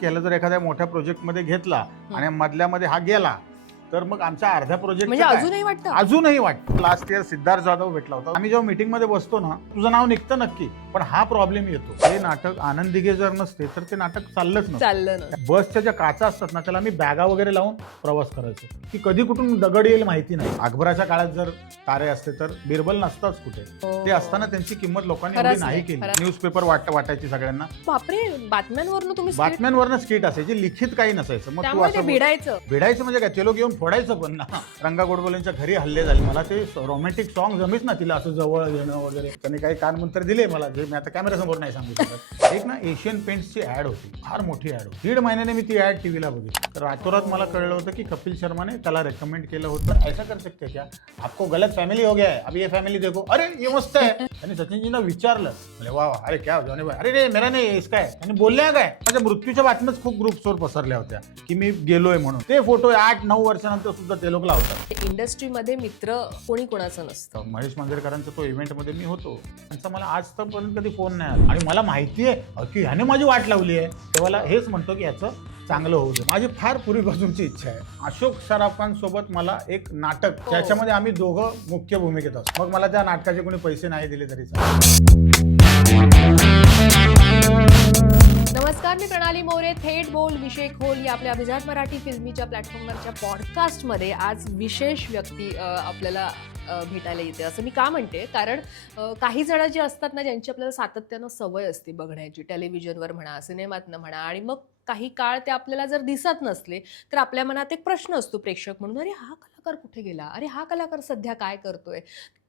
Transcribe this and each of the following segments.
केलं जर एखाद्या मोठ्या प्रोजेक्टमध्ये घेतला आणि मधल्यामध्ये हा गेला तर मग आमच्या अर्ध्या प्रोजेक्ट म्हणजे अजूनही वाटतं. लास्ट इयर सिद्धार्थ जाधव भेटला होता. आम्ही जेव्हा मीटिंग मध्ये बसतो ना, तुझं नाव निघतं नक्की, पण हा प्रॉब्लेम येतो. हे नाटक आनंद दिघे जर नसते तर ते नाटक चाललं नसतं. बसच्या ज्या काचा असतात ना, त्याला आम्ही बॅगा वगैरे लावून प्रवास करायचो की कधी कुठून दगड येईल माहिती नाही. अकबराच्या काळात जर तारे असते तर बिरबल नसताच कुठे. ते असताना त्यांची किंमत लोकांनी एवढी नाही केली. न्यूजपेपर वाटायची सगळ्यांना. बापरे, बातम्यांवरनं स्किट असायची, लिखित काही नसायचं. मग तू असं भिडायचं म्हणजे काय, ते लोक येऊन फोडायचं पण ना. रंगा गोडबोलेंच्या घरी हल्ले झाले. मला ते रोमॅन्टिक सॉंग जमीच ना, तिला असं जवळ येणं वगैरे. त्यांनी काही कानमंत्र दिले मला, जे मी आता कॅमेरा समोर नाही सांगू शकत. एक ना एशियन पेंट्सची ऍड होती, फार मोठी ऍड होती. 1.5 महिन्याने मी ती ऍड टीव्हीला बघितली. तर रातोरात मला कळलं होतं की कपिल शर्माने त्याला रेकमेंड केलं होतं, ऐसा कर सकते क्या, आपको गलत फॅमिली हो गया है, अब ये फॅमिली देखो, अरे ये मस्त आहे. त्यांनी सचिनजींना विचारलं, म्हणजे वा अरे क्या जॉनी भाई, अरे रे मेरा नाही इसका आहे. त्यांनी बोलल्या काय, माझ्या मृत्यूच्या बातम्याच खूप ग्रुप्सवर पसरल्या होत्या की मी गेलोय म्हणून. ते फोटो 8-9 वर्षानंतर सुद्धा ते लोक लावतात. इंडस्ट्रीमध्ये मित्र कोणी कोणाचं नसतं. महेश मांजरेकरांचा तो इव्हेंट मध्ये मी होतो, त्यांचा मला आजपर्यंत कधी फोन नाही आला. आणि मला माहिती आहे की ह्याने माझी वाट लावली आहे, तेव्हा हेच म्हणतो की याचं चांगलं होऊ दे. माझी फार पूर्वीपासूनची इच्छा आहे अशोक सराफांसोबत मला एक नाटक, ज्याच्यामध्ये आम्ही दोघं मुख्य भूमिकेत असतो. मग मला त्या नाटकाचे कोणी पैसे नाही दिले तरी चालेल. नमस्कार, मी प्रणाली मोरे. थेट बोल विषय खोल या आपल्या अभिजात मराठी फिल्मीच्या प्लॅटफॉर्मवरच्या पॉडकास्टमध्ये आज विशेष व्यक्ती आपल्याला भेटायला येते. असं मी का म्हणते, कारण काही जण जे असतात ना, ज्यांची आपल्याला सातत्यानं सवय असते बघण्याची, टेलिव्हिजनवर म्हणा, सिनेमातनं म्हणा, आणि मग काही काळ ते आपल्याला जर दिसत नसले तर आपल्या मनात एक प्रश्न असतो प्रेक्षक म्हणून, अरे हा कलाकार कुठे गेला, अरे हा कलाकार सध्या काय करतोय.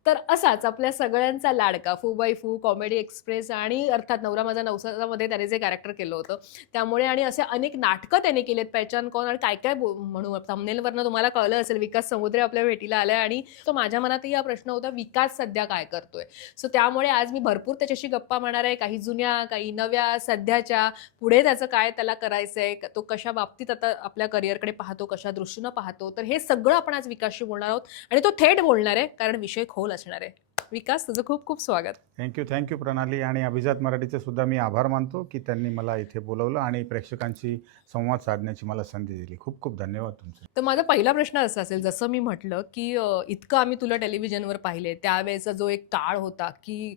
तर असाच आपल्या सगळ्यांचा लाडका फू बाय फू, कॉमेडी एक्सप्रेस आणि अर्थात नवरा माझा नवसामध्ये त्याने जे कॅरेक्टर केलं होतं त्यामुळे, आणि असे अनेक नाटकं त्याने केलेत, पहचान कौन आणि काय काय म्हणू, थंबनेलवरनं तुम्हाला कळलं असेल, विकास समुद्रे आपल्या भेटीला आलाय. आणि तो माझ्या मनातही हा प्रश्न होता, विकास सध्या काय करतोय. सो त्यामुळे आज मी भरपूर त्याच्याशी गप्पा मारणार आहे, काही जुन्या, काही नव्या, सध्याच्या, पुढे त्याचं काय त्याला करायचंय, तो कशा बाबतीत आता आपल्या करिअरकडे पाहतो, कशा दृष्टीनं पाहतो. तर हे सगळं आपण आज विकासशी बोलणार आहोत आणि तो थेट बोलणार आहे, कारण विषय खोल असणार आहे. विकास, तुझं खूप खूप स्वागत. थँक्यू प्रणाली. आणि अभिजात मराठीचे सुद्धा मी आभार मानतो की त्यांनी मला इथे बोलवलं आणि प्रेक्षकांशी संवाद साधण्याची मला संधी दिली. खूप खूप धन्यवाद तुमचे. तर माझा पहिला प्रश्न असा असेल, जसं मी म्हटलं की इतकं आम्ही तुला टेलिव्हिजनवर पाहिले, त्यावेळेचा जो एक काळ होता की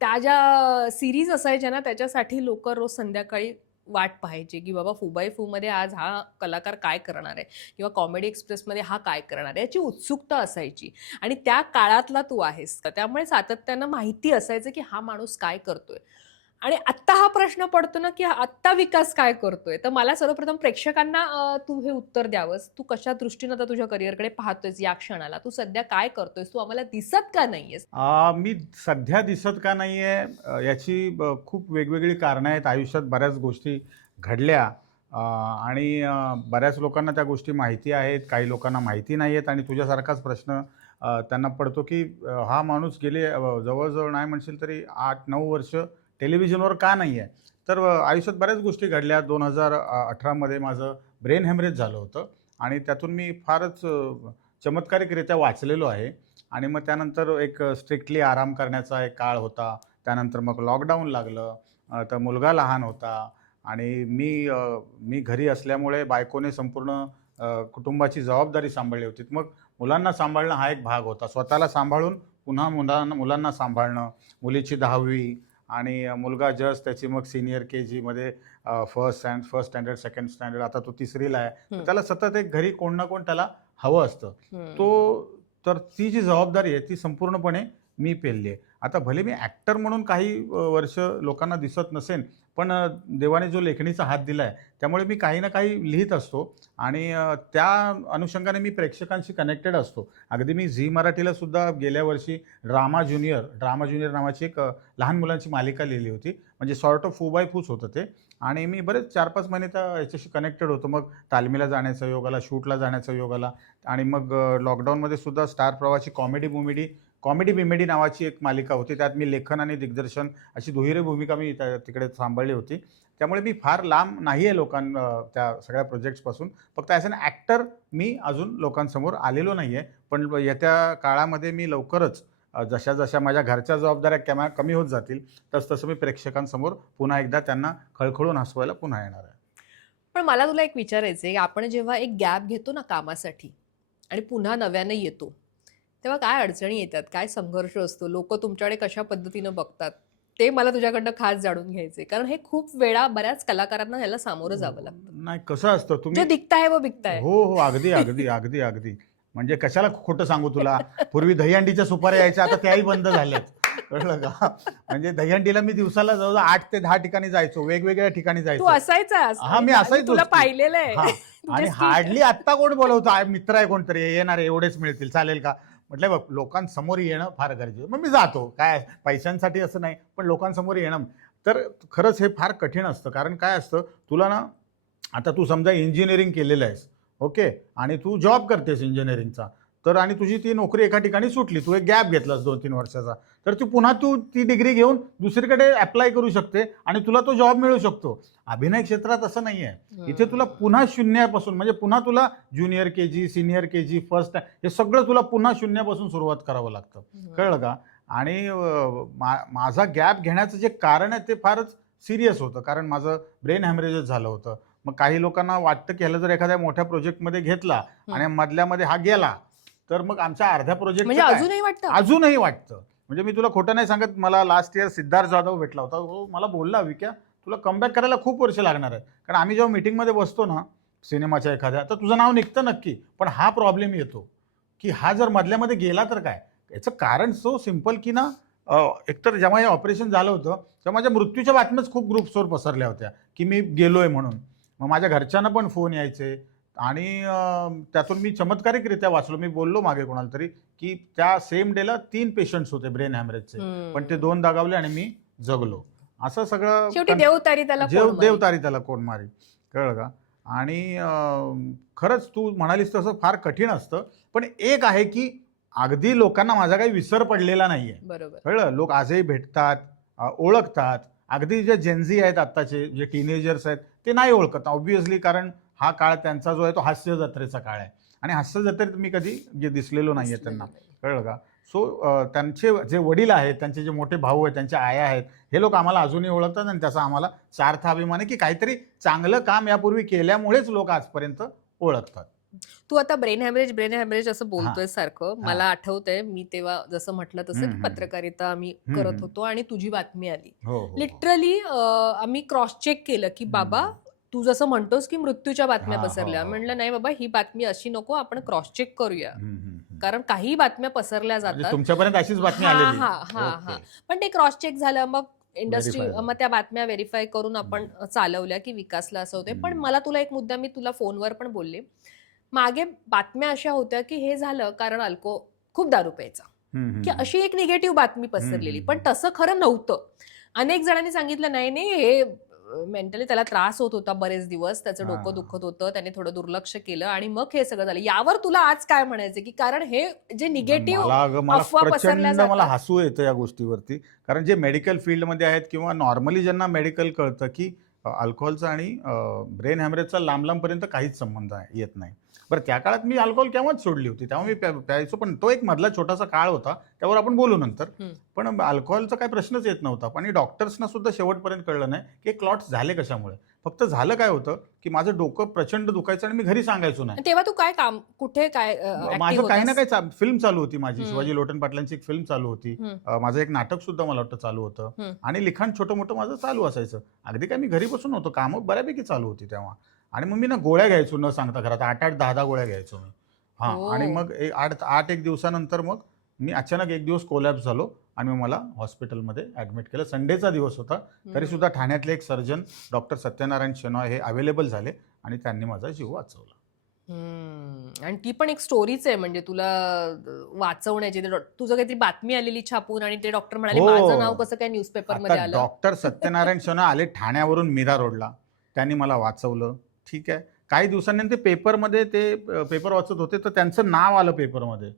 त्या ज्या सिरीज असायच्या ना, त्याच्यासाठी लोक रोज संध्याकाळी वाट पाहायची की बाबा फू बाय फू मध्ये आज हा कलाकार काय करणार आहे, किंवा कॉमेडी एक्सप्रेसमध्ये हा काय करणार आहे, याची उत्सुकता असायची. आणि त्या काळातला तू आहेस, त्यामुळे सातत्यानं माहिती असायचं की हा माणूस काय करतोय. आणि आत्ता हा प्रश्न पडतो ना की आत्ता विकास काय करतोय. तर मला सर्वप्रथम प्रेक्षकांना तू हे उत्तर द्यावंस, तू कशा दृष्टीनं आता तुझ्या करिअरकडे पाहतोयस या क्षणाला, तू सध्या काय करतोयस, तू आम्हाला दिसत का नाहीयेस. मी सध्या दिसत का नाहीये याची खूप वेगवेगळी कारणं आहेत. आयुष्यात बऱ्याच गोष्टी घडल्या आणि बऱ्याच लोकांना त्या गोष्टी माहिती आहेत, काही लोकांना माहिती नाही आहेत. आणि तुझ्यासारखाच प्रश्न त्यांना पडतो की हा माणूस गेले जवळजवळ नाही म्हणशील तरी 8-9 वर्ष टेलिव्हिजनवर का नाही आहे. तर आयुष्यात बऱ्याच गोष्टी घडल्या. 2018मध्ये माझं ब्रेन हेमरेज झालं होतं आणि त्यातून मी फारच चमत्कारिकरित्या वाचलेलो आहे. आणि मग त्यानंतर एक स्ट्रिक्टली आराम करण्याचा एक काळ होता. त्यानंतर मग लॉकडाऊन लागलं, तर मुलगा लहान होता आणि मी घरी असल्यामुळे बायकोने संपूर्ण कुटुंबाची जबाबदारी सांभाळली होती. मग मुलांना सांभाळणं हा एक भाग होता. स्वतःला सांभाळून पुन्हा मुलांना सांभाळणं. मुलीची 10वी आणि मुलगा जस्ट त्याची मग senior KG first standard, second standard, आता तो 3रीला आहे. त्याला सतत एक घरी कोण ना कोण त्याला हवं असतं. तर ती जी जबाबदारी आहे ती संपूर्णपणे मी पेलली आहे. आता भले मी ॲक्टर म्हणून काही वर्ष लोकांना दिसत नसेन, पण देवाने जो लेखणीचा हात दिला आहे त्यामुळे मी काही ना काही लिहित असतो आणि त्या अनुषंगाने मी प्रेक्षकांशी कनेक्टेड असतो. अगदी मी झी मराठीला सुद्धा गेल्या वर्षी ड्रामा ज्युनियर नावाची एक लहान मुलांची मालिका लिहिली होती. म्हणजे सॉर्ट ऑफ फू बाय फूच होतं ते. आणि मी बरेच 4-5 महिने त्या याच्याशी कनेक्टेड होतो. मग तालमीला जाण्याचा योग आला, शूटला जाण्याचा योग आला. आणि मग लॉकडाऊनमध्ये सुद्धा स्टार प्रवाहाची कॉमेडी बिमेडी नावाची एक मालिका होती. त्यात मी लेखन आणि दिग्दर्शन अशी दुहेरी भूमिका मी तिकडे सांभाळली होती. त्यामुळे मी फार लांब नाही आहे त्या सगळ्या प्रोजेक्ट्सपासून. फक्त ॲज अन ॲक्टर मी अजून लोकांसमोर आलेलो नाही आहे. पण येत्या काळामध्ये मी लवकरच जशा जशा माझ्या घरच्या जबाबदाऱ्या कमी होत जातील तसं मी प्रेक्षकांसमोर पुन्हा एकदा त्यांना खळखळून हसवायला पुन्हा येणार आहे. पण मला तुला एक विचारायचं आहे, आपण जेव्हा एक गॅप घेतो ना कामासाठी आणि पुन्हा नव्याने येतो, तेव्हा काय अडचणी येतात, काय संघर्ष असतो, लोक तुमच्याकडे कशा पद्धतीनं बघतात, ते मला तुझ्याकडनं खास जाणून घ्यायचंय. कारण हे खूप वेळा बऱ्याच कलाकारांना ह्याला सामोरं जावं लागतं. नाही, कसं असतं जो तुम्ही दिखता है वो बिकता है. हो हो, अगदी अगदी अगदी अगदी. म्हणजे कशाला खोटं सांगू तुला, पूर्वी दहीहंडीच्या सुपाऱ्या यायच्या, आता त्याही बंद झाल्यात, कळलं का? म्हणजे दहीहंडीला मी दिवसाला जवळजवळ 8 ते 10 ठिकाणी जायचो, वेगवेगळ्या ठिकाणी तू जायचो. असायचास. हा, मी असायचोच तुला की. पाहिलेलं हा, आहे. आणि हार्डली आत्ता कोण बोलवतो, मित्र आहे कोणतरी येणार आहे, एवढेच मिळतील चालेल का? म्हटलं बघ, लोकांसमोर येणं फार गरजेचं. मग मी जातो, काय पैशांसाठी असं नाही, पण लोकांसमोर येणं तर खरंच हे फार कठीण असतं. कारण काय असतं, तुला ना आता तू समजा इंजिनिअरिंग केलेलं आहेस, ओके, आणि तू जॉब करतेस इंजिनिअरिंगचा, तर आणि तुझी ती नोकरी एका ठिकाणी सुटली, तू एक गॅप घेतलास 2-3 वर्षाचा, तर तू ती डिग्री घेऊन दुसरीकडे अप्लाय करू शकते आणि तुला तो जॉब मिळू शकतो. अभिनय क्षेत्रात असं नाही आहे. इथे तुला पुन्हा शून्यापासून, म्हणजे पुन्हा तुला junior KG, senior KG, first, हे सगळं तुला पुन्हा शून्यापासून सुरुवात करावं लागतं, कळलं का? आणि माझा गॅप घेण्याचं जे कारण आहे ते फारच सिरियस होतं, कारण माझं ब्रेन हॅमरेजच झालं होतं. मग काही लोकांना वाटतं की ह्याला जर एखाद्या मोठ्या प्रोजेक्टमध्ये घेतला आणि मधल्यामध्ये हा गेला, तर मग आमच्या अर्ध्या प्रोजेक्ट म्हणजे अजूनही वाटतं. म्हणजे मी तुला खोटं नाही सांगत, मला लास्ट इयर सिद्धार्थ जाधव भेटला होता. हो, मला बोलला, विक्या तुला कमबॅक करायला खूप वर्ष लागणार आहेत, कारण आम्ही जेव्हा मीटिंगमध्ये बसतो ना सिनेमाच्या एखाद्या, तर तुझं नाव निघतं नक्की, पण हा प्रॉब्लेम येतो की हा जर मधल्यामध्ये गेला तर काय. याचं कारण सो सिम्पल की ना, एकतर जेव्हा हे ऑपरेशन झालं होतं तेव्हा माझ्या मृत्यूच्या बातम्याच खूप ग्रुप्सवर पसरल्या होत्या की मी गेलोय म्हणून. मग माझ्या घरच्यांना पण फोन यायचे आणि त्यातून मी चमत्कारिकरित्या वाचलो. मी बोललो मागे कोणाला तरी की त्या सेम डेला 3 पेशंट्स होते ब्रेन हॅमरेजचे, पण ते 2 दगावले आणि मी जगलो. असं सगळं देवतारी त्याला कोण मारी, कळलं का? आणि खरंच तू म्हणालीस तसं फार कठीण असतं, पण एक आहे की अगदी लोकांना माझा काही विसर पडलेला नाहीये. बरोबर. कळलं, लोक आजही भेटतात, ओळखतात. अगदी जे जेनझी आहेत आत्ताचे, जे टीनेजर्स आहेत, ते नाही ओळखत ऑब्व्हियसली, कारण हा काळ त्यांचा जो आहे तो हास्य जत्रेचा काळ आहे आणि हास्य जत्रेत मी कधी जे दिसलेलो नाहीये त्यांना, कळलं का? सो त्यांचे जे वडील आहेत, त्यांचे जे मोठे भाऊ आहेत, त्यांच्या आया आहेत, हे लोक आम्हाला अजूनही ओळखतात आणि त्याचा आम्हाला सार्थ अभिमान आहे की काहीतरी चांगलं काम यापूर्वी केल्यामुळेच लोक आजपर्यंत ओळखतात. तू आता ब्रेन हॅमरेज असं बोलतोय सारखं, मला आठवतंय मी तेव्हा जसं म्हटलं तसं की पत्रकारिता आम्ही करत होतो आणि तुझी बातमी आली. लिटरली आम्ही क्रॉस चेक केलं की बाबा तू जसं म्हणतोस की मृत्यूच्या बातम्या पसरल्या, म्हणलं नाही बाबा, ही बातमी अशी नको, आपण क्रॉस चेक करूया, कारण काही बातम्या पसरल्या जातात. तुमच्यापर्यंत अशीच बातमी आलेली? हा, पण ते क्रॉस चेक झालं, मग इंडस्ट्री मग त्या बातम्या व्हेरीफाय करून आपण चालवल्या की विकासला असं होते. पण मला तुला एक मुद्दा, मी तुला फोनवर पण बोलले, मागे बातम्या अशा होत्या की हे झालं कारण खूप दारू प्यायचा, की अशी एक निगेटिव्ह बातमी पसरलेली. पण तसं खरं नव्हतं. अनेक जणांनी सांगितलं नाही नाही, हे मेंटली त्याला त्रास होत होता बरेच दिवस, त्याचं डोकं दुखत होतं, त्याने थोडं दुर्लक्ष केलं आणि मग हे सगळं झालं. यावर तुला आज काय म्हणायचं की कारण हे जे निगेटिव्ह अफवा पसरल्या जातात, मला हसू येतं या गोष्टीवरती, कारण जे मेडिकल फील्डमध्ये आहेत किंवा नॉर्मली ज्यांना मेडिकल कळतं की अल्कोहोलचा आणि ब्रेन हॅमरेजचा लांब लांबपर्यंत काहीच संबंध येत नाही. बरं, त्या काळात मी अल्कोहोल केव्हाच सोडली होती, तेव्हा मी प्यायचो, पण तो एक मधला छोटासा काळ होता, त्यावर आपण बोलू नंतर. पण अल्कोहोलचा काही प्रश्नच येत नव्हता. आणि डॉक्टर्सना सुद्धा शेवटपर्यंत कळलं नाही की क्लॉट्स झाले कशामुळे. फक्त झालं काय होतं की माझं डोकं प्रचंड दुखायचं आणि मी घरी सांगायचो नाही. तेव्हा तू काय काम, कुठे काय, माझं काही ना काही फिल्म चालू होती, माझी शिवाजी लोटन पाटलांची एक फिल्म चालू होती, माझं एक नाटक सुद्धा मला वाटतं चालू होतं आणि लिखाण छोटं मोठं माझं चालू असायचं. अगदी काय मी घरी बसून होतो, कामं बऱ्यापैकी चालू होती तेव्हा. आणि मग मी ना गोळ्या घ्यायचो न सांगता, घरात 8-8, 10-10 गोळ्या घ्यायचो मी. आणि मग 8 दिवसानंतर मग मी अचानक एक दिवस कोलॅप्स झालो आणि मग मला हॉस्पिटलमध्ये ऍडमिट केलं. संडेचा दिवस होता, तरी सुद्धा ठाण्यातले एक सर्जन डॉक्टर सत्यनारायण शेनॉय हे अवेलेबल झाले आणि त्यांनी माझा जीव वाचवला. आणि ती पण एक स्टोरीच आहे, म्हणजे तुला वाचवण्याची. तुझं काहीतरी बातमी आलेली छापून आणि ते डॉक्टर म्हणाले माझं नाव कसं काय न्यूजपेपर मध्ये आलं. डॉक्टर सत्यनारायण शेनॉय आले ठाण्यावरून मीरा रोडला, त्यांनी मला वाचवलं. ठीक आहे, काही दिवसांनी ते पेपरमध्ये ते पेपर वाचत होते, तर त्यांचं नाव आलं पेपरमध्ये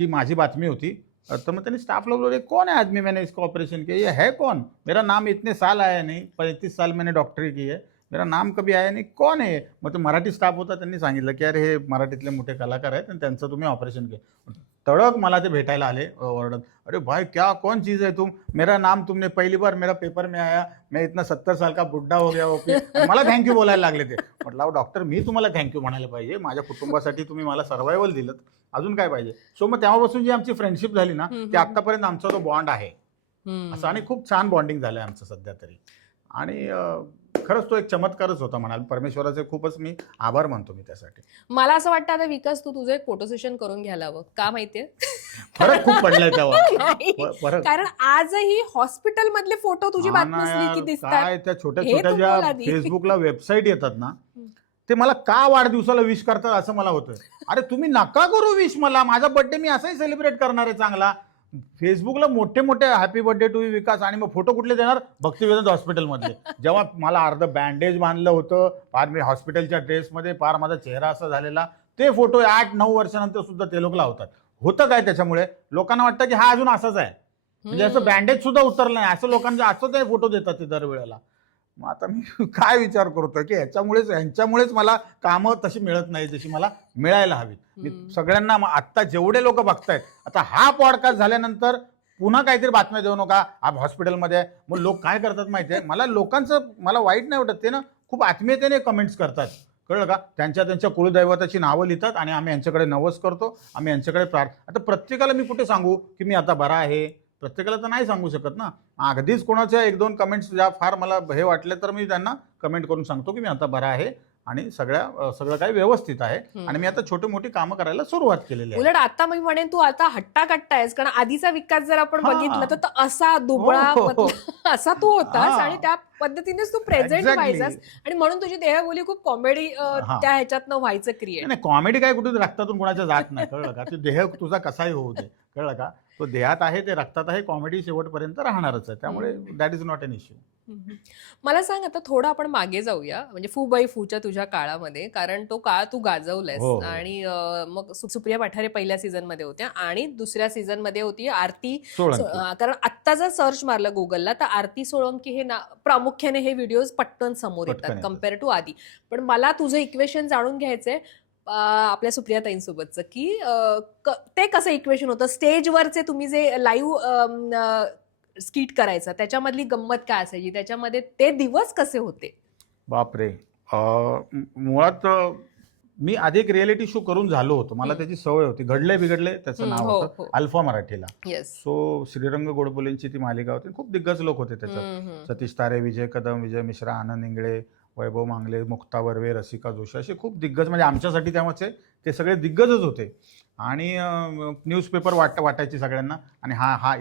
की माझी बातमी होती. तर मग त्यांनी स्टाफला बोलले, कौन है आदमी, मैंने इसको ऑपरेशन किया, ये है कौन, मेरा नाम इतने साल आया नहीं, 35 साल मैंने डॉक्टरी की है, मेरा नाम कभी आया नहीं, कौन है. मग तो मराठी स्टाफ होता, त्यांनी सांगितलं की अरे हे मराठीतले मोठे कलाकार आहेत आणि त्यांचं तुम्ही ऑपरेशन केलं. तड़क मला ते भेटायला आले ओरडत, अरे भाई क्या कौन चीज़ है तुम, मेरा नाम तुमने पहली बार मेरा पेपर में आया, मैं इतना 70 साल का बुड्ढा हो गया ओपी, मला थँक्यू बोलायला लागले ते. म्हटलं अहो डॉक्टर मी तुम्हाला थँक्यू म्हणायला पाहिजे, माझ्या कुटुंबासाठी तुम्ही मला सर्व्हायवल दिलं, अजून काय पाहिजे. सो मग तेव्हापासून जी आमची फ्रेंडशिप झाली ना ती आतापर्यंत आमचा तो बॉन्ड आहे असं, आणि खूप छान बॉन्डिंग झालं आहे आमचं सध्या तरी. आणि खरंच तो एक चमत्कारच होता म्हणाल, परमेश्वराचे खूपच मी आभार मानतो मी त्यासाठी. मला असं वाटतं आता विकास तू तुझं एक फोटो सेशन करून घ्यायला हवं, का माहितीये? फरक खूप पडलाय तेव्हा. नाही, फरक कारण आजही हॉस्पिटल मधले फोटो तुझी हा बात ना नसली यार, की दिसतात. काय त्या छोट्या हे छोट्या तू ज्या बोल आधी. फेसबुकला वेबसाईट येतात ना ते मला का वाढदिवसाला विश करतात असं मला होतं. अरे तुम्ही नका करू विश मला, माझा बर्थडे मी असाही सेलिब्रेट करणार आहे चांगला. फेसबुकला मोठे मोठे हॅपी बर्थडे टू विकास, आणि मग फोटो कुठले देणार, भक्तिवेदांत हॉस्पिटलमधले. जेव्हा मला अर्ध बँडेज बांधलं होतं, फार मी हॉस्पिटलच्या ड्रेसमध्ये, फार माझा चेहरा असा झालेला, ते फोटो 8-9 वर्षानंतर सुद्धा ते लोक लावतात. होतं काय त्याच्यामुळे, लोकांना वाटतं की हा अजून असाच आहे, म्हणजे असं बँडेज सुद्धा उतरलं नाही असं लोकांचं असं ते फोटो देतात ते दरवेळेला. मग आता मी काय विचार करतोय की यांच्यामुळेच मला कामं तशी मिळत नाही जशी मला मिळायला हवी. मी सगळ्यांना आत्ता जेवढे लोक बघतायत, आता हा पॉडकास्ट झाल्यानंतर पुन्हा काहीतरी बातम्या देऊ नका आप हॉस्पिटलमध्ये आहे. मग लोक काय करतात माहितीये, मला वाईट नाही वाटत, ते ना खूप आत्मीयतेने कमेंट्स करतात, कळलं का. त्यांच्या कुलदैवताची नावं लिहितात आणि आम्ही यांच्याकडे नवस करतो, आम्ही यांच्याकडे आता प्रत्येकाला मी कुठे सांगू की मी आता बरा आहे, प्रत्येकाला तर नाही सांगू शकत ना. अगदीच कोणाच्या 1-2 कमेंट्स ज्या फार मला हे वाटले तर मी त्यांना कमेंट करून सांगतो की मी आता बरा आहे आणि सगळं काही व्यवस्थित आहे आणि मी आता छोटी मोठी कामं करायला सुरुवात केलेली आहे. उलट आता मी म्हणेन तू आता हट्टाकट्टा आहेस, कारण आधीचा विकास जर आपण बघितलं तर तो असा दुबळा हो. पतला असा तू होतास हा. आणि त्या पद्धतीनेच तू प्रेझेंट Exactly. व्हायचास, आणि म्हणून तुझी देहबोली खूप कॉमेडी त्या ह्याच्यातनं व्हायचं क्रिएट. नाही, कॉमेडी काय कुठे रक्तातून कोणाच्या जात नाही, कळलं का. ते देह तुझा कसाही होऊ दे, कळलं का. तो देहात आहे, ते रक्तात आहे, कॉमेडी शेवटपर्यंत राहणारच आहे, त्यामुळे that is not an issue. मला सांग आता थोडं आपण मागे जाऊया, म्हणजे फू बाई फूच्या तुझ्या काळामध्ये, कारण तो काळ तू गाजवलायस. हो. आणि मग सुप्रिया पठारे पहिल्या सीझन मध्ये होत्या आणि दुसऱ्या सीझन मध्ये होती आरती सोळंकी. कारण आत्ता जर सर्च मारलं गुगलला तर आरती सोळंकी हे प्रामुख्याने हे व्हिडिओज पटकन समोर पटकन येतात येतात. कम्पेअर टू आधी. पण मला तुझं इक्वेशन जाणून घ्यायचंय आपल्या सुप्रियाताईंसोबतचं, की ते कसं इक्वेशन होतं स्टेजवरचे, तुम्ही जे लाईव्ह स्किट करायचं त्याच्यामधली गंमत काय असायची, त्याच्यामध्ये ते दिवस कसे होते? बापरे. मुळात मी आधी एक रियालिटी शो करून झालो होतो, मला त्याची सवय होती. घडले बिघडले त्याचं नाव हो, होतं, हो. अल्फा मराठीला. येस. सो श्रीरंग गोडबोलेंची ती मालिका होती, खूप दिग्गज लोक होते त्याच्यात. सतीश तारे, विजय कदम, विजय मिश्रा, आनंद इंगळे, वैभव मांगले, मुक्ता बर्वे, रसिका जोशी, असे खूप दिग्गज, म्हणजे आमच्यासाठी तेव्हाचे ते सगळे दिग्गजच होते. आणि न्यूजपेपर वाटायची सगळ्यांना, आणि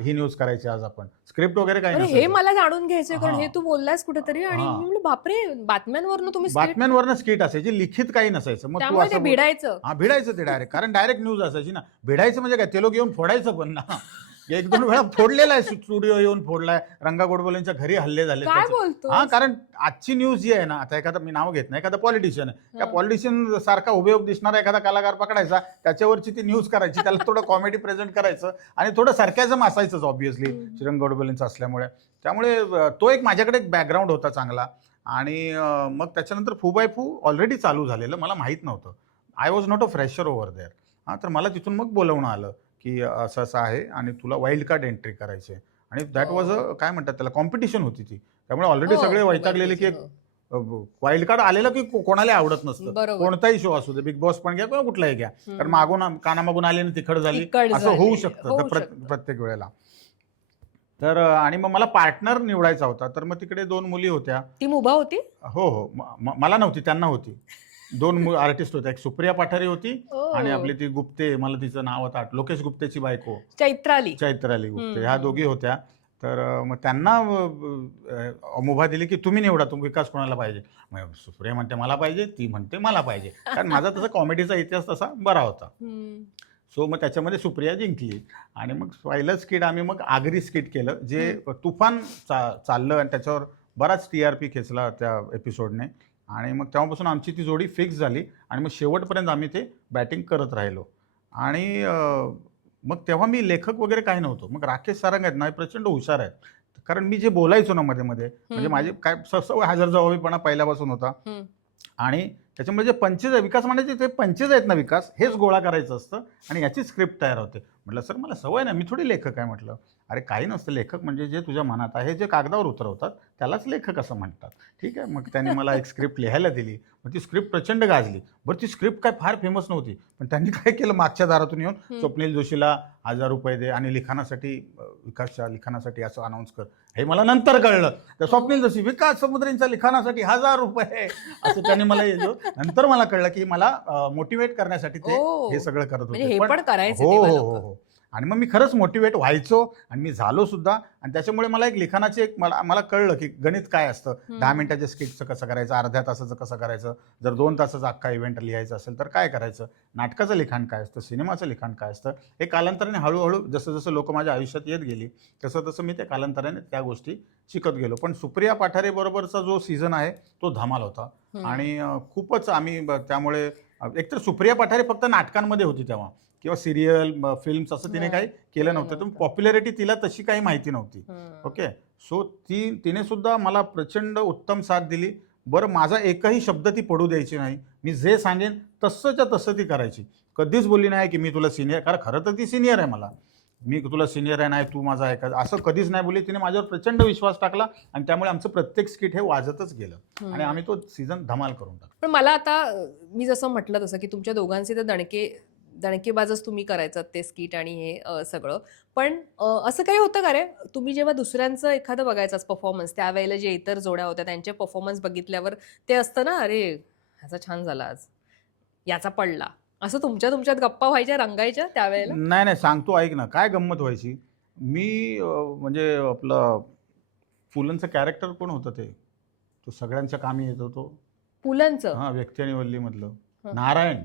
ही न्यूज करायची आज आपण, स्क्रिप्ट वगैरे काही हे नसायचं. मला जाणून घ्यायचंय, कारण हा. हे तू बोललास कुठेतरी आणि हा. मी म्हणलं बापरे, बातम्यांवरनं तुम्ही script- बातम्यांवरनं स्किट असायची, लिखित काही नसायचं. मग तू त्यामुळे ते असं भिडायचं. हा, भिडायचं ते डायरेक्ट, कारण डायरेक्ट न्यूज असायची ना. भिडायचं म्हणजे काय, ते लोक येऊन फोडायचं पण ना. 1-2 वेळा फोडलेला आहे, स्टुडिओ येऊन फोडलाय, रंगा गोडबोलेंच्या घरी हल्ले झाले काय त्याचे. बोलतो? हा, कारण आजची न्यूज जी आहे ना, आता एखादा, मी नाव घेत नाही, एखादा पॉलिटिशियन आहे, त्या पॉलिटिशियन सारखा उपयोग दिसणारा एखादा कलाकार पकडायचा, त्याच्यावरची ती न्यूज करायची, त्याला थोडं कॉमेडी प्रेझेंट करायचं आणि थोडं सरकॅझम असायचंच ऑब्व्हियसली श्रीरंग गोडबोलेंचं असल्यामुळे. त्यामुळे तो एक माझ्याकडे एक बॅकग्राऊंड होता चांगला. आणि मग त्याच्यानंतर फू बाय फू ऑलरेडी चालू झालेलं, मला माहीत नव्हतं. I was not a fresher over there. हां, तर मला तिथून मग बोलवणं आलं की असं असं आहे आणि तुला वाईल्ड कार्ड एंट्री करायची आहे. आणि दॅट वॉज काय म्हणतात त्याला, कॉम्पिटिशन होती ती. त्यामुळे ऑलरेडी सगळे वैतागलेले की वाईल्ड कार्ड आलेलं की कोणाला आवडत नसतं, बरोबर. कोणताही शो असू दे, बिग बॉस पण घ्या किंवा कुठलाही घ्या, कारण मागून कानामागून आली आणि तिखट झाली, तिखट असं होऊ झाली. शकतं होऊ तर शकतं. प्रत्येक वेळेला. तर आणि मग मला पार्टनर निवडायचा होता, तर मग तिकडे 2 मुली होत्या. ती मुभा होती. हो हो, मला नव्हती, त्यांना होती. 2 आर्टिस्ट होत्या, एक सुप्रिया पठारे होती आणि आपली ती गुप्ते, मला तिचं नाव आता लोकेश गुप्तेची बायको चैत्राली. चैत्राली गुप्ते, ह्या दोघी होत्या. तर मग त्यांना मुभा दिली की तुम्ही निवडा, तुम्ही विकास कोणाला पाहिजे. मग सुप्रिया म्हणते मला पाहिजे, ती म्हणते मला पाहिजे, कारण माझा तसा कॉमेडीचा इतिहास तसा बरा होता. सो मग त्याच्यामध्ये सुप्रिया जिंकली. आणि मग पहिलं स्किट आम्ही मग आगरी स्किट केलं, जे तुफान चाललं आणि त्याच्यावर बराच TRP खेचला त्या एपिसोडने. आणि मग तेव्हापासून आमची ती जोडी फिक्स झाली आणि मग शेवटपर्यंत आम्ही ते बॅटिंग करत राहिलो. आणि मग तेव्हा मी लेखक वगैरे काही नव्हतो. मग राकेश सारंग आहेत ना, हे प्रचंड हुशार आहेत, कारण मी जे बोलायचो ना मध्ये मध्ये, म्हणजे माझे काय सवय हजरजबाबीपणा पहिल्यापासून होता. आणि त्याच्यामुळे जे पंचेस आहे, विकास म्हणायचे ते पंचेस आहेत ना विकास, हेच गोळा करायचं असतं आणि याची स्क्रिप्ट तयार होते. म्हटलं सर मला सवय नाही, मी थोडी लेखक आहे. म्हटलं अरे काही नसतं, लेखक म्हणजे जे तुझ्या मनात आहे जे कागदावर उतरवतात त्यालाच लेखक असं म्हणतात. ठीक आहे. मग त्यांनी मला एक स्क्रिप्ट लिहायला दिली. मग ती स्क्रिप्ट प्रचंड गाजली. बरं ती स्क्रिप्ट काय फार फेमस नव्हती, पण त्यांनी काय केलं, मागच्या दारातून येऊन स्वप्नील जोशीला 1000 रुपये दे आणि लिखाणासाठी विकासच्या लिखाणासाठी असं अनाऊन्स कर. हे मला नंतर कळलं. तर स्वप्नील जोशी विकास समुद्रेंच्या लिखाणासाठी 1000 रुपये असं त्यांनी मला नंतर मला कळलं की मला मोटिवेट करण्यासाठी ते हे सगळं करत म्हणजे होते. हे पण करायचे हो तेव्हा हो लोकं. हो हो. आणि मग मी खरंच मोटिवेट व्हायचो आणि मी झालो सुद्धा. आणि त्याच्यामुळे मला एक लिखाणाची एक मला कळलं की गणित काय असतं. 10 मिनिटाच्या स्किटचं कसं करायचं, अर्ध्या तासाचं कसं करायचं, जर 2 तासाचा अख्खा इव्हेंट लिहायचा असेल तर काय करायचं, नाटकाचं लिखाण काय असतं, सिनेमाचं लिखाण काय असतं. हे कालांतराने हळूहळू जसं जसं लोक माझ्या आयुष्यात येत गेली तसं तसं मी ते कालांतराने त्या गोष्टी शिकत गेलो. पण सुप्रिया पाठारे बरोबरचा जो सीझन आहे तो धमाल होता. आणि खूपच आम्ही त्यामुळे एकतर सुप्रिया पाठारे फक्त नाटकांमध्ये होती तेव्हा, किंवा सिरियल फिल्म्स असं तिने काही केलं नव्हतं. तर पॉप्युलॅरिटी तिला तशी काही माहिती नव्हती. ओके. सो तिने सुद्धा मला प्रचंड उत्तम साथ दिली. बरं माझा एकही शब्द ती पडू द्यायची नाही. मी जे सांगेन तसंच्या तसं ती करायची. कधीच बोलली नाही की मी तुला सिनियर, कारण खरं तर ती सिनियर आहे मला, मी तुला सिनियर आहे नाही तू माझा ऐका, असं कधीच नाही बोलली. तिने माझ्यावर प्रचंड विश्वास टाकला आणि त्यामुळे आमचं प्रत्येक स्किट हे वाजतच गेलं आणि आम्ही तो सीझन धमाल करून टाकला. पण मला आता मी जसं म्हटलं तसं की तुमच्या दोघांचे तर दणकेबाजच तुम्ही करायचं ते स्किट आणि हे सगळं. पण असं काही होतं का रे, तुम्ही जेव्हा दुसऱ्यांचं एखादं बघायचं परफॉर्मन्स, त्यावेळेला जे इतर जोड्या होत्या त्यांचे परफॉर्मन्स बघितल्यावर ते असतं ना, अरे ह्याचा छान झाला आज, याचा पडला, असं तुमच्यात गप्पा व्हायच्या, रंगायच्या त्यावेळेला? नाही नाही सांगतो ऐक ना, काय गंमत व्हायची. मी म्हणजे आपलं फुलंचं कॅरेक्टर कोण होतं ते, तो सगळ्यांच्या कामी येतो तो, पुलंचं? हा व्यक्ती आणि वल्लीमधलं नारायण.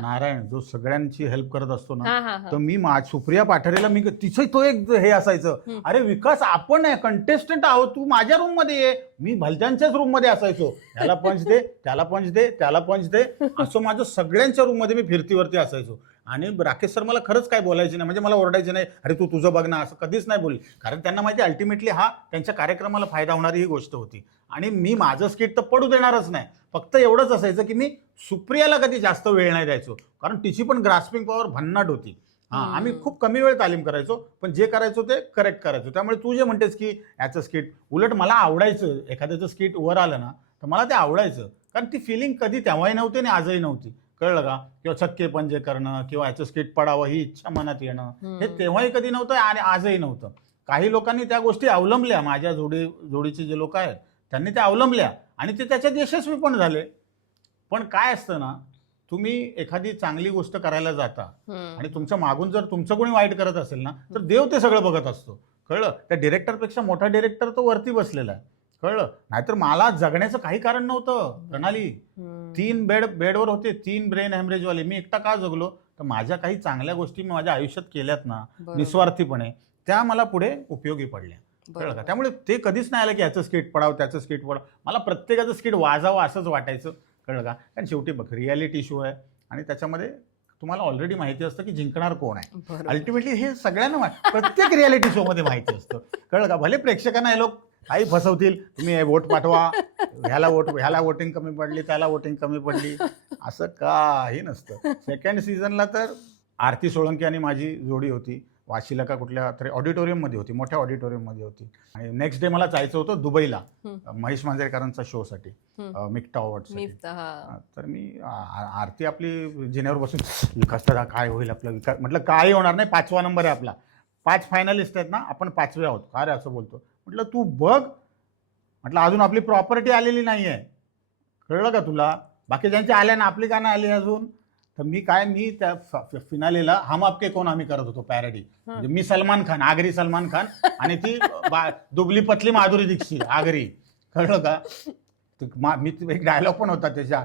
नारायण जो सगळ्यांची हेल्प करत असतो ना, तर मी सुप्रिया पाठारेला मी तिचं तो एक हे असायचं, अरे विकास आपण कंटेस्टंट आहोत, तू माझ्या रूम मध्ये ये. मी भलत्यांच्याच रूम मध्ये असायचो, त्याला पंच दे, त्याला पंच दे, त्याला पंच दे, असं माझं सगळ्यांच्या रूम मध्ये मी फिरतीवरती असायचो. आणि राकेश सर मला खरंच काय बोलायचे नाही, म्हणजे मला ओरडायचे नाही, अरे तू तुझं बघ ना, असं कधीच नाही बोलले. कारण त्यांना माहिती अल्टिमेटली हा त्यांच्या कार्यक्रमाला फायदा होणारी ही गोष्ट होती. आणि मी माझं स्किट तर पडू देणारच नाही. फक्त एवढंच असायचं की मी सुप्रियाला कधी जास्त वेळ नाही द्यायचो, कारण तिची पण ग्रास्पिंग पॉवर भन्नाट होती. आम्ही खूप कमी वेळ तालीम करायचो, पण जे करायचो ते करेक्ट करायचो. त्यामुळे तू जे म्हणतेस की याचं स्किट, उलट मला आवडायचं, एखाद्याचं स्किट वर आलं ना तर मला ते आवडायचं, कारण ती फिलिंग कधी तेव्हाही नव्हती आणि आजही नव्हती. कळलं का? किंवा छक्के पंजे करणं किंवा याचं स्किट पडावं ही इच्छा मनात येणं, हे तेव्हाही कधी नव्हतं आणि आजही नव्हतं. काही लोकांनी त्या गोष्टी अवलंबल्या, माझ्या जोडीचे जे लोक आहेत त्यांनी त्या अवलंबल्या आणि ते त्याच्यात यशस्वी पण झाले. पण काय असतं ना, तुम्ही एखादी चांगली गोष्ट करायला जाता आणि तुमच्या मागून जर तुमचं कोणी वाईट करत असेल ना, तर देव ते सगळं बघत असतो. कळलं? त्या डिरेक्टरपेक्षा मोठा डिरेक्टर तो वरती बसलेला आहे. कळलं? नाहीतर मला जगण्याचं काही कारण नव्हतं. प्रणाली 3 बेडवर होते, 3 ब्रेन हॅमरेजवाले, मी एकटा का जगलो? तर माझ्या काही चांगल्या गोष्टी मी माझ्या आयुष्यात केल्यात ना निस्वार्थीपणे, त्या मला पुढे उपयोगी पडल्या. कळलं का? त्यामुळे ते कधीच नाही आलं की याचं स्किट पडावं, त्याचं स्किट पडावं. मला प्रत्येकाचं स्किट वाजावं असंच वाटायचं. कळलं का? कारण शेवटी बघ रियालिटी शो आहे आणि त्याच्यामध्ये तुम्हाला ऑलरेडी माहिती असतं की जिंकणार कोण आहे. अल्टिमेटली हे सगळ्यांना प्रत्येक रियालिटी शो मध्ये माहिती असतं. कळलं का? भले प्रेक्षकांना हे लोक काही फसवतील, तुम्ही वोट पाठवा, ह्याला वोटिंग कमी पडली, त्याला वोटिंग कमी पडली, असं काही नसतं. सेकंड सीझनला तर आरती सोळंकी आणि माझी जोडी होती, वाशीला का कुठल्या तरी ऑडिटोरियममध्ये होती, मोठ्या ऑडिटोरियममध्ये होती. आणि नेक्स्ट डे मला जायचं होतं दुबईला महेश मांजरेकरांचा शोसाठी, मिक्टा अवॉर्डसाठी. तर मी आरती आपली जिन्यावर बसून, विकास दादा काय होईल आपला विकास, म्हटलं काही होणार नाही, 5वा नंबर आहे आपला, 5 फायनलिस्ट आहेत ना, आपण 5वे आहोत. का रे असं बोलतो? म्हटलं तू बघ, म्हटलं अजून आपली प्रॉपर्टी आलेली नाही आहे, कळलं का तुला? बाकी ज्यांची आल्या ना, आपली का नाही आली अजून? तर मी त्या फिनालेला हम आपके कौन आम्ही करत होतो पॅरडी. म्हणजे मी सलमान खान, आगरी सलमान खान, आणि ती दुबली पतली माधुरी दीक्षित आगरी. कळलं का? मी एक डायलॉग पण होता त्याच्या,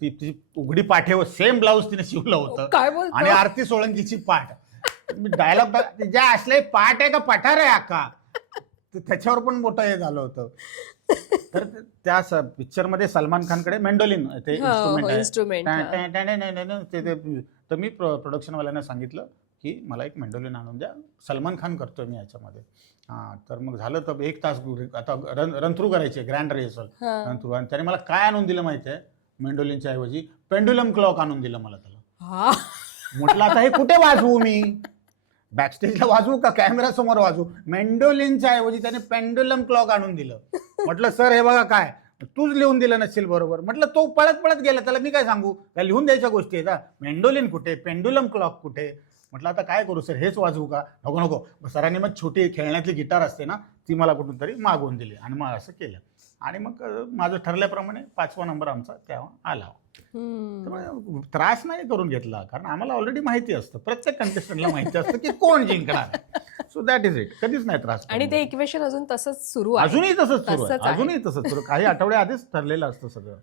ती उघडी पाठेवर सेम ब्लाऊज तिने शिवलं होतं आणि आरती सोळंकीची पाठ. मी डायलॉग ज्या असले पाठ आहे का पठार आहे अक्का, त्याच्यावर पण मोठं हे झालं होतं. तर त्या पिक्चरमध्ये सलमान खानकडे मेंडोलिन ते इन्स्ट्रुमेंट आहे. तर मी प्रोडक्शनवाल्यांना सांगितलं की मला एक मेंडोलिन आणून द्या, सलमान खान करतोय मी याच्यामध्ये. तर मग झालं. तर 1 तास आता रन थ्रू करायचे, ग्रँड रिहर्सल रन थ्रू. आणि त्याने मला काय आणून दिलं माहिती आहे? मेंडोलिनच्या ऐवजी पेंडुलम क्लॉक आणून दिलं मला त्याला. हा. म्हटलं आता हे कुठे वाजवू मी, बॅकस्टेजला वाजवू का कॅमेरा समोर वाजवू? मेंडोलिनच्या ऐवजी त्याने पेंडुलम क्लॉक आणून दिलं. म्हटलं सर हे बघा काय तूच लिहून दिलं नसेल बरोबर. म्हटलं तो पळत पळत गेला, त्याला मी काय सांगू, काय लिहून द्यायच्या गोष्टी आहेत का? मेंडोलिन कुठे, पेंडुलम क्लॉक कुठे? म्हटलं आता काय करू सर, हेच वाजवू का? नको नको. सरांनी मग छोटी खेळण्यातली गिटार असते ना, ती मला कुठून तरी मागवून दिली आणि मग असं केलं. आणि मग माझं ठरल्याप्रमाणे 5वा नंबर आमचा तेव्हा आला. त्यामुळे त्रास नाही करून घेतला, कारण आम्हाला ऑलरेडी माहिती असतं, प्रत्येक कंटेस्टंटला माहिती असतं की कोण जिंकणार. So that is it. कधीच नाही त्रास. आणि ते इक्वेशन अजून तसंच सुरू आहे. अजूनही तसंच सुरू तसंच आहे, आहे. अजूनही तसंच सुरू. काही आठवडे आधीच ठरलेलं असतं सगळं.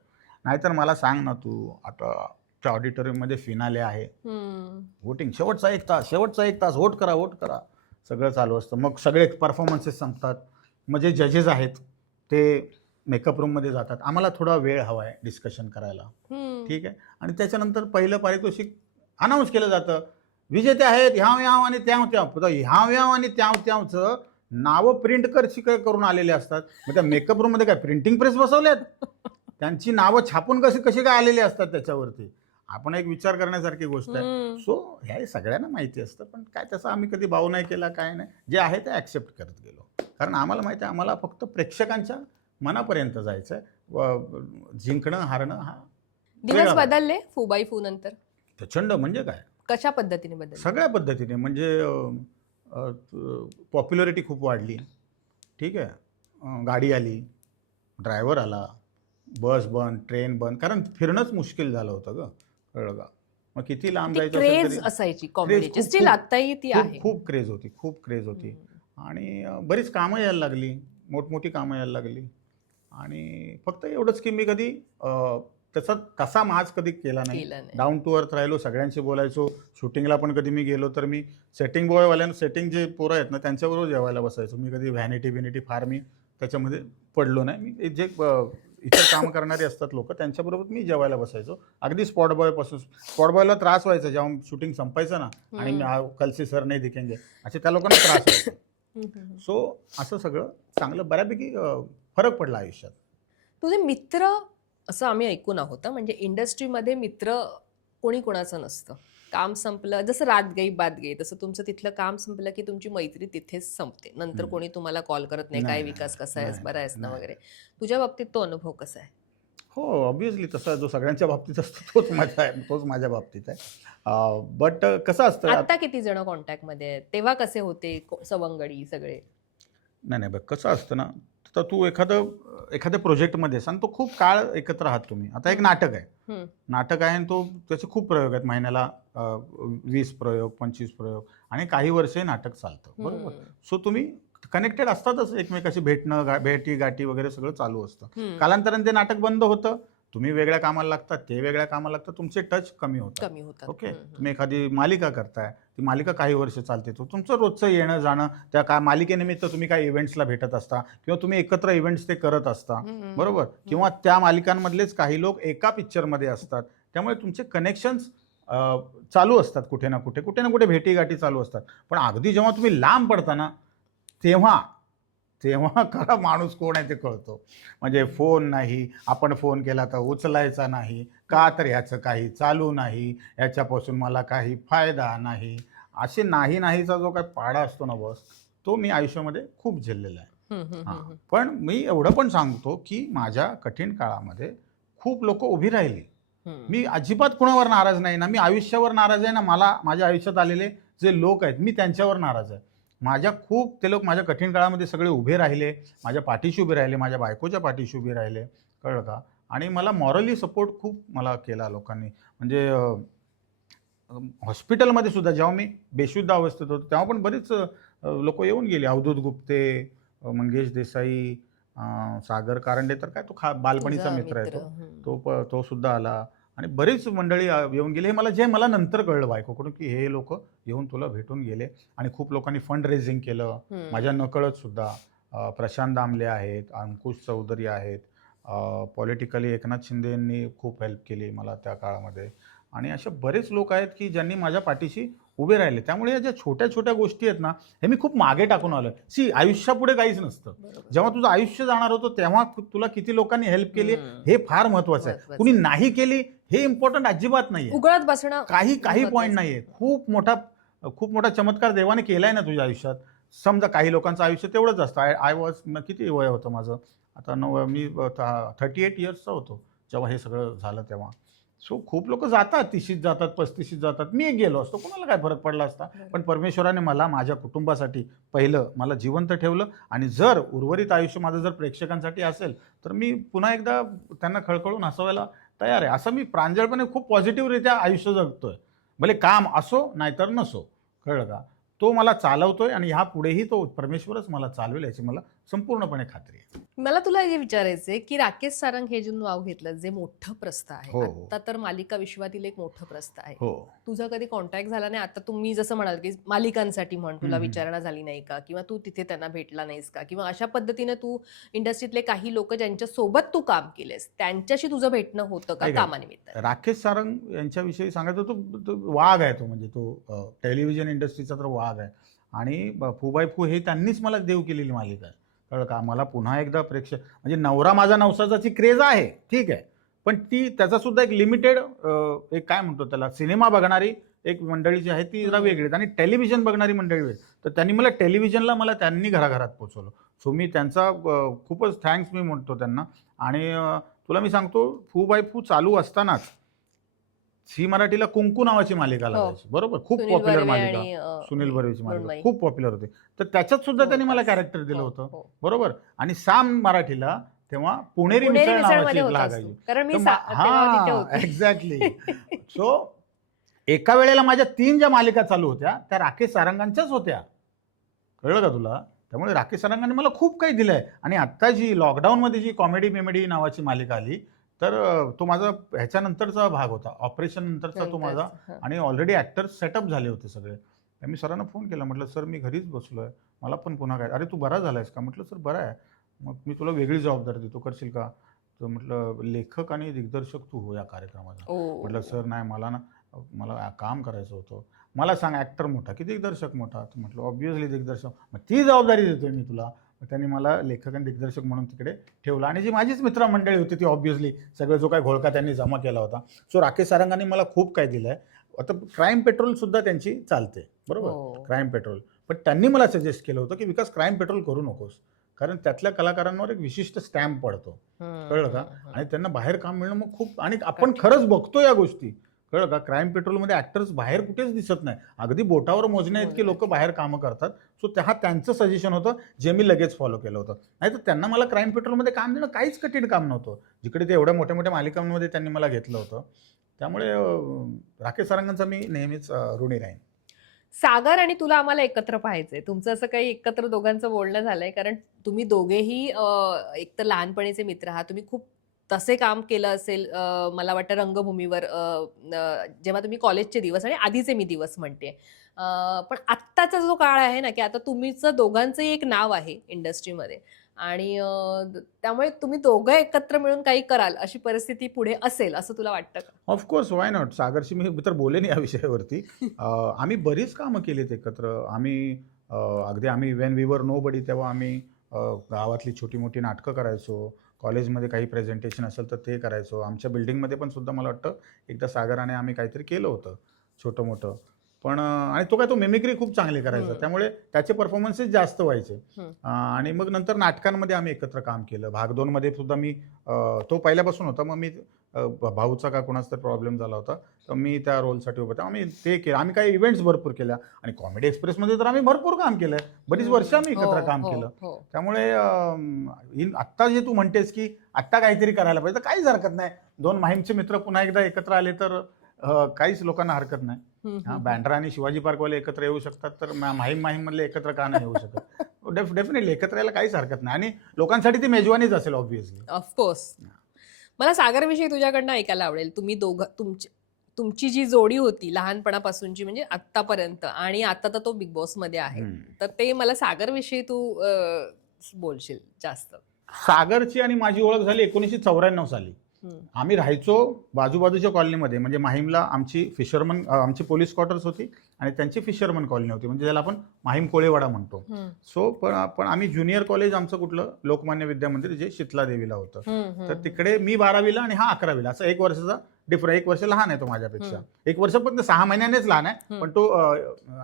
नाहीतर मला सांग ना तू, आता ऑडिटोरियम मध्ये फिनाले आहे, वोटिंग शेवटचा एक तास वोट करा सगळं चालू असतं. मग सगळे परफॉर्मन्सेस संपतात. मग जे जजेस आहेत ते मेकअप रूममध्ये जातात. आम्हाला थोडा वेळ हवा आहे डिस्कशन करायला, ठीक आहे. आणि त्याच्यानंतर पहिलं पारितोषिक अनाऊन्स केलं जातं. विजेते आहेत ह्याव आणि ह्याव आणि त्यावचं नावं प्रिंट करून आलेले असतात. मग त्या मेकअप रूममध्ये काय प्रिंटिंग प्रेस बसवल्यात? त्यांची नावं छापून कशी काय आलेली असतात त्याच्यावरती. आपण एक विचार करण्यासारखी गोष्ट आहे. सो ह्या सगळ्यांना माहिती असतं, पण काय त्याचा आम्ही कधी भाव नाही केला, काय नाही. जे आहे ते ऍक्सेप्ट करत गेलो, कारण आम्हाला माहिती आहे आम्हाला फक्त प्रेक्षकांच्या मनापर्यंत जायचं आहे. जिंकणं हारणं हा दिवस बदलले फू फू नंतर प्रचंड. म्हणजे काय, कशा पद्धतीने बदलले? सगळ्या पद्धतीने. म्हणजे पॉप्युलरिटी खूप वाढली, ठीक आहे. गाडी आली, ड्रायव्हर आला, बस बंद, ट्रेन बंद, कारण फिरणंच मुश्किल झालं होतं ग, कळलं का. मग किती लांब जायचं असेल क्रेज तरी असायची कॉमेडीची, स्टील आताही ती आहे. खूप क्रेज होती. आणि बरीच कामं यायला लागली, मोठमोठी कामं यायला लागली. आणि फक्त एवढंच की मी कधी त्याचा तसा माज कधी केला नाही. डाऊन टू अर्थ राहिलो, सगळ्यांशी बोलायचो. शूटिंगला पण कधी मी गेलो तर मी सेटिंग बॉयवाल्यांना, सेटिंग जे पोरं आहेत ना त्यांच्याबरोबर जेवायला बसायचो. मी कधी व्हॅनिटी फार मी त्याच्यामध्ये पडलो नाही. मी जे इतर काम करणारे असतात लोक त्यांच्याबरोबर मी जेवायला बसायचो. अगदी स्पॉट बॉयला त्रास व्हायचा जेव्हा शूटिंग संपायचं ना, आणि कल से सर नाही दिखेंगे असे त्या लोकांना त्रास व्हायचा. सो असं सगळं चांगलं बऱ्यापैकी फरक पडला आयुष्यात. तुझे मित्र असं आम्ही ऐकून आहोत, म्हणजे इंडस्ट्रीमध्ये मित्र कोणी कोणाचं नसतं. काम संपलं, जसं रात गई बात गई, तसं तुमचं तिथलं काम संपलं की तुमची मैत्री तिथेच संपते. नंतर कोणी तुम्हाला कॉल करत नाही, काय विकास कसा आहेस, बरा आहेस ना वगैरे. तुझ्या बाबतीत तो अनुभव कसा आहे? हो, ऑब्व्हियसली तसा जो सगळ्यांच्या बाबतीत असतो तोच माझ्या बाबतीत आहे. बट कसं असतं, आता किती जण कॉन्टॅक्टमध्ये आहेत, तेव्हा कसे होते सवंगडी सगळे? नाही बघ कसं असतं ना, तर तू एखाद्या प्रोजेक्टमध्ये सांग, तो खूप काळ एकत्र आहात तुम्ही. आता एक नाटक आहे आणि त्याचे खूप प्रयोग आहेत, महिन्याला 20 प्रयोग 25 प्रयोग, आणि काही वर्षे नाटक चालतं, बरोबर. सो तुम्ही कनेक्टेड असतातच एकमेकाशी, भेटी गाठी वगैरे सगळं चालू असतं. कालांतराने ते नाटक बंद होतं, तुम्ही वेगळ्या कामाला लागतात, ते वेगळ्या कामाला लागतात, तुमचे टच कमी होतात. ओके. तुम्ही एखादी मालिका करताय, ती मालिका काही वर्ष चालते, तो तुमचं रोजचं येणं जाणं, त्या मालिकेनिमित्त तुम्ही काही इव्हेंट्सला भेटत असता, किंवा तुम्ही एकत्र इव्हेंट्स ते करत असता, बरोबर. किंवा त्या मालिकांमधलेच काही लोक एका पिक्चरमध्ये असतात, त्यामुळे तुमचे कनेक्शन्स चालू असतात, कुठे ना कुठे भेटी गाठी चालू असतात. पण अगदी जेव्हा तुम्ही लांब पडता ना, तेव्हा खरा माणूस कोण आहे ते कळतो. म्हणजे फोन नाही, आपण फोन केला तर उचलायचा नाही, का तर ह्याचं काही चालू नाही, ह्याच्यापासून मला काही फायदा नाही, असे नाहीचा जो काही पाडा असतो ना बॉस, तो मी आयुष्यामध्ये खूप झेललेला आहे. पण मी एवढं पण सांगतो की माझ्या कठीण काळामध्ये खूप लोक उभी राहिली. मी अजिबात कुणावर नाराज नाही ना, मी आयुष्यावर नाराज आहे ना, माझ्या आयुष्यात आलेले जे लोक आहेत मी त्यांच्यावर नाराज आहे. ते लोक माझ्या कठीण काळामध्ये सगळे उभे राहिले, माझ्या पाठीशी उभे राहिले, माझ्या बायकोच्या पाठीशी उभे राहिले, कळलं का. आणि मला मॉरली सपोर्ट खूप मला केला लोकांनी. म्हणजे हॉस्पिटलमध्ये सुद्धा जेव्हा मी बेशुद्ध अवस्थेत होतो तेव्हा पण बरीच लोक येऊन गेली. अवधूत गुप्ते, मंगेश देसाई, सागर कारंडे, तर काय तो बालपणीचा मित्र आहे, तो सुद्धा आला. आणि बरीच मंडळी येऊन गेली. हे मला नंतर कळलं बायकोकडून, की हे लोक येऊन तुला भेटून गेले. आणि खूप लोकांनी फंड रेझिंग केलं माझ्या नकळत सुद्धा. प्रशांत दामले आहेत, अंकुश चौधरी आहेत, पॉलिटिकली एकनाथ शिंदेंनी खूप हेल्प केली मला त्या काळामध्ये. आणि असे बरेच लोक आहेत की ज्यांनी माझ्या पाठीशी उभे राहिले. त्यामुळे या ज्या छोट्या छोट्या गोष्टी आहेत ना, हे मी खूप मागे टाकून आलोय. सी, आयुष्यापुढे काहीच नसतं. बरोबर. जेव्हा तुझं आयुष्य जाणार होतं तेव्हा तुला किती लोकांनी हेल्प केली हे फार महत्वाचं आहे. महत्वाचं. कुणी नाही केली हे इम्पॉर्टंट अजिबात नाहीये. उघडत बसणं काही महत्वाचं. पॉईंट नाहीये. खूप मोठा चमत्कार देवाने केलाय ना तुझ्या आयुष्यात. समजा काही लोकांचं आयुष्य तेवढंच असतं. आय वॉज, किती वय होतं माझं आता, मी 38 इयर्सचा होतो जेव्हा हे सगळं झालं तेव्हा. सो खूप लोक जातात, 30शीत जातात, 35शीत जातात. मी एक गेलो असतो, कोणाला काय फरक पडला असता. पण परमेश्वराने मला माझ्या कुटुंबासाठी पहिलं मला जिवंत ठेवलं. आणि जर उर्वरित आयुष्य माझं जर प्रेक्षकांसाठी असेल तर मी पुन्हा एकदा त्यांना खळखळून हसवायला तयार आहे. असं मी प्रांजळपणे खूप पॉझिटिव्हरित्या आयुष्य जगतोय. भले काम असो नाहीतर नसो, कळलं का. तो मला चालवतोय आणि ह्या पुढेही तो परमेश्वरच मला चालवेल याची मला संपूर्णपणे खात्री आहे. मला तुला हे विचारायचंय की राकेश सारंग हे जे नाव घेतलं, जे मोठं प्रस्थ आहे, हो. आता तर मालिका विश्वातील एक मोठं प्रस्थ आहे. हो. तुझा कधी कॉन्टॅक्ट झाला नाही? आता तुम्ही जसं म्हणाल की मालिकांसाठी म्हण, तुला हम्म. विचारणा झाली नाही का, किंवा तू तिथे त्यांना भेटला नाहीस का, किंवा अशा पद्धतीने तू इंडस्ट्रीतले काही लोक ज्यांच्या सोबत तू काम केलेस त्यांच्याशी तुझं भेटणं होतं का ऐका, कामानिमित्त? राकेश सारंग यांच्याविषयी सांगायचं तो वाघ आहे. तो म्हणजे तो टेलिव्हिजन इंडस्ट्रीचा तर वाघ आहे. आणि फू बाय फू हे त्यांनीच मला देव केलेली मालिका आहे, कळलं का. मला पुन्हा एकदा प्रेक्षक म्हणजे नवरा माझा नवसाची क्रेज आहे, ठीक आहे. पण ती त्याचा सुद्धा एक लिमिटेड एक काय म्हणतो त्याला, सिनेमा बघणारी एक मंडळी जी आहे ती जरा वेगळीच, आणि टेलिव्हिजन बघणारी मंडळी वेगळी. तर त्यांनी मला टेलिव्हिजनला त्यांनी घराघरात पोचवलं. सो मी त्यांचा खूपच थँक्स मी म्हणतो त्यांना. आणि तुला मी सांगतो, फू बाय फू चालू असतानाच झी मराठीला कुंकू नावाची मालिका लागायची, बरोबर, खूप सुनील पॉप्युलर बर्वे मालिका. आणि, सुनील बर्वेची मालिका मृण्मयी. खूप पॉप्युलर होती. तर त्याच्यात सुद्धा त्यांनी मला कॅरेक्टर दिलं होतं, हो. बरोबर. आणि साम मराठीला तेव्हा पुणेरी पुणेरी मिसळ नावाची मिसळमध्ये एक होतास लागायची. तू. कारण मी तर तेव्हा तिथे होते. एक्झॅक्टली. सो एका वेळेला माझ्या 3 ज्या मालिका चालू होत्या त्या राकेश सारंगांच्याच होत्या, कळलं का तुला. त्यामुळे राकेश सारंगांनी मला खूप काही दिलंय. आणि आत्ता जी लॉकडाऊनमध्ये जी कॉमेडी मेमेडी नावाची मालिका आली, तर तो माझा ह्याच्यानंतरचा भाग होता, ऑपरेशन नंतरचा तो माझा. हं. आणि ऑलरेडी ॲक्टर्स सेटअप झाले होते सगळे. तर मी सरांना फोन केला, म्हटलं सर मी घरीच बसलोय, मला पण पुन्हा काय. अरे तू बरा झालायस का. म्हटलं सर बरा आहे. मग मी तुला वेगळी जबाबदारी देतो, करशील का. तर म्हटलं लेखक आणि दिग्दर्शक तू हो या कार्यक्रमाचा. म्हटलं सर नाही, मला काम करायचं होतं. मला सांग, ॲक्टर मोठा की दिग्दर्शक मोठा. तर म्हटलं ऑब्व्हियसली दिग्दर्शक. मग ती जबाबदारी देतोय मी तुला. मग त्यांनी मला लेखक आणि दिग्दर्शक म्हणून तिकडे ठेवलं. आणि जी माझीच मित्रमंडळी होती ती ऑब्व्हियसली सगळं जो काय घोळका त्यांनी जमा केला होता. सो राकेश सारंगांनी मला खूप काय दिलं आहे. आता क्राईम पेट्रोल सुद्धा त्यांची चालते, बरोबर, क्राईम पेट्रोल. पण त्यांनी मला सजेस्ट केलं होतं की विकास क्राईम पेट्रोल करू नकोस, कारण त्यातल्या कलाकारांवर एक विशिष्ट स्टॅम्प पडतो, कळलं का. आणि त्यांना बाहेर काम मिळणं मग खूप, आणि आपण खरंच बघतो या गोष्टी, कळलं का. क्राईम पेट्रोलमध्ये ॲक्टर्स बाहेर कुठेच दिसत नाही, अगदी बोटावर मोजण्या इतकी लोक बाहेर कामं करतात. सो त्यांचं सजेशन होतं जे मी लगेच फॉलो केलं होतं. नाही तर त्यांना मला क्राईम पेट्रोलमध्ये काम देणं काहीच कठीण काम नव्हतं, जिकडे ते एवढ्या मोठ्या मोठ्या मालिकांमध्ये त्यांनी मला घेतलं होतं. त्यामुळे राकेश सारंगांचा मी नेहमीच ऋणी राहीन. सागर आणि तुला आम्हाला एकत्र पाहायचंय. तुमचं असं काही एकत्र दोघांचं बोलणं झालंय? कारण तुम्ही दोघेही एक तर लहानपणीचे मित्र आहात. तुम्ही खूप तसे काम केलं असेल, मला वाटतं रंगभूमीवर, जेव्हा तुम्ही कॉलेजचे दिवस आणि आधीचे मी दिवस म्हणते. पण आत्ताचा जो काळ आहे ना, की आता तुमचं दोघांचंही एक नाव आहे इंडस्ट्रीमध्ये, आणि त्यामुळे तुम्ही दोघं एकत्र मिळून काही कराल अशी परिस्थिती पुढे असेल असं तुला वाटतं का? Of course, why not. सागरशी मी तर बोलेन या विषयावरती. आम्ही बरीच कामं केलीत एकत्र. अगदी आम्ही वेन वी वर नो बडी तेव्हा आम्ही गावातली छोटी मोठी नाटकं करायचो. कॉलेजमध्ये काही प्रेझेंटेशन असेल तर ते करायचो. आमच्या बिल्डिंगमध्ये पण सुद्धा मला वाटतं एकदा सागराने आम्ही काहीतरी केलं होतं छोटं मोठं. पण आणि तो मिमिक्री खूप चांगली करायचा, त्यामुळे त्याचे परफॉर्मन्सेस जास्त व्हायचे. आणि मग नंतर नाटकांमध्ये आम्ही एकत्र काम केलं. भाग 2 मध्ये सुद्धा मी, तो पहिल्यापासून होता, मग मी भाऊचा का कोणाचा तर प्रॉब्लेम झाला होता, तर मी त्या रोलसाठी उभं होतो. आम्ही ते केलं. आम्ही काही इव्हेंट्स भरपूर केल्या. आणि कॉमेडी एक्सप्रेसमध्ये तर आम्ही भरपूर काम केलंय. बरीच वर्ष आम्ही एकत्र काम केलं. त्यामुळे आत्ता जे तू म्हणतेस की आत्ता काहीतरी करायला पाहिजे, तर काहीच हरकत नाही. 2 माहीमचे मित्र पुन्हा एकदा एकत्र आले तर काहीच लोकांना हरकत नाही. बँड्रा आणि शिवाजी पार्कवाले एकत्र येऊ शकतात, तर माहीम मधले एकत्र का नाही येऊ शकत. डेफिनेटली एकत्र यायला काहीच हरकत नाही. आणि लोकांसाठी ती मेजवानीच असेल ऑब्व्हियसली. ऑफकोर्स. मला सागरविषयी तुझ्याकडनं ऐकायला आवडेल. तुम्ही दोघं, तुमची जी जोडी होती लहानपणापासूनची, म्हणजे आत्तापर्यंत, आणि आता तर तो बिग बॉस मध्ये आहे, तर ते मला सागरविषयी तू बोलशील जास्त. सागरची आणि माझी ओळख झाली 1994 साली. आम्ही राहायचो बाजूबाजूच्या कॉलनीमध्ये, म्हणजे माहीमला आमची पोलीस क्वार्टर्स होती आणि त्यांची फिशरमन कॉलनी होती, म्हणजे ज्याला आपण माहीम कोळेवाडा म्हणतो. सो पण आम्ही ज्युनियर कॉलेज आमचं कुठलं लोकमान्य विद्या मंदिर जे शीतला देवीला होतं, तर तिकडे मी 12वीला आणि हा 11वीला, असं 1 वर्षाचा डिफरन्स. 1 वर्ष लहान आहे तो माझ्यापेक्षा. 1 वर्ष पण 6 महिन्यानेच लहान आहे, पण तो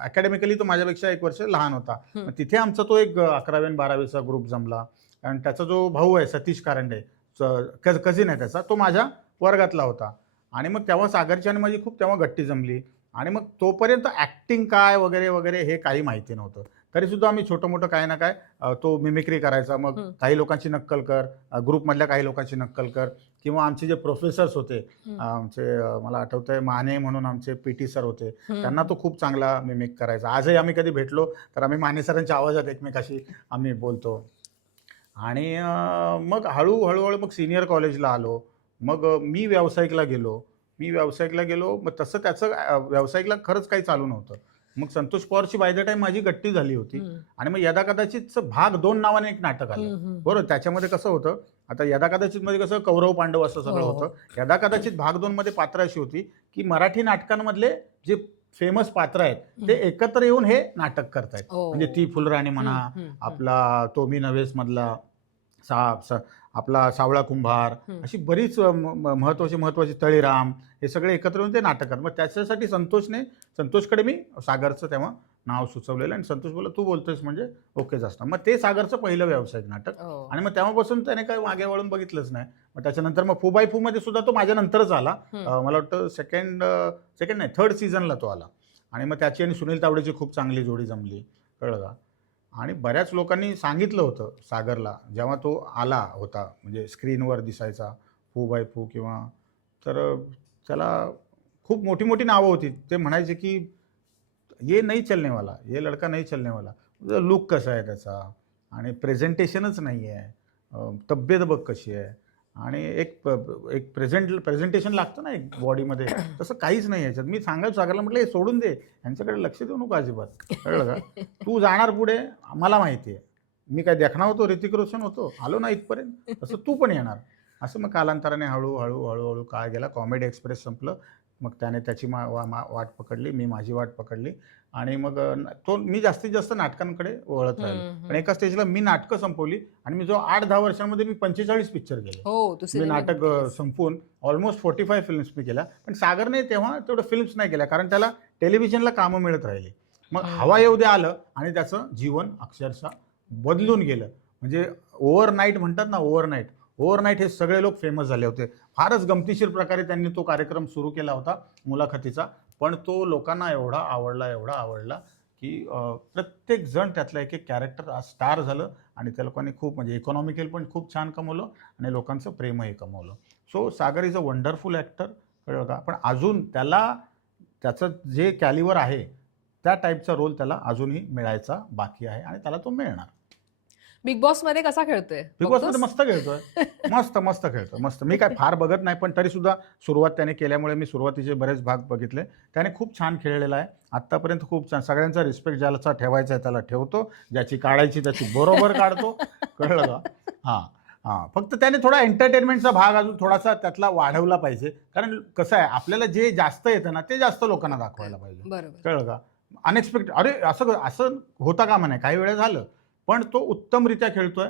अकॅडमिकली तो माझ्यापेक्षा 1 वर्ष लहान होता. तिथे आमचा तो एक 11वी आणि 12वीचा ग्रुप जमला. आणि त्याचा जो भाऊ आहे सतीश कारंडे, कझिन आहे त्याचा, तो माझ्या वर्गातला होता. आणि मग तेव्हा सागरची आणि माझी खूप तेव्हा गट्टी जमली. आणि मग तोपर्यंत ॲक्टिंग काय वगैरे वगैरे हे काही माहिती नव्हतं. तरीसुद्धा आम्ही छोटं मोठं काय ना काय तो मिमिक्री करायचा. मग काही लोकांची नक्कल कर, ग्रुपमधल्या काही लोकांची नक्कल कर, किंवा आमचे जे प्रोफेसर्स होते आमचे, मला आठवतंय माने म्हणून आमचे PT सर होते, त्यांना तो खूप चांगला मिमिक करायचा. आजही आम्ही कधी भेटलो तर आम्ही माने सरांच्या आवाजात एकमेकाशी आम्ही बोलतो. आणि मग हळूहळू मग सिनियर कॉलेजला आलो. मग मी व्यावसायिकला गेलो. मग तसं त्याचं व्यावसायिकला खरंच काही चालू नव्हतं. मग संतोष पवारची बाय द टाईम माझी गट्टी झाली होती. आणि मग यदा कदाचित भाग 2 नावाने एक नाटक आलं. बरोबर, त्याच्यामध्ये कसं होतं, आता यदा कदाचित मध्ये कसं कौरव पांडव असं सगळं होतं. यदा कदाचित भाग 2 मध्ये पात्र अशी होती की मराठी नाटकांमधले जे फेमस पात्र आहेत ते एकत्र येऊन हे नाटक करतायत. म्हणजे ती फुलराणी म्हणा, आपला तो मी नव्हेस मधला आपला सावळा कुंभार, अशी बरीच महत्वाची तळीराम, हे सगळे एकत्र येऊन ते नाटक करतात. मग त्याच्यासाठी संतोषकडे मी सागरचं तेव्हा नाव सुचवलेलं, आणि संतोष बोलला तू बोलतोयस म्हणजे ओकेच असतं. मग ते सागरचं पहिलं व्यावसायिक नाटक. आणि मग तेव्हापासून त्याने काही मागे वळून बघितलंच नाही. मग त्याच्यानंतर मग 4x4 मध्ये सुद्धा तो माझ्या नंतरच आला. मला वाटतं सेकंड नाही 3rd सीझनला तो आला. आणि मग त्याची आणि सुनील तावडेची खूप चांगली जोडी जमली, कळलं का. आणि बऱ्याच लोकांनी सांगितलं होतं सागरला, जेव्हा तो आला होता म्हणजे स्क्रीनवर दिसायचा 4x4 किंवा, तर त्याला खूप मोठी मोठी नावं होती. ते म्हणायचे की ये नाही चलने वाला, ये लडका नाही चलने वाला. लुक कसा आहे त्याचा, आणि प्रेझेंटेशनच नाही आहे, तब्येत बघ कशी आहे, आणि एक प्रेझेंटेशन लागतं ना एक बॉडीमध्ये, तसं काहीच नाही याच्यात. मी सांगायचं सागरला, म्हटलं हे सोडून दे, यांच्याकडे लक्ष देऊ नको अजिबात, कळलं का. तू जाणार पुढे, मला माहिती आहे. मी काय देखणार होतो, ऋतिक रोशन होतो, आलो ना इथपर्यंत, तसं तू पण येणार. असं मग कालांतराने हळूहळू काळ गेला. कॉमेडी एक्सप्रेस संपलं, मग त्याने त्याची वाट पकडली, मी माझी वाट पकडली. आणि मग मी जास्तीत जास्त नाटकांकडे वळत राहिलो. पण एका स्टेजला मी नाटकं संपवली, आणि मी जो 8-10 वर्षांमध्ये मी 45 पिक्चर केले. मी नाटक संपवून ऑलमोस्ट 45 फिल्म्स मी केल्या. पण सागरने तेव्हा तेवढं फिल्म्स नाही केल्या, कारण त्याला टेलिव्हिजनला कामं मिळत राहिली. मग हवा येऊ दे आलं, आणि त्याचं जीवन अक्षरशः बदलून गेलं. म्हणजे ओव्हरनाईट म्हणतात ना, ओव्हरनाईट हे सगळे लोक फेमस झाले होते. फारच गमतीशीर प्रकारे त्यांनी तो कार्यक्रम सुरू केला होता मुलाखतीचा, पण तो लोकांना एवढा आवडला की प्रत्येक जण त्यातला एक कॅरेक्टर आज स्टार झालं. आणि त्या लोकांनी खूप, म्हणजे इकॉनॉमिकल पण खूप छान कमवलं, आणि लोकांचं प्रेमही कमवलं. So Sagar is a wonderful actor, कळलं का. पण अजून त्याचं जे कॅलिवर आहे त्या टाईपचा रोल त्याला अजूनही मिळायचा बाकी आहे, आणि त्याला तो मिळणार. बिग बॉस मध्ये कसा खेळतोय? बिग बॉस मध्ये मस्त खेळतोय, मस्त खेळतोय, मस्त. मी काय फार बघत नाही, पण तरी सुद्धा सुरुवात त्याने केल्यामुळे मी सुरुवातीचे बरेच भाग बघितले. त्याने खूप छान खेळलेला आहे आत्तापर्यंत, खूप छान. सगळ्यांचा रिस्पेक्ट ज्याला ठेवायचा आहे त्याला ठेवतो, ज्याची काढायची त्याची बरोबर काढतो, कळलं का. हां, फक्त त्याने थोडा एंटरटेनमेंटचा भाग अजून थोडासा त्यातला वाढवला पाहिजे. कारण कसं आहे, आपल्याला जे जास्त येतं ना ते जास्त लोकांना दाखवायला पाहिजे, कळलं का. अनएक्सपेक्टेड, अरे असं होता का म्हणे, काही वेळा झालं, पण तो उत्तमरित्या खेळतोय.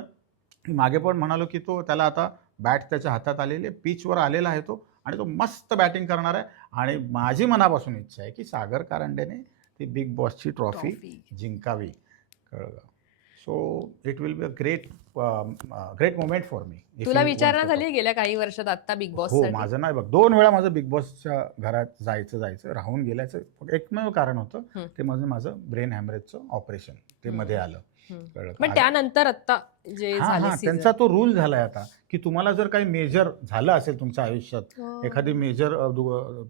मागे पण म्हणालो की त्याला आता बॅट त्याच्या हातात आलेली आहे, पिचवर आलेला आहे तो, आणि तो मस्त बॅटिंग करणार आहे. आणि माझी मनापासून इच्छा आहे की सागर कारंडेने ती बिग बॉसची ट्रॉफी जिंकावी, कळलं का. So it will be a great moment for me. तुला विचारणा झाली गेल्या काही वर्षात आता बिग बॉस? हो, माझं नाही बघ, 2 वेळा माझं बिग बॉसच्या घरात जायचं राहून गेल्याचं एकमेव कारण होतं, ते माझं ब्रेन हॅमरेजचं ऑपरेशन ते मध्ये आलं. पण त्यानंतर आता जे त्यांचा तो रूल झालाय आता, की तुम्हाला जर काही मेजर झालं असेल तुमच्या आयुष्यात, एखादी मेजर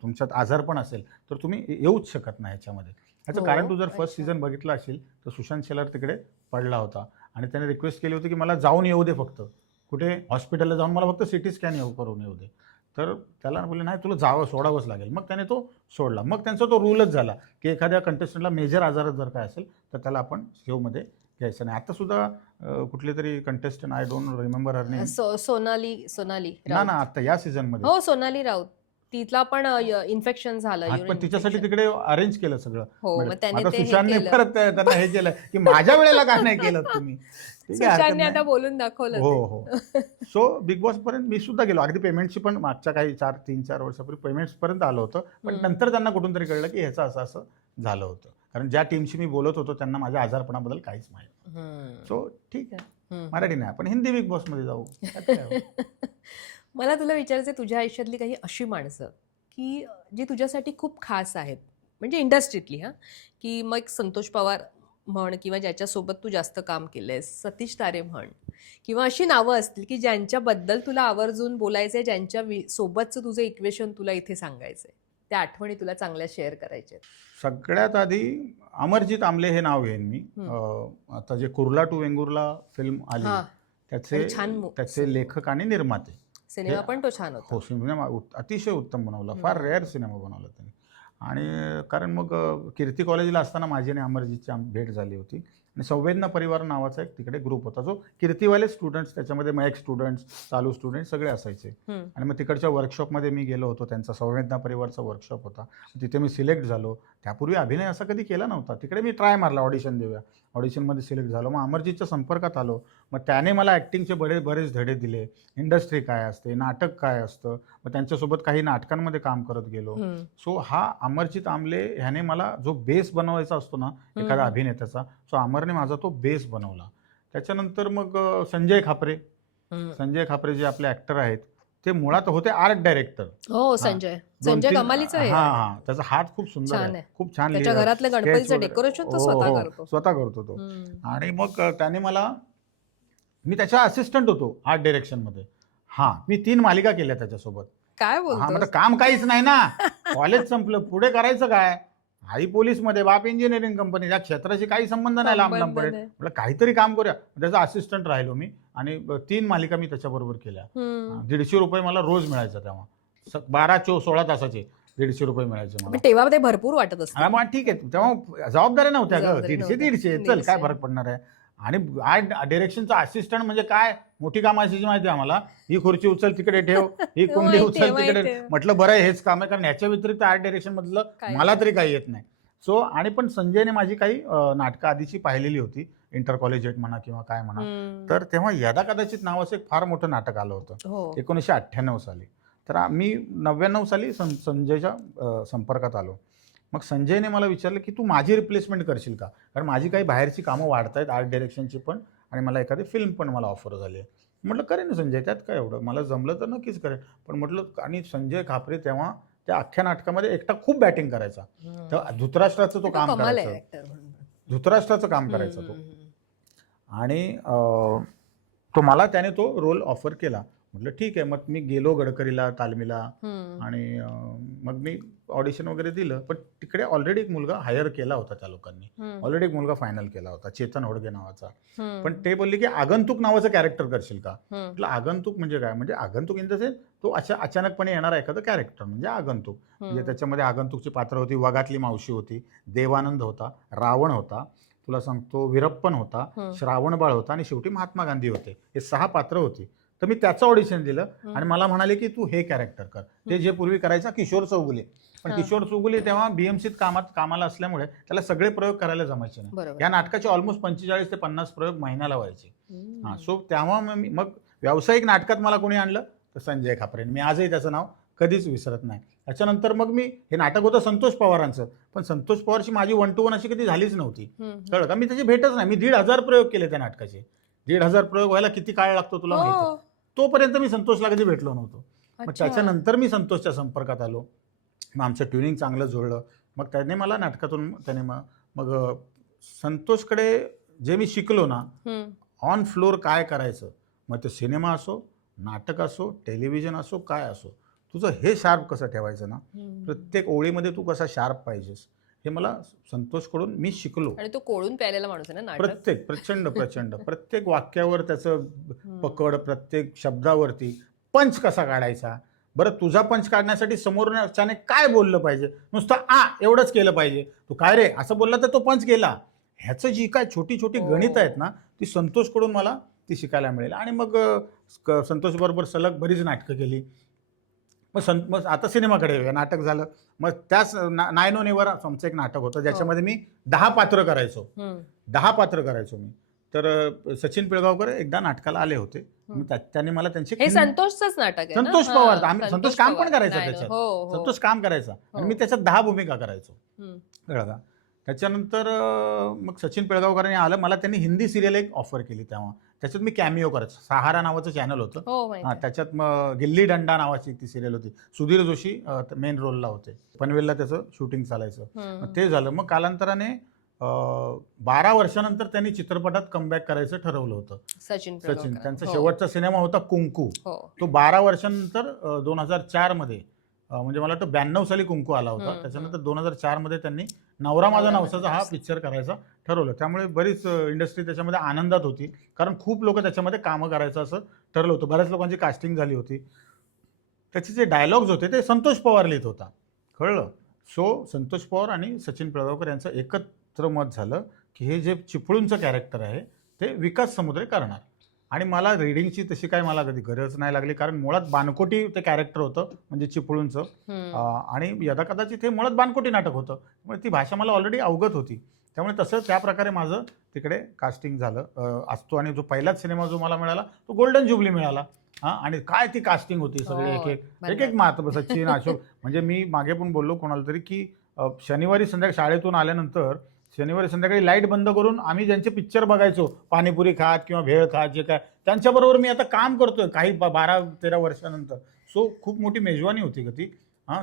तुमच्यात आजार पण असेल, तर तुम्ही येऊच शकत नाही ह्याच्यामध्ये. ह्याचं कारण तू जर फर्स्ट सीझन बघितलं असेल तर सुशांत शेलार तिकडे पडला होता, आणि त्याने रिक्वेस्ट केली होती की मला जाऊन येऊ दे, फक्त कुठे हॉस्पिटलला जाऊन मला फक्त CT स्कॅन करून येऊ दे. तर त्याला बोलले नाही, तुला सोडावंच लागेल. मग त्याने तो सोडला. मग त्यांचा तो रूलच झाला की एखाद्या कंटेस्टंटला मेजर आजार जर काय असेल तर त्याला आपण शोमध्ये घ्यायचं नाही. आता सुद्धा कुठली तरी contestant, I don't remember her name, Sonali ना राऊत. ना आता या सीझन मध्ये. हो, सोनाली राऊत. तिथला पण इन्फेक्शन झालं. हा, urine पण तिच्यासाठी infection. तिकडे अरेंज केलं सगळं. हो, मग त्याने आता ते हे सुशांतने केलं. परत त्यांना हे केलं की माझ्या वेळेला काय नाही केलं तुम्ही. ठीक आहे, हरकत सुशांतने नाही. आता बोलून दाखवलं हो ते. हो. सो बिग बॉस पर्यंत मी सुद्धा गेलो. अगदी पेमेंटची पण मागच्या काही 3-4 वर्षापूर्वी पेमेंट्स पर्यंत आलं होतं. पण हम्म. नंतर त्यांना कुठून तरी कळलं की ह्याचं असं झालं होतं. कारण ज्या टीमशी मी बोलत होतो त्यांना माझ्या आजारपणाबद्दल काहीच माहिती नाही. हम्म. सो ठीक आहे, हम्म. मराठी नाही आपण हिंदी बिग बॉस मध्ये जाऊ. त्यात काय हो. मला तुला विचारायचं तुझ्या आयुष्यातली काही अशी माणसं की जी तुझ्यासाठी खूप खास आहेत, म्हणजे इंडस्ट्रीतली, की मग एक संतोष पवार म्हण किंवा ज्याच्यासोबत तू जास्त काम केलंयस, सतीश तारे म्हण, किंवा अशी नावं असतील की ज्यांच्याबद्दल तुला आवर्जून बोलायचंय, ज्यांच्या सोबतचं तुझं इक्वेशन तुला इथे सांगायचंय, त्या आठवणी तुला चांगल्या शेअर करायच्या आहेत. सगळ्यात आधी अमरजीत आमले हे नाव घेईन मी. आता जे कुर्ला टू वेंगुर्ला फिल्म आली हा, त्याचे आणि छान त्याचे लेखक आणि निर्माते. सिनेमा पण तो छान होता. हो, सिनेमा अतिशय उत्तम बनवला. फार रेअर सिनेमा बनवला त्यांनी. आणि कारण मग कीर्ती कॉलेजला असताना माझी आणि अमरजीतची भेट झाली होती. आणि संवेदना परिवार नावाचा एक तिकडे ग्रुप होता, जो कीर्तीवाले स्टुडंट्स, त्याच्यामध्ये मॅक स्टुडंट्स, चालू स्टुडंट्स सगळे असायचे. आणि मग तिकडच्या वर्कशॉपमध्ये मी गेलो होतो. त्यांचा संवेदना परिवारचा वर्कशॉप होता. तिथे मी सिलेक्ट झालो. त्यापूर्वी अभिनय असा कधी केला नव्हता. तिकडे मी ट्राय मारला, ऑडिशन देऊया. ऑडिशनमध्ये सिलेक्ट झालो. मग अमरजीतच्या संपर्कात आलो. मग त्याने मला ॲक्टिंगचे बरेच धडे दिले. इंडस्ट्री काय असते, नाटक काय असतं. मग त्यांच्यासोबत काही नाटकांमध्ये काम करत गेलो. सो हा अमरजीत आमले ह्याने मला जो बेस बनवायचा असतो ना एखाद्या अभिनेत्याचा, सो अमरने माझा तो बेस बनवला. त्याच्यानंतर मग संजय खापरे जे आपले ॲक्टर आहेत, ते मुळात होते आर्ट डायरेक्टर. हो, संजय कमालीचा आहे. हा, त्याचा हात खूप सुंदर आहे, खूप छान. त्याच्या घरातलं गणपतीचं डेकोरेशन तो स्वतः करतो तो. आणि मग त्याने मी त्याच्या असिस्टंट होतो आर्ट डायरेक्शनमध्ये. मी 3 मालिका केल्या त्याच्यासोबत. काय म्हणजे बोलतो? काम काहीच नाही ना, कॉलेज संपलं, पुढे करायचं काय. आई पोलीसमध्ये, बाप इंजिनिअरिंग कंपनी, या क्षेत्राशी काही संबंध नाही लांब पडेल. म्हटलं काहीतरी काम करूया. त्याचा असिस्टंट राहिलो मी. आणि 3 मालिका मी त्याच्याबरोबर केल्या. 150 रुपये मला रोज मिळायचा तेव्हा. 12-16 तासाचे 150 रुपये मिळायचे मला. तेव्हा ते भरपूर वाटत असतं. मग ठीक आहे, तेव्हा जबाबदाऱ्या नव्हत्या ग. 150 चल काय फरक पडणार आहे. आणि आर्ट डायरेक्शनचा असिस्टंट म्हणजे काय मोठी काम असायची माहिती आहे आम्हाला. ही खुर्ची उचल तिकडे ठेव, ही कुंडी उचल तिकडे. म्हटलं बरं हेच काम आहे, कारण ह्याच्या व्यतिरिक्त आर्ट डायरेक्शन मधलं मला तरी काही येत नाही. सो आणि पण संजयने माझी काही नाटकं आधीची पाहिलेली होती, इंटर कॉलेजिएट म्हणा किंवा काय म्हणा. तर तेव्हा यदा कदाचित नावाचं एक फार मोठं नाटक आलं होतं 1998 साली. तर मी 99 साली संजयच्या संपर्कात आलो. मग संजयने मला विचारलं की तू माझी रिप्लेसमेंट करशील का, कारण माझी काही बाहेरची कामं वाढत आहेत आर्ट डायरेक्शनची पण, आणि मला एखादी फिल्म पण मला ऑफर झाली आहे. म्हटलं करेन संजय, त्यात काय एवढं, मला जमलं तर नक्कीच करेन. पण म्हटलं, आणि संजय खापरे तेव्हा त्या अख्ख्या नाटकामध्ये एकटा खूप बॅटिंग करायचा. तर धृतराष्ट्राचं तो काम करायचा, धृतराष्ट्राचं काम करायचा तो. आणि त्याने तो रोल ऑफर केला. म्हटलं ठीक आहे. मग मी गेलो गडकरीला, तालमीला, आणि मग मी ऑडिशन वगैरे दिलं. पण तिकडे ऑलरेडी एक मुलगा हायर केला होता त्या लोकांनी, ऑलरेडी एक मुलगा फायनल केला होता, चेतन होडगे नावाचा. पण ते बोलले की आगंतुक नावाचं कॅरेक्टर करशील का. म्हटलं आगंतुक म्हणजे काय. म्हणजे आगंतुक इन द सेन्स तो अचानकपणे येणारा एखादं कॅरेक्टर म्हणजे आगंतुक. म्हणजे त्याच्यामध्ये आगंतुकची पात्र होती, वाघातली मावशी होती, देवानंद होता, रावण होता, तुला सांगतो वीरप्पन होता, श्रावणबाळ होता, आणि शेवटी महात्मा गांधी होते. हे 6 पात्र होती. तर मी त्याचं ऑडिशन दिलं आणि मला म्हणाले की तू हे कॅरेक्टर कर. ते जे पूर्वी करायचा किशोर चौगुले. पण किशोर चौगुले तेव्हा बीएमसीत कामाला असल्यामुळे त्याला सगळे प्रयोग करायला जमायचे नाही. या नाटकाचे ऑलमोस्ट 45 ते 50 प्रयोग महिन्याला व्हायचे. सो तेव्हा मग व्यावसायिक नाटकात मला कोणी आणलं तर संजय खापरे. मी आजही त्याचं नाव कधीच विसरत नाही. त्याच्यानंतर मग मी हे नाटक होतं संतोष पवारांचं, पण संतोष पवारची माझी 1 to 1 अशी कधी झालीच नव्हती, कळलं का. मी त्याची भेटच नाही. मी 1,500 प्रयोग केले त्या नाटकाचे. 1,500 प्रयोग व्हायला किती काळ लागतो तुला माहिती. तोपर्यंत मी संतोषला कधी भेटलो नव्हतो. मग त्याच्यानंतर मी संतोषच्या संपर्कात आलो. मग आमचं ट्युनिंग चांगलं जुळलं. मग त्याने मला नाटकातून मग संतोषकडे जे मी शिकलो ना ऑन फ्लोर काय करायचं, मग ते सिनेमा असो, नाटक असो, टेलिव्हिजन असो, काय असो, तुझं हे शार्प कसं ठेवायचं ना, प्रत्येक ओळीमध्ये तू कसा शार्प पाहिजेस, हे मला संतोषकडून मी शिकलो. आणि तो कोळून प्यायलेला माणूस आहे ना. प्रचंड प्रत्येक वाक्यावर त्याचं पकड, प्रत्येक शब्दावरती पंच कसा काढायचा. बरं, तुझा पंच काढण्यासाठी समोरच्याने काय बोललं पाहिजे, नुसतं एवढंच केलं पाहिजे. तू काय रे असं बोलला तर तो पंच गेला. ह्याचं जी काय छोटी छोटी हो. गणित आहेत ना ती संतोषकडून मला ती शिकायला मिळेल. आणि मग संतोषबरोबर सलग बरीच नाटकं केली. मग आता सिनेमाकडे येऊया. नाटक झालं. मग त्याच नायनो नेवर आमचं एक नाटक होतं ज्याच्यामध्ये मी 10 पात्र करायचो. हम्म. 10 पात्र करायचो मी. तर सचिन पिळगावकर एकदा नाटकाला आले होते. त्यांनी मला त्यांची हे संतोषचंच नाटक आहे ना? संतोष हा, पवार आम्ही संतोष काम पवार. पण करायचं नाही, त्याच्यात. हो, हो. संतोष काम करायचा आणि हो. मी त्याच्यात 10 भूमिका करायचो. हम्म. कळलं का? त्याच्यानंतर मग सचिन पिळगावकरांनी आलं. मला त्यांनी हिंदी सिरियल एक ऑफर केली तेव्हा. त्याच्यात मी कॅमिओ करायचो. सहारा नावाचं चॅनल होतं. हो, माहिती आहे. त्याच्यात मग गिल्ली डंडा नावाची ती सिरियल होती. सुधीर जोशी मेन रोलला होते. पनवेलला त्याचं शूटिंग चालायचं. हम्म. ते झालं. मग कालांतराने 12 वर्षानंतर त्यांनी चित्रपटात कमबॅक करायचं ठरवलं होतं. सचिन त्यांचा शेवटचा सिनेमा होता कुंकू. हो. तो 12 वर्षांनंतर 2004 मध्ये म्हणजे मला वाटतं 92 साली कुंकू आला होता. त्याच्यानंतर 2004 मध्ये त्यांनी नवरा माझा नवसाचा हा पिक्चर करायचा ठरवलं. त्यामुळे बरीच इंडस्ट्री त्याच्यामध्ये आनंदात होती. कारण खूप लोक त्याच्यामध्ये कामं करायचं असं ठरलं होतं. बऱ्याच लोकांची कास्टिंग झाली होती. त्याचे जे डायलॉग्स होते ते संतोष पवार लिहित होता. कळलं? सो संतोष पवार आणि सचिन पिळगावकर यांचं एकत्र मत झालं की हे जे चिपळूणचं कॅरेक्टर आहे ते विकास समुद्रे करणार. आणि मला रिडिंगची तशी काय मला कधी गरज नाही लागली. कारण मुळात बानकोटी ते कॅरेक्टर होतं म्हणजे चिपळूणचं. आणि यदाकदाचित हे मुळात बानकोटी नाटक होतं. त्यामुळे ती भाषा मला ऑलरेडी अवगत होती. त्यामुळे तसं त्या प्रकारे माझं तिकडे कास्टिंग झालं असतो. आणि जो पहिलाच सिनेमा जो मला मिळाला तो गोल्डन जुबली मिळाला. आणि काय ती कास्टिंग होती सगळे एक एक मात सचिन अशोक. म्हणजे मी मागे पण बोललो कोणाला तरी की शनिवारी संध्याकाळी शाळेतून आल्यानंतर शनिवारी संध्याकाळी लाईट बंद करून आम्ही ज्यांचे पिक्चर बघायचो पाणीपुरी खात किंवा भेळ खात जे काय त्यांच्याबरोबर मी आता काम करतोय काही 12-13 वर्षानंतर. सो खूप मोठी मेजवानी होती का ती.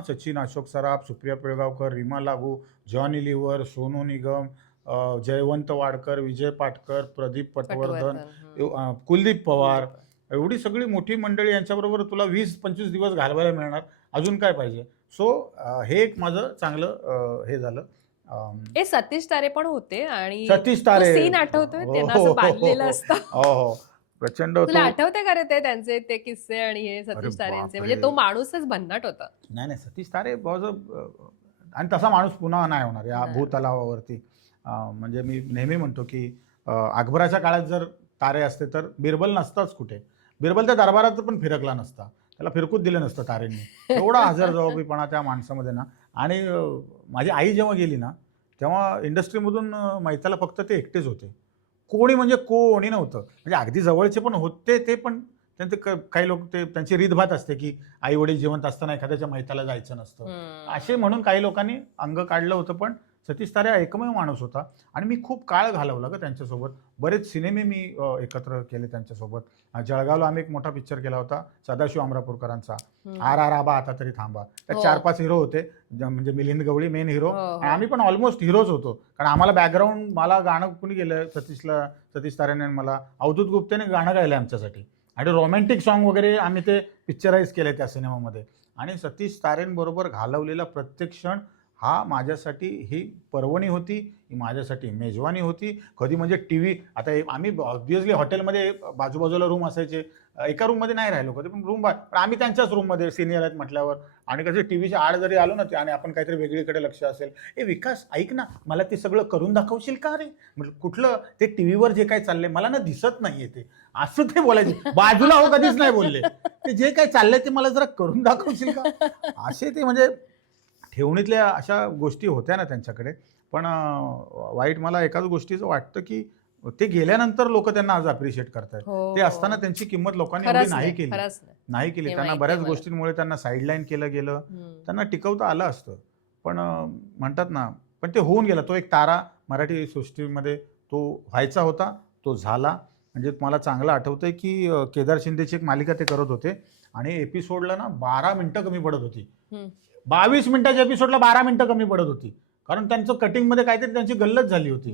सचिन अशोक सराफ, सुप्रिया पिळगावकर, रीमा लागू, जॉनी लिव्हर, सोनू निगम, जयवंत वाडकर, विजय पाटकर, प्रदीप पटवर्धन, कुलदीप पवार, एवढी सगळी मोठी मंडळी यांच्याबरोबर तुला 20-25 दिवस घालवायला मिळणार. अजून काय पाहिजे. सो हे एक माझं चांगलं हे झालं. हे सतीश तारे पण होते आणि सतीश तारे सीन आठवतोय त्यांना असं बांधलेलं असतं. हो प्रचंड. तुला आठवते का रे ते त्यांचे ते किस्से आणि हे सतीश तारेंचे? म्हणजे तो माणूसच भन्नाट होता. नाही सतीश तारे आणि तसा माणूस पुन्हा नाही होणार या भूतलावावरती. म्हणजे मी नेहमी म्हणतो की अकबराच्या काळात जर तारे असते तर बिरबल नसताच कुठे. बिरबल त्या दरबारात पण फिरकला नसता. त्याला फिरकूच दिलं नसतं तारेंनी. एवढा हजरजबाबीपणा त्या माणसामध्ये ना. आणि माझी आई जेव्हा गेली ना तेव्हा इंडस्ट्रीमधून मैताला फक्त ते एकटेच होते. कोणी म्हणजे कोणी नव्हतं. म्हणजे अगदी जवळचे पण होते ते पण त्यांचे काही लोक ते त्यांची रीतभात असते की आई वडील जिवंत असताना एखाद्याच्या मैताला जायचं नसतं असे म्हणून काही लोकांनी अंग काढलं होतं. पण सतीश तारे एकमेव माणूस होता आणि मी खूप काळ घालवला ग त्यांच्यासोबत. बरेच सिनेमे मी एकत्र केले त्यांच्यासोबत. जळगावला आम्ही एक मोठा पिक्चर केला होता सदाशिव अमरापूरकरांचा, RR आबा आता तरी थांबा. त्यात 4-5 हिरो होते. म्हणजे मिलिंद गवळी मेन हिरो. आम्ही पण ऑलमोस्ट हिरोज होतो. कारण आम्हाला बॅकग्राऊंड मला गाणं कुणी गेलं सतीश तारेने मला अवधूत गुप्तेने गाणं गायलं आमच्यासाठी. आणि रोमॅन्टिक सॉन्ग वगैरे आम्ही ते पिक्चराईज केले त्या सिनेमामध्ये. आणि सतीश तारेंबरोबर घालवलेला प्रत्येक क्षण हा माझ्यासाठी ही पर्वणी होती. ही माझ्यासाठी मेजवानी होती. कधी म्हणजे TV आता आम्ही ऑब्व्हियसली हॉटेलमध्ये बाजूबाजूला रूम असायचे. एका रूममध्ये नाही राहिलो कधी पण रूम पण आम्ही त्यांच्याच रूममध्ये सिनियर आहेत म्हटल्यावर. आणि कधी टीव्हीच्या आड जरी आलो ना आणि आपण काहीतरी वेगळीकडे लक्ष असेल विकास ऐक ना मला ते सगळं करून दाखवशील का रे. म्हटलं कुठलं ते टीव्हीवर जे काय चाललंय मला ना दिसत नाहीये ते असं ते बोलायचे. बाजूला हो कधीच नाही बोलले. ते जे काय चाललंय ते मला जरा करून दाखवशील का असे ते म्हणजे ठेवणीतल्या अशा गोष्टी होत्या ना त्यांच्याकडे. पण वाईट मला एकाच गोष्टीचं वाटतं की ते गेल्यानंतर लोक त्यांना आज अप्रिशिएट करतायत. ते असताना त्यांची किंमत लोकांनी एवढी नाही केली. त्यांना बऱ्याच गोष्टींमुळे त्यांना साईडलाईन केलं गेलं. त्यांना टिकवता आलं असतं. पण म्हणतात ना पण ते होऊन गेलं. तो एक तारा मराठी सृष्टीमध्ये तो व्हायचा होता. तो झाला. म्हणजे मला चांगलं आठवतंय की केदार शिंदेची एक मालिका ते करत होते आणि एपिसोडला ना 12 मिनिटं कमी पडत होती. 22 मिनिटाच्या एपिसोडला 12 मिनिटं कमी पडत होती. कारण त्यांचं कटिंगमध्ये काहीतरी त्यांची गल्लत झाली होती.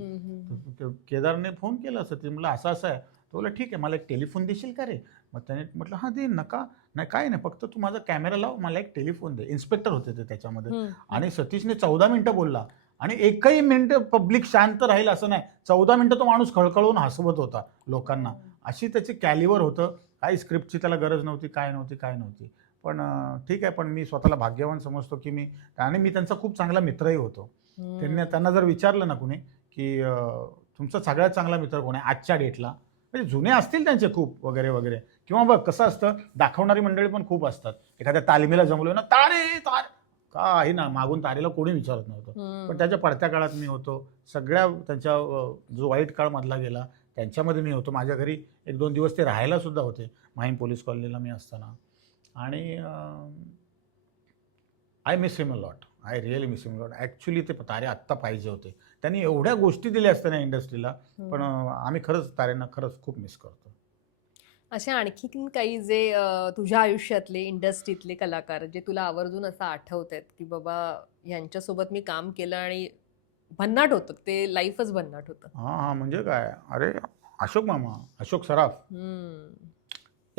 केदारने फोन केला असं ते म्हटलं असं आहे. तो बोला ठीक आहे मला एक टेलिफोन देशील का रे. मग त्याने म्हटलं हां दे नका नाही काय नाही फक्त तू माझा कॅमेरा लाव मला एक टेलिफोन दे. इन्स्पेक्टर होते ते त्याच्यामध्ये. आणि सतीशने 14 मिनिटं बोलला आणि एकही मिनिट पब्लिक शांत राहील असं नाही. 14 मिनिटं तो माणूस खळखळून हसवत होता लोकांना. अशी त्याची कॅलिवर होतं. काही स्क्रिप्टची त्याला गरज नव्हती काय नव्हती. पण ठीक आहे. पण मी स्वतःला भाग्यवान समजतो की मी त्यांचा खूप चांगला मित्रही होतो. त्यांना जर विचारलं ना कुणी की तुमचा सगळ्यात चांगला मित्र कोण आहे आजच्या डेटला. म्हणजे जुने असतील त्यांचे खूप वगैरे वगैरे, किंवा बघ कसं असतं दाखवणारी मंडळी पण खूप असतात. एखाद्या तालमीला जमलो ना, तारे का आहे ना, मागून तारेला कोणी विचारत नव्हतं. पण त्याच्या पडत्या काळात मी होतो. सगळ्या त्यांच्या जो वाईट काळ मधला गेला त्यांच्यामध्ये मी होतो. माझ्या घरी 1-2 दिवस ते राहायला सुद्धा होते माहीम पोलीस कॉलनीला मी असताना. आणि I miss him a lot. I really miss him lot. Actually ते तारे आत्ता पाहिजे होते. त्यांनी एवढ्या गोष्टी दिल्या असत्या ना इंडस्ट्रीला, पण आम्ही खरंच तारेंना खरंच खूप मिस करतो. अशा आणखीन काही जे तुझ्या आयुष्यातले इंडस्ट्रीतले कलाकार जे तुला आवर्जून असं आठवत आहेत की बाबा यांच्यासोबत मी काम केलं आणि भन्नाट होतं, ते लाईफच भन्नाट होतं? हां, म्हणजे काय, अरे अशोक मामा, अशोक सराफ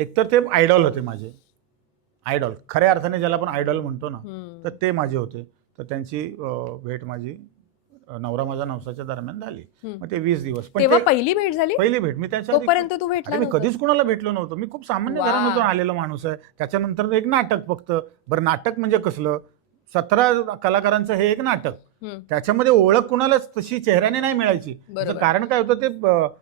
एकतर ते आयडॉल होते माझे. आयडॉल खऱ्या अर्थाने ज्याला आपण आयडॉल म्हणतो ना, तर ते माझे होते. तर त्यांची भेट माझी नवरा माझा नवसाच्या दरम्यान झाली. मग ते 20 दिवस. पण तेव्हा ते पहिली भेट झाली? पहिली भेट. मी त्याच्या आधी तोपर्यंत तू भेटला मी नव्हता? कधीच कोणाला भेटलो नव्हतो. मी खूप सामान्य वा. घराण्यातून आलेलो माणूस आहे. त्याच्यानंतर एक नाटक फक्त. बरं नाटक म्हणजे कसलं, 17 कलाकारांचं हे एक नाटक. त्याच्यामध्ये ओळख कुणालाच तशी चेहऱ्याने नाही मिळायची. त्याचं कारण काय होतं, ते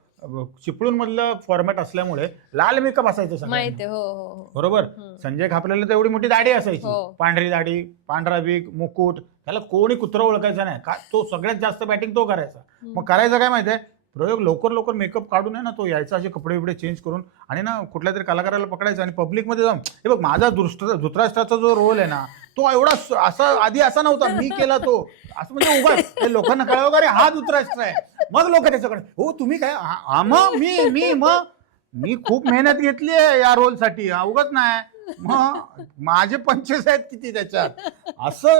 चिपळूण मधलं फॉर्मॅट असल्यामुळे लाल मेकअप असायचं सगळ्यांना. माहिती आहे. हो हो हो. बरोबर. संजय खापलेला तर एवढी मोठी दाढी असायची, हो. पांढरी दाढी, पांढरा विग, मुकुट. त्याला कोणी कुत्रं ओळखायचं नाही. का तो सगळ्यात जास्त बॅटिंग तो करायचा. मग करायचं काय माहितीये, प्रयोग लवकर लवकर मेकअप काढून आहे ना, तो यायचा असे कपडे बिपडे चेंज करून, आणि ना कुठल्या तरी कलाकाराला पकडायचा आणि पब्लिकमध्ये जाऊन, हे बघ माझा धृतराष्ट्राचा जो रोल आहे ना, तो एवढा असा आधी असा नव्हता, मी केला तो असं, म्हणजे उगाच लोकांना कळलं अरे हा धृतराष्ट्र आहे. मग लोक त्याच्याकडे, हो तुम्ही काय, मग मी खूप मेहनत घेतली आहे या रोलसाठी, उगाच नाही. मग माझे 25 आहेत किती त्याच्यात,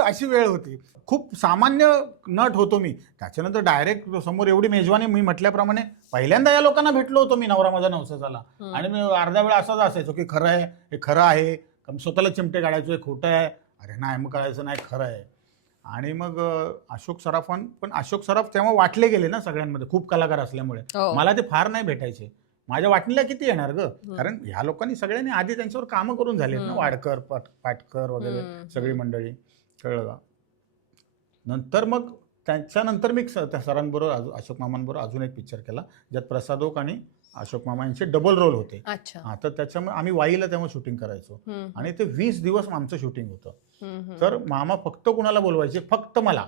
अशी वेळ होती. खूप सामान्य नट होतो मी. त्याच्यानंतर डायरेक्ट समोर एवढी मेजवानी, मी म्हटल्याप्रमाणे पहिल्यांदा या लोकांना भेटलो होतो मी नवरा माझा नवसाला. आणि मी अर्धा वेळ असाच असायचो की खरं आहे, हे खरं आहे, स्वतःला चिमटे काढायचो, हे खोटं आहे, अरे नाही मग कळायचं नाही खरं आहे. आणि मग अशोक सराफान, पण अशोक सराफ तेव्हा वाटले गेले ना सगळ्यांमध्ये, खूप कलाकार असल्यामुळे मला ते फार नाही भेटायचे. माझ्या वाटणीला किती येणार ग, कारण ह्या लोकांनी सगळ्यांनी आधी त्यांच्यावर कामं करून झालेत ना, वाडकर, पाटकर वगैरे सगळी मंडळी, कळलं का. नंतर मग त्याच्यानंतर मी त्या सरांबरोबर, अशोक मामांबरोबर अजून एक पिक्चर केला, ज्यात प्रसाद ओक आणि अशोक मामा यांचे डबल रोल होते. अच्छा. तर त्याच्यामुळे आम्ही वाईला तेव्हा शूटिंग करायचो. आणि ते 20 दिवस आमचं शूटिंग होतं. तर मामा फक्त कुणाला बोलवायचे, फक्त मला,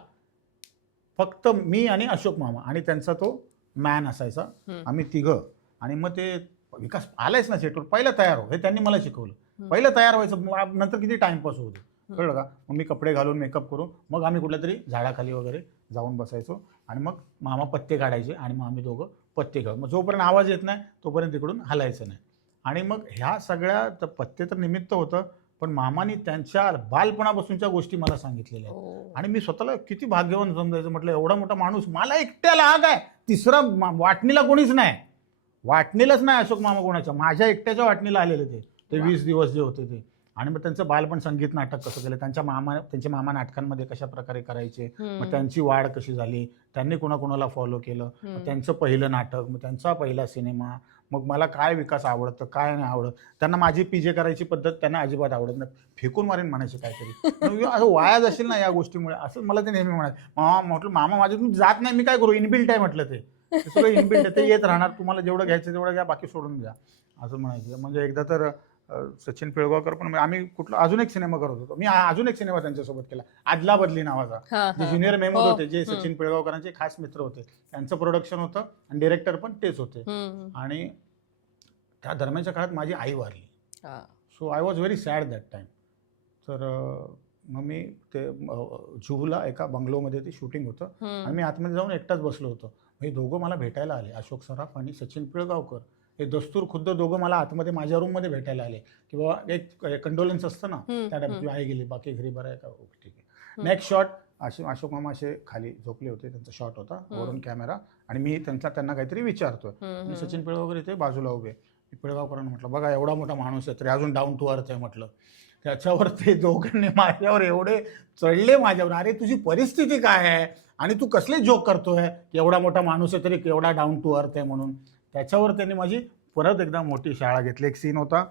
फक्त मी आणि अशोक मामा आणि त्यांचा तो मॅन असायचा, आम्ही तिघं. आणि मग ते विकास आलायच ना सेटवर, पहिलं तयार हो, हे त्यांनी मला शिकवलं. पहिलं तयार व्हायचं, नंतर किती टाइमपास होऊ दे, कळलं का. मग मी कपडे घालून मेकअप करून मग आम्ही कुठल्या तरी झाडाखाली वगैरे जाऊन बसायचो. आणि मग मामा पत्ते काढायचे आणि मग आम्ही दोघं पत्ते काढू. मग जोपर्यंत आवाज येत नाही तोपर्यंत तिकडून हलायचं नाही. आणि मग ह्या सगळ्या पत्ते तर निमित्त होतं, पण मामानी त्यांच्या बालपणापासूनच्या गोष्टी मला सांगितलेल्या आहेत. आणि मी स्वतःला किती भाग्यवान समजायचं. म्हटलं एवढा मोठा माणूस, मला एकट्याला हा काय, तिसरा वाटणीला कोणीच नाही, वाटणीलाच नाही अशोक मामा कोणाच्या, माझ्या एकट्याच्या वाटणीला आलेले ते 20 दिवस जे होते ते. आणि मग त्यांचं बालपण, संगीत नाटक कसं केलं, त्यांचे मामा नाटकांमध्ये कशा प्रकारे करायचे, मग त्यांची वाढ कशी झाली, त्यांनी कोणाकोणाला फॉलो केलं, त्यांचं पहिलं नाटक, मग त्यांचा पहिला सिनेमा, मग मला काय विकास आवडतं काय नाही आवडत. त्यांना माझी पीजे करायची पद्धत त्यांना अजिबात आवडत नाही, फेकून मारेन म्हणायचे काहीतरी, असं वाया जाशील ना या गोष्टीमुळे, असं मला ते नेहमी म्हणायचं. मामा म्हटलं, मामा माझे तुम्ही जात नाही, मी काय करू, इनबिल्ट आहे म्हटलं, ते सगळं इनबिल्ट आहे, ते येत राहणार, तुम्हाला जेवढं घ्यायचं तेवढं घ्या, बाकी सोडून द्या, असं म्हणायचं. म्हणजे एकदा तर सचिन पिळगावकर पण, आम्ही कुठला अजून एक सिनेमा करत होतो, मी अजून एक सिनेमा त्यांच्यासोबत केला, आदला बदली नावाचा, जे ज्युनियर मेमोद होते, जे सचिन पिळगावकरांचे खास मित्र होते, त्यांचं प्रोडक्शन होतं आणि डिरेक्टर पण तेच होते. आणि त्या दरम्यानच्या काळात माझी आई वारली. So I was very sad that time. तर मग मी ते जुहूला एका बंगलोमध्ये ते शूटिंग होतं आणि मी आतमध्ये जाऊन एकटाच बसलो होतो. हे दोघं मला भेटायला आले, अशोक सराफ आणि सचिन पिळगावकर, हे दस्तूर खुद्द दोघं मला आतमध्ये माझ्या रूममध्ये भेटायला आले की बाबा एक कंडोलन्स असतं ना, त्या टाइम आई गेली, बाकी घरी बरं आहे का, ओके ठीक आहे. नेक्स्ट शॉट, अशोक मामा असे खाली झोपले होते, त्यांचा शॉट होता, वरून कॅमेरा, आणि मी त्यांना काहीतरी विचारतोय आणि सचिन पिळगावकर इथे बाजूला उभे. पिळगावकरांना म्हटलं, बघा एवढा मोठा माणूस आहे तरी अजून डाऊन टू अर्थ आहे म्हटलं. त्याच्यावर ते दोघांनी माझ्यावर एवढे चढले माझ्यावर, अरे तुझी परिस्थिती काय आहे आणि तू कसले जोक करतोय, एवढा मोठा माणूस आहे तरी केवढा डाऊन टू अर्थ आहे म्हणून. त्याच्यावर त्यांनी माझी परत एकदा मोठी शाळा घेतली. एक सीन होता,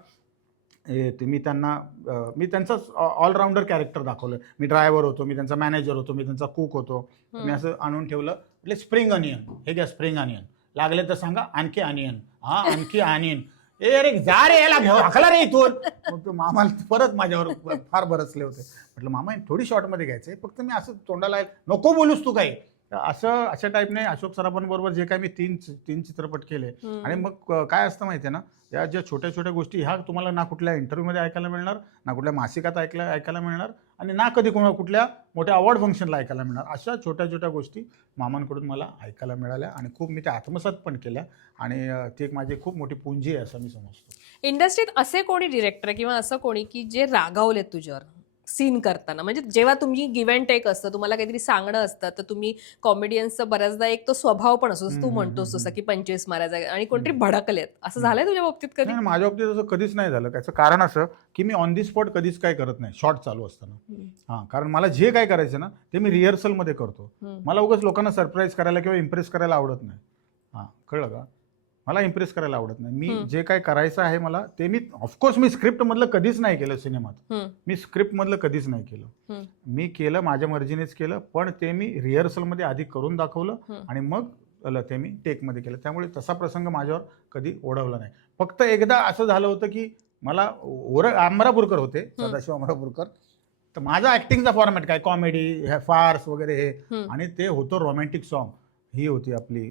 ते मी त्यांचंच ऑलराऊंडर कॅरेक्टर दाखवलं. मी ड्रायव्हर होतो, मी त्यांचा मॅनेजर होतो, मी त्यांचा कुक होतो. मी असं आणून ठेवलं. म्हटलं स्प्रिंग अनियन, हे घ्या स्प्रिंग अनियन, लागले तर सांगा आणखी अनियन, हा आणखी अनियन. ए रे जा रे, याला घेऊ हाकला रे इथून. मग तो मामाला परत माझ्यावर फार बरसले होते. म्हटलं मामा थोडी शॉर्टमध्ये घ्यायचंय, फक्त मी असं तोंडाला नको बोलूस तू काही. असं अशा टाईपने अशोक सराफांबरोबर जे काय मी तीन चित्रपट केले. आणि मग काय असतं माहिती आहे ना, या ज्या छोट्या छोट्या गोष्टी ह्या तुम्हाला ना कुठल्या इंटरव्ह्यूमध्ये ऐकायला मिळणार, ना कुठल्या मासिकात ऐकायला मिळणार, आणि ना कधी कुठल्या मोठ्या अवॉर्ड फंक्शनला ऐकायला मिळणार. अशा छोट्या छोट्या गोष्टी मामांकडून मला ऐकायला मिळाल्या आणि खूप मी त्या आत्मसात पण केल्या. आणि ती एक माझी खूप मोठी पुंजी आहे असं मी समजतो. इंडस्ट्रीत असे कोणी डिरेक्टर किंवा असं कोणी की जे रागावलेत तुझ्यावर सीन करताना, म्हणजे जेव्हा तुम्ही गिव्ह अँड टेक असतं, तुम्हाला काहीतरी सांगणं असतं, तर तुम्ही कॉमेडियन्सचा बऱ्याचदा एक तो स्वभाव पण असतो, जसं तू म्हणतोस तसं की 25 मारायचा, आणि कोणतरी भडकलेत, असं झालंय तुझ्या बाबतीत कधी? नाही, माझ्या बाबतीत असं कधीच नाही झालं. त्याचं कारण असं की मी ऑन दी स्पॉट कधीच काय करत नाही शॉर्ट चालू असताना. हां, कारण मला जे काय करायचं ना ते मी रिहर्सलमध्ये करतो. मला उगाच लोकांना सरप्राईज करायला किंवा इम्प्रेस करायला आवडत नाही. हां, कळलं का? मला इम्प्रेस करायला आवडत नाही. मी जे काय करायचं आहे मला ते मी ऑफकोर्स मी स्क्रिप्टमधलं कधीच नाही केलं सिनेमात. मी स्क्रिप्टमधलं कधीच नाही केलं. मी केलं माझ्या मर्जीनेच केलं, पण ते मी रिहर्सलमध्ये आधी करून दाखवलं आणि मग ते मी टेकमध्ये केलं. त्यामुळे तसा प्रसंग माझ्यावर कधी ओढवला नाही. फक्त एकदा असं झालं होतं की मला अमरापूरकर होते, सदाशिव अमरापूरकर. तर माझा ऍक्टिंगचा फॉर्मॅट काय, कॉमेडी, फार्स वगैरे हे, आणि ते होतं रोमॅन्टिक सॉन्ग. ही होती आपली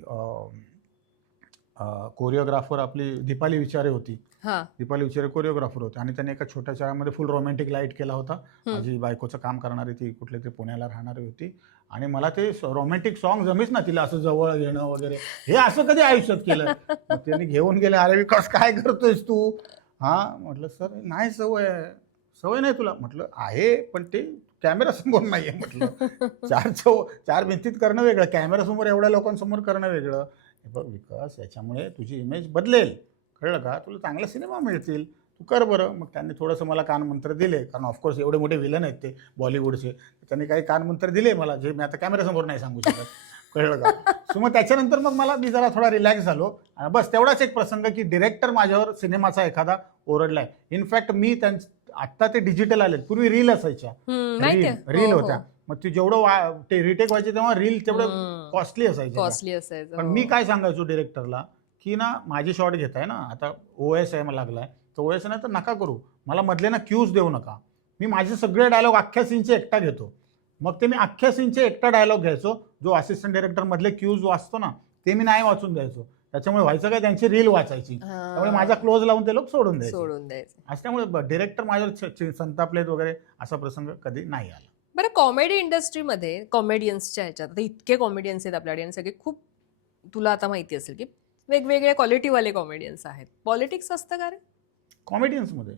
कोरिओग्राफर आपली दीपाली विचारे होती. दीपाली विचारे कोरिओग्राफर होते आणि त्यांनी एका छोट्या शाळेमध्ये फुल रोमॅन्टिक लाईट केला होता. माझी बायकोचं काम करणारी ती कुठल्या तरी पुण्याला राहणारी होती आणि मला ते रोमॅन्टिक सॉन्ग जमीच ना तिला असं जवळ घेणं वगैरे, हे असं कधी आयुष्यात केलं. मग त्यांनी घेऊन गेले. अरे विकास काय करतोयस तू? हां, म्हटलं सर नाही सवय नाही तुला. म्हटलं आहे, पण ते कॅमेरा समोर नाहीये. म्हटलं चार भिंतीत करणं वेगळं, कॅमेरासमोर एवढ्या लोकांसमोर करणं वेगळं. हे बघ विकास, याच्यामुळे तुझी इमेज बदलेल, कळलं का? तुला चांगले सिनेमा मिळतील, तू कर बरं. मग त्यांनी थोडंसं मला कानमंत्र दिले, कारण ऑफकोर्स एवढे मोठे विलन आहेत ते बॉलिवूडचे. त्यांनी काही कानमंत्र दिले मला, जे मी आता कॅमेरासमोर नाही सांगू शकत, कळलं का? सो मग त्याच्यानंतर मग मी जरा थोडा रिलॅक्स झालो. बस तेवढाच एक प्रसंग की डिरेक्टर माझ्यावर सिनेमाचा एखादा ओरडलाय. इनफॅक्ट मी आत्ता ते डिजिटल आलेत, पूर्वी रील असायच्या, रील होत्या. मग ती जेवढं ते रिटेक व्हायचे तेव्हा रील तेवढं कॉस्टली असायचं. पण मी काय सांगायचो डिरेक्टरला की ना, माझी शॉट घेताय ना, आता OS आहे मला लागलाय, तर OS नाही तर नका करू, मला मधले ना क्यूज देऊ नका. मी माझे सगळे डायलॉग अख्ख्या सीनचे एकटा घेतो. मग ते मी अख्ख्या सीनचे एकटा डायलॉग घ्यायचो. जो असिस्टंट डायरेक्टर मधले क्यूज वाचतो ना ते मी नाही वाचून द्यायचो. त्याच्यामुळे व्हायचं काय, त्यांची रील वाचायची, त्यामुळे माझा क्लोज लावून ते लोक सोडून द्यायचे. असल्यामुळे डिरेक्टर माझ्यावर संतापलेत वगैरे असा प्रसंग कधी नाही आला. बरं, कॉमेडी इंडस्ट्रीमध्ये कॉमेडियन्सच्या ह्याच्यात आता इतके कॉमेडियन्स आहेत आपल्याकडे आणि सगळे खूप, तुला आता माहिती असेल की वेगवेगळे क्वालिटीवाले कॉमेडियन्स आहेत. पॉलिटिक्स असतं का रे कॉमेडियन्समध्ये?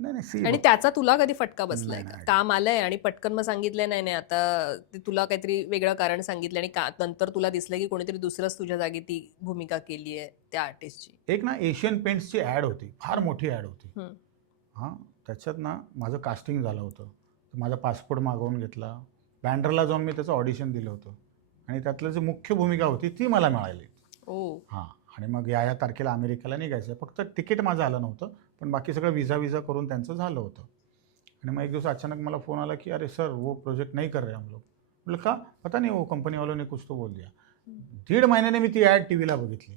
नाही. आणि त्याचा तुला कधी फटका बसलाय का? काम आलंय आणि पटकन मग सांगितलंय नाही आता ते तुला काहीतरी वेगळं कारण सांगितलं आणि नंतर तुला दिसलं की कोणीतरी दुसरंच तुझ्या जागी ती भूमिका केली आहे त्या आर्टिस्टची? एक ना एशियन पेंट्सची ऍड होती, फार मोठी ऍड होती. हां, त्याच्यात ना माझं कास्टिंग झालं होतं. माझा पासपोर्ट मागवून घेतला, बँड्राला जाऊन मी त्याचं ऑडिशन दिलं होतं आणि त्यातलं जी मुख्य भूमिका होती ती मला मिळाली. हां, आणि मग या तारखेला अमेरिकेला निघायचं. फक्त तिकीट माझं आलं नव्हतं, पण बाकी सगळं विजा करून त्यांचं झालं होतं. आणि मग एक दिवस अचानक मला फोन आला की अरे सर वो प्रोजेक्ट नहीं कर रहे हम लोग. म्हटलं का? पता नहीं, वो कंपनी वालों ने कुछ तो बोल दिया. 1.5 महिन्याने मी ती ॲड टीव्हीला बघितली.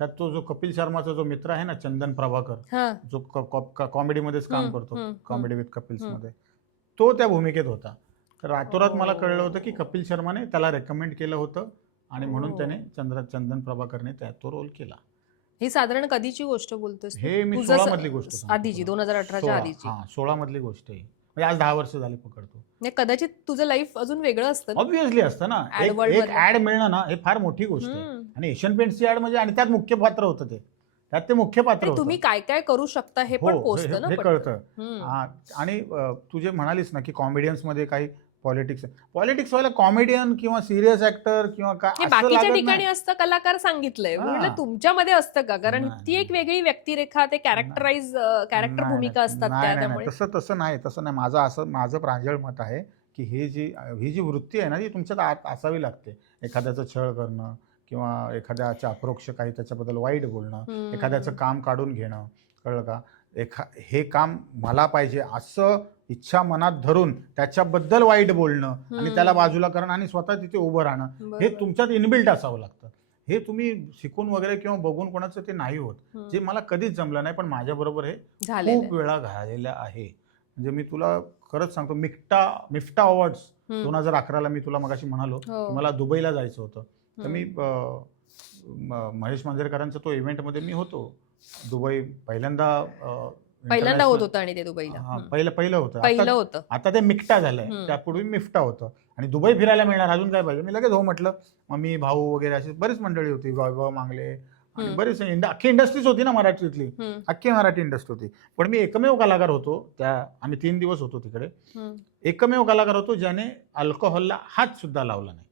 त्यात तो जो कपिल शर्माचा जो मित्र आहे ना, चंदन प्रभाकर, जो कॉमेडीमध्येच काम करतो, कॉमेडी विथ कपिल्समध्ये, तो त्या भूमिकेत होता. तर रातोरात मला कळलं होतं की कपिल शर्माने त्याला रेकमेंड केलं होतं आणि म्हणून त्याने चंदन प्रभाकरने तो रोल केला. ही साधारण कधीची गोष्ट बोलतोस? हे मी 16 मधली गोष्ट, आधीची, 2018च्या आधीची. 16 मधली गोष्ट आहे. म्हणजे आज 10 वर्ष झाली पकडतो. कदाचित तुझं लाईफ अजून वेगळं असतं. ऑब्व्हियसली असतं ना, एक ऍड मिळणं ना हे फार मोठी गोष्ट आहे. आणि एशियन पेंट्सची ऍड म्हणजे, आणि त्यात मुख्य पात्र होतं ते मुख्य पात्र होतं. तुम्ही काय काय करू शकता हे पण पोचतं ना, हे कळतं. आणि तू जे म्हणालीस ना की कॉमेडियन्स मध्ये काही पॉलिटिक्स व्हायला कॉमेडियन किंवा सिरियस ऍक्टर किंवा काय बाकीच्या ठिकाणी असतं, कलाकार सांगितलंय, म्हणलं तुमच्यामध्ये असतं का? कारण ती एक वेगळी व्यक्तिरेखा, ते कॅरेक्टर भूमिका असतात त्यामुळे. तसं नाही. माझं प्रांजळ मत आहे की ही जी वृत्ती आहे ना ती तुमच्यात असावी लागते. एखाद्याचं छळ करणं किंवा एखाद्याच्या अप्रोक्ष काही त्याच्याबद्दल वाईट बोलणं, एखाद्याचं काम काढून घेणं, कळलं का? हे काम मला पाहिजे असं इच्छा मनात धरून त्याच्याबद्दल वाईट बोलणं आणि त्याला बाजूला करणं आणि स्वतः तिथे उभं राहणं, हे तुमच्यात इनबिल्ट असावं लागतं. हे तुम्ही शिकून वगैरे किंवा बघून कोणाचं ते नाही होत. जे मला कधीच जमलं नाही, पण माझ्याबरोबर हे खूप वेळा झालेलं आहे. म्हणजे मी तुला खरंच सांगतो, मिफ्टा अवॉर्ड्स 2011ला मी तुला मगाशी म्हणालो मला दुबईला जायचं होतं, तर मी महेश मांजरेकरांचा तो इव्हेंटमध्ये मी होतो. दुबई पहिल्यांदा होत होतं आणि ते दुबईला पहिलं होतं. आता ते मिफ्टा झालंय, त्यापूर्वी मिफ्टा होतं. आणि दुबई फिरायला मिळणार, अजून काय पाहिजे. मी लगेच हो म्हटलं. मग मी भाऊ वगैरे अशी बरीच मंडळी होती, वैभव मांगले आणि बरीच अख्खी इंडस्ट्रीज होती ना मराठीतली, अख्खी मराठी इंडस्ट्री होती. पण मी एकमेव कलाकार होतो आम्ही 3 दिवस होतो तिकडे, एकमेव कलाकार होतो ज्याने अल्कोहोलला हात सुद्धा लावला नाही.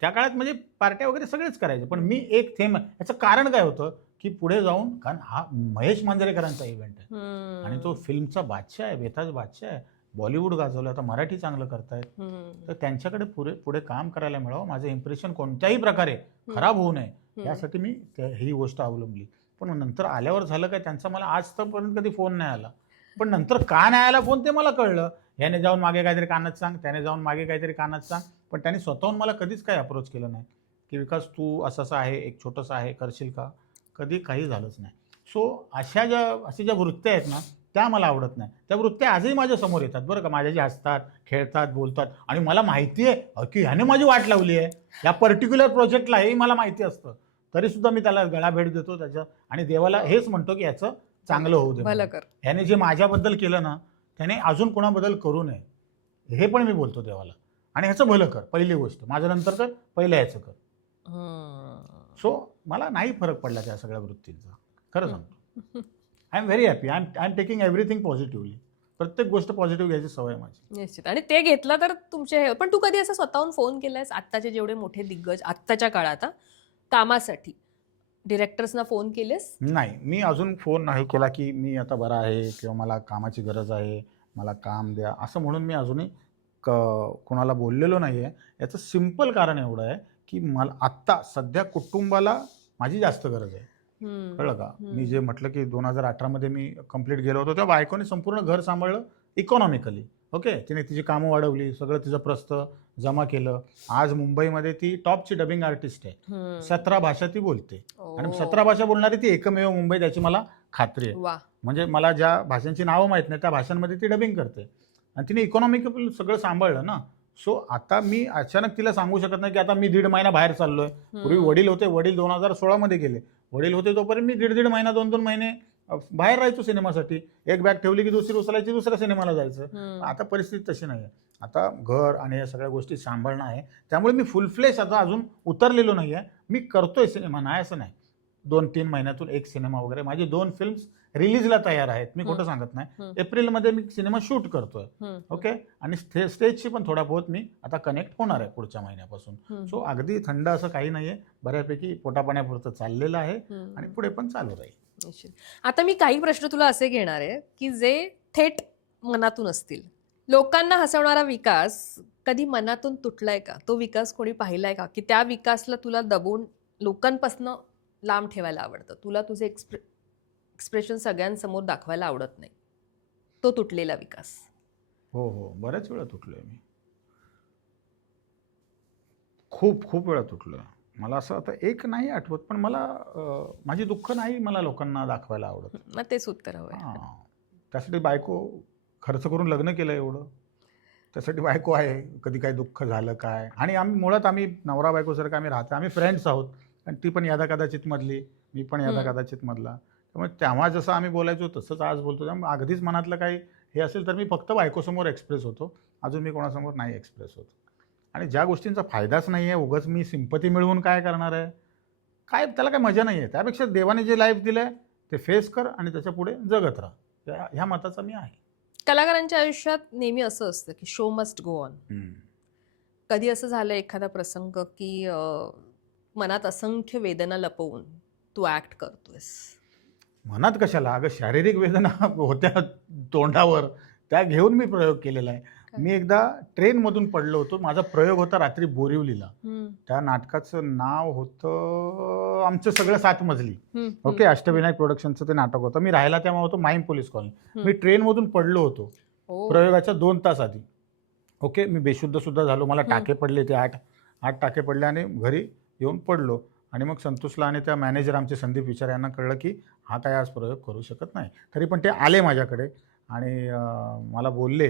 त्या काळात म्हणजे पार्ट्या वगैरे सगळेच करायचे, पण मी एक थेंब. याचं कारण काय होतं की पुढे जाऊन, कारण हा महेश मांजरेकरांचा इव्हेंट आहे आणि तो फिल्मचा बादशाह आहे, बेताज बादशाह आहे. बॉलिवूड गाजवलं, आता मराठी चांगलं करतायत, तर त्यांच्याकडे पुढे काम करायला मिळावं, माझं इम्प्रेशन कोणत्याही प्रकारे खराब होऊ नये यासाठी मी ही गोष्ट अवलंबली. पण नंतर आल्यावर झालं काय, त्यांचा मला आजपर्यंत कधी फोन नाही आला, पण नंतर का नाही आला फोन ते मला कळलं. याने जाऊन मागे काहीतरी कानात सांग, त्याने जाऊन मागे काहीतरी कानात सांग, पण त्यांनी स्वतःहून मला कधीच काही अप्रोच केलं नाही की विकास तू असं आहे, एक छोटंसं आहे, करशील का. कधी काही झालंच नाही. सो अशा ज्या वृत्त्या आहेत ना, त्या मला आवडत नाही. त्या वृत्त्या आजही माझ्या समोर येतात बरं का, माझ्याशी हसतात, खेळतात, बोलतात आणि मला माहिती आहे की ह्याने माझी वाट लावली आहे या पर्टिक्युलर प्रोजेक्टला, हेही मला माहिती असतं. तरीसुद्धा मी त्याला गळा भेट देतो त्याच्या, आणि देवाला हेच म्हणतो की याचं चांगलं होऊ दे, ह्याने जे माझ्याबद्दल केलं ना त्याने अजून कोणाबद्दल करू नये, हे पण मी बोलतो देवाला. आणि ह्याचं भलं कर, पहिली गोष्ट. माझ्या नंतर कर, पहिलं ह्याचं कर. सो मला नाही फरक पडला त्या सगळ्या वृत्तींचा, खरं सांगतो. I am very happy. I am taking everything positively. प्रत्येक गोष्ट पॉझिटिव्ह घ्यायची सवय माझी. निश्चित. आणि ते घेतलं तर तुमचे. पण तू कधी असं स्वतःहून फोन केलायस आत्ताचे जेवढे मोठे दिग्गज आत्ताच्या काळात कामासाठी डिरेक्टर्सना फोन केलेस? नाही, मी अजून फोन नाही केला की मी आता बरा आहे किंवा मला कामाची गरज आहे, मला काम द्या, असं म्हणून मी अजूनही कोणाला बोललेलो नाही आहे. याचं सिम्पल कारण एवढं आहे की मला आत्ता सध्या कुटुंबाला माझी जास्त गरज आहे. कळलं का. मी जे म्हटलं की 2018मध्ये मी कंप्लीट गेलो होतो, तेव्हा बायकोने संपूर्ण घर सांभाळलं इकॉनॉमिकली. ओके, तिने तिची कामं वाढवली, सगळं तिचं प्रस्थ जमा केलं. आज मुंबईमध्ये ती टॉपची डबिंग आर्टिस्ट आहे, 17 भाषा ती बोलते आणि 17 भाषा बोलणारी ती एकमेव मुंबईत, याची मला खात्री आहे. म्हणजे मला ज्या भाषांची नावं माहीत नाही त्या भाषांमध्ये ती डबिंग करते आणि तिने इकॉनॉमिकल सगळं सांभाळलं ना. सो आता मी अचानक तिला सांगू शकत नाही की आता मी 1.5 महिना बाहेर चाललोय. पूर्वी वडील होते, वडील 2016मध्ये गेले. वडील होते तोपर्यंत मी 1.5 महिना 2 महिने बाहेर राहायचो सिनेमासाठी. एक बॅग ठेवली की दुसरी उचलायची, दुसऱ्या सिनेमाला जायचं. आता परिस्थिती तशी नाही आहे. आता घर आणि या सगळ्या गोष्टी सांभाळणं आहे, त्यामुळे मी फुल फ्लेश आता अजून उतरलेलो नाही आहे. मी करतोय सिनेमा, नाही असं नाही. 2-3 महिन्यातून एक सिनेमा वगैरे. माझी 2 फिल्म्स रिलीजला तयार आहेत, मी खोटं सांगत नाही. एप्रिलमध्ये मी सिनेमा शूट करतोय. ओके, आणि स्टेजशी पण थोडा बहुत मी आता कनेक्ट होणार आहे पुढच्या महिन्यापासून. सो अगदी थंड असं काही नाहीये, बऱ्यापैकी पोटापाण्यापुरतं चाललेलं आहे आणि पुढे पण चालू राहील. आता मी काही प्रश्न तुला असे घेणार आहे की जे थेट मनातून असतील. लोकांना हसवणारा विकास कधी मनातून तुटलाय का? तो विकास कोणी पाहिलाय का, की त्या विकासला तुला दबून लोकांपासून लांब ठेवायला आवडतं, तुला तुझे एक्सप्रेशन सगळ्यांसमोर दाखवायला आवडत नाही, तो तुटलेला विकास? हो, बऱ्याच वेळा तुटलोय मी. खूप वेळा तुटलोय. मला असं आता एक नाही आठवत, पण मला माझी दुःख नाही मला लोकांना दाखवायला आवडत. मग तेच उत्तर हवंय. त्यासाठी बायको खर्च करून लग्न केलं एवढं, त्यासाठी बायको आहे. कधी काही दुःख झालं काय, आणि मुळात आम्ही नवरा बायकोसारखं आम्ही राहतो. आम्ही फ्रेंड्स आहोत, आणि ती पण यादा कदाचित मधली, मी पण यादा कदाचित मधला. त्यामुळे तेव्हा जसं आम्ही बोलायचो तसंच आज बोलतो. त्यामुळे अगदीच मनातलं काही हे असेल तर मी फक्त बायकोसमोर एक्सप्रेस होतो, अजून मी कोणासमोर नाही एक्सप्रेस होतो. आणि ज्या गोष्टींचा फायदाच नाही आहे, उगाच मी सिंपती मिळवून काय करणार आहे, काय त्याला काय मजा नाही आहे. त्यापेक्षा देवाने जे लाईफ दिलं आहे ते फेस कर आणि त्याच्या पुढे जगत राहा, ह्या मताचा मी आहे. कलाकारांच्या आयुष्यात नेहमी असं असतं की शो मस्ट गो ऑन. कधी असं झालं एखादा प्रसंग की मनात असंख्य वेदना लपवून तू ऍक्ट करतोयस? मनात कशाला, अगं शारीरिक वेदना होत्या तोंडावर, त्या घेऊन मी प्रयोग केलेला आहे. मी एकदा ट्रेनमधून पडलो होतो. माझा प्रयोग होता रात्री बोरिवलीला. त्या नाटकाचं नाव होतं आमचं सगळं 7 मजली. ओके, अष्टविनायक प्रोडक्शनचं ते नाटक होतं. मी राहायला तेव्हा होतो माहीम पोलीस कॉलनी. मी ट्रेनमधून पडलो होतो प्रयोगाच्या 2 तास आधी. ओके, मी बेशुद्ध सुद्धा झालो. मला टाके पडले, ते 8 टाके पडले आणि घरी येऊन पडलो. आणि मग संतोषला आणि त्या मॅनेजर आमचे संदीप विचार यांना कळलं की हा काय आज प्रयोग करू शकत नाही. तरी पण ते आले माझ्याकडे आणि मला बोलले